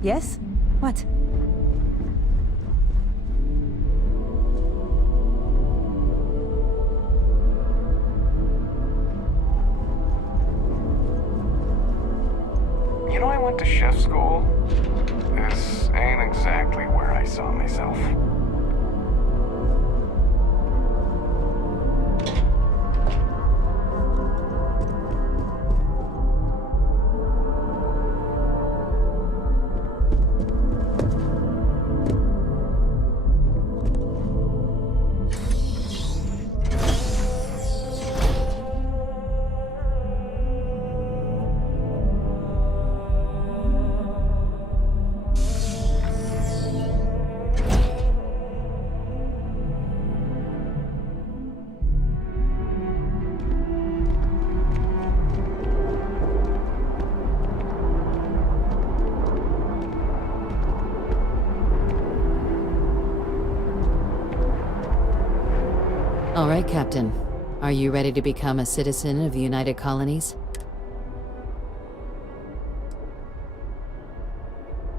Yes? What? You know, I went to chef school. This ain't exactly where I saw myself. All right, Captain. Are you ready to become a citizen of the United Colonies?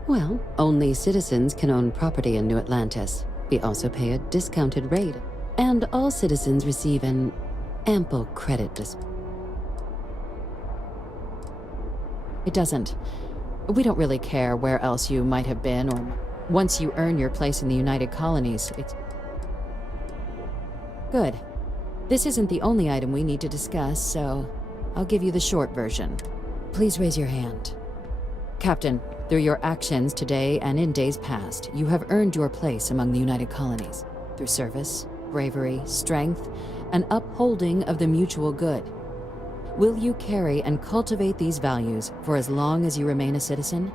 Well, only citizens can own property in New Atlantis. We also pay a discounted rate, and all citizens receive an ample credit discount. It doesn't. We don't really care where else you might have been, or once you earn your place in the United Colonies, it's... Good. This isn't the only item we need to discuss, so I'll give you the short version. Please raise your hand. Captain, through your actions today and in days past, you have earned your place among the United Colonies through service, bravery, strength, and upholding of the mutual good. Will you carry and cultivate these values for as long as you remain a citizen?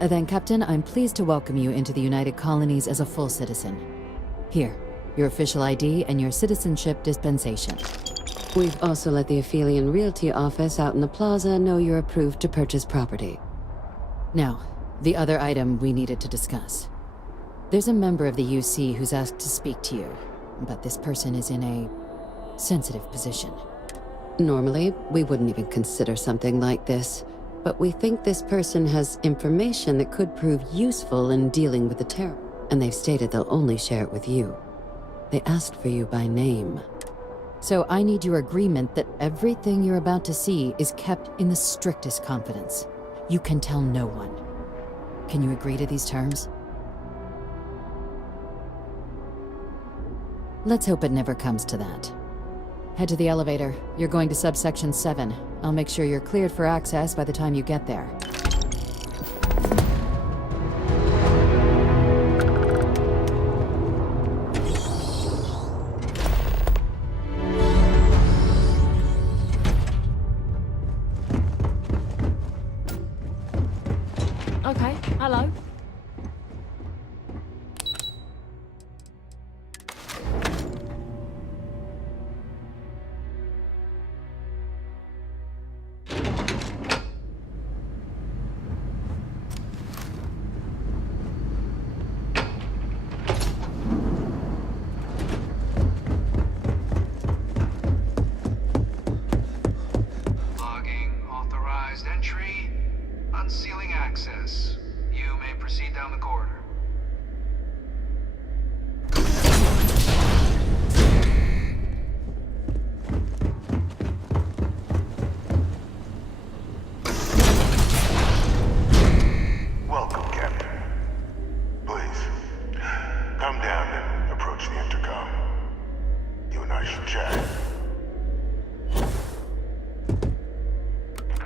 Then, Captain, I'm pleased to welcome you into the United Colonies as a full citizen. Here, your official ID and your citizenship dispensation. We've also let the Aphelion Realty office out in the plaza know you're approved to purchase property. Now, the other item we needed to discuss. There's a member of the UC who's asked to speak to you, but this person is in a sensitive position. Normally, we wouldn't even consider something like this, but we think this person has information that could prove useful in dealing with the terror, and they've stated they'll only share it with you. They asked for you by name. So I need your agreement that everything you're about to see is kept in the strictest confidence. You can tell no one. Can you agree to these terms? Let's hope it never comes to that. Head to the elevator. You're going to subsection 7. I'll make sure you're cleared for access by the time you get there. Okay, hello. Logging authorized entry. Unsealing access. You may proceed down the corridor. Welcome, Captain. Please, come down and approach the intercom. You and I should chat.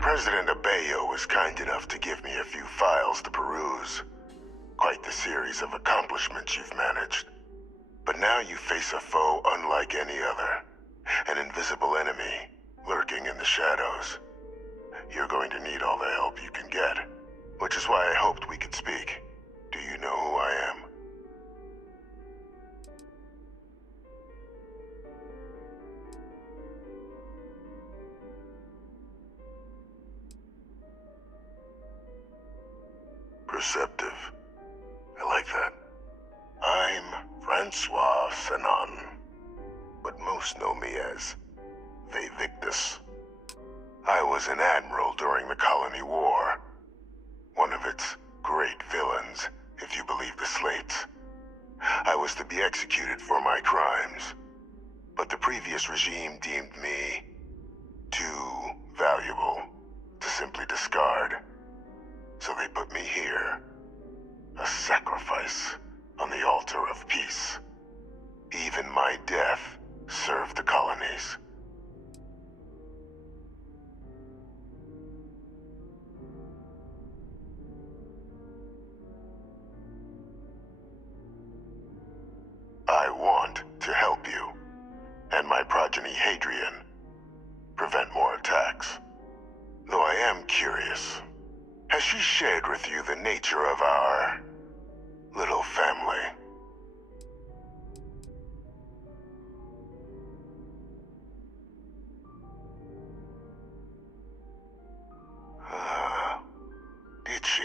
President Abeyo was kind enough to give me a few files to peruse. Quite the series of accomplishments you've managed. But now you face a foe unlike any other. An invisible enemy, lurking in the shadows. You're going to need all the help you can get. Which is why I hoped we could speak. Do you know who I am? Perceptive. I like that. I'm Francois Sanon, but most know me as Victus. I was an admiral during the Colony War. One of its great villains, if you believe the slates. I was to be executed for my crimes, but the previous regime deemed me too valuable to simply discard. So they put me here, a sacrifice on the altar of peace. Even my death served the colonies. I want to help you, and my progeny Hadrian, prevent more attacks. Though I am curious, has she shared with you the nature of our little family? Did she?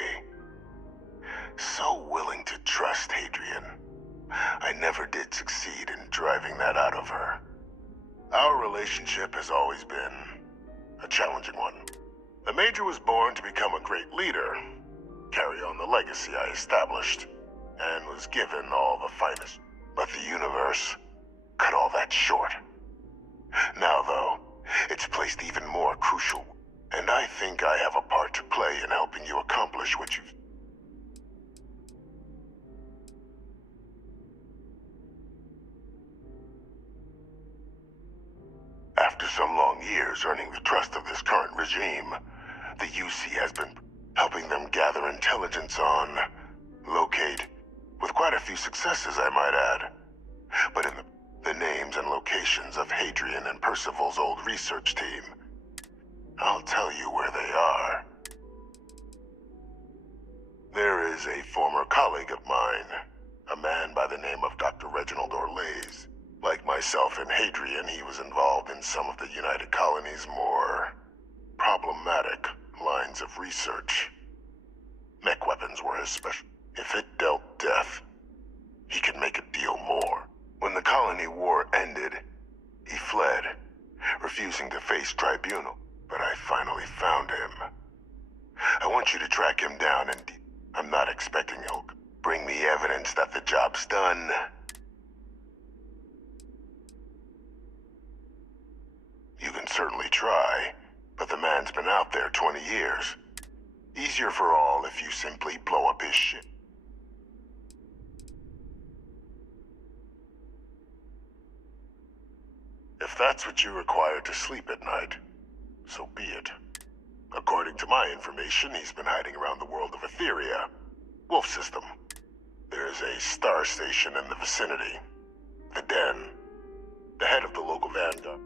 So willing to trust Hadrian. I never did succeed in driving that out of her. Our relationship has always been a challenging one. The Major was born to become a great leader, carry on the legacy I established, and was given all the finest. But the universe cut all that short. Now, though, it's placed even more crucial, and I think I have a part to play in helping you accomplish what you've... After some long years earning the trust of this current regime, the UC has been helping them gather intelligence on, locate, with quite a few successes I might add. But in the names and locations of Hadrian and Percival's old research team, I'll tell you where they are. There is a former colleague of mine, a man by the name of Dr. Reginald Orlaise. Like myself and Hadrian, he was involved in some of the United Colony's more problematic lines of research. Mech weapons were his special. If it dealt death, he could make a deal more. When the Colony War ended, he fled, refusing to face tribunal. But I finally found him. I want you to track him down, and I'm not expecting he'll bring me evidence that the job's done. You can certainly try, but the man's been out there 20 years. Easier for all if you simply blow up his ship. If that's what you require to sleep at night, so be it. According to my information, he's been hiding around the world of Etheria, Wolf System. There's a star station in the vicinity, the Den. The head of the local vanguard.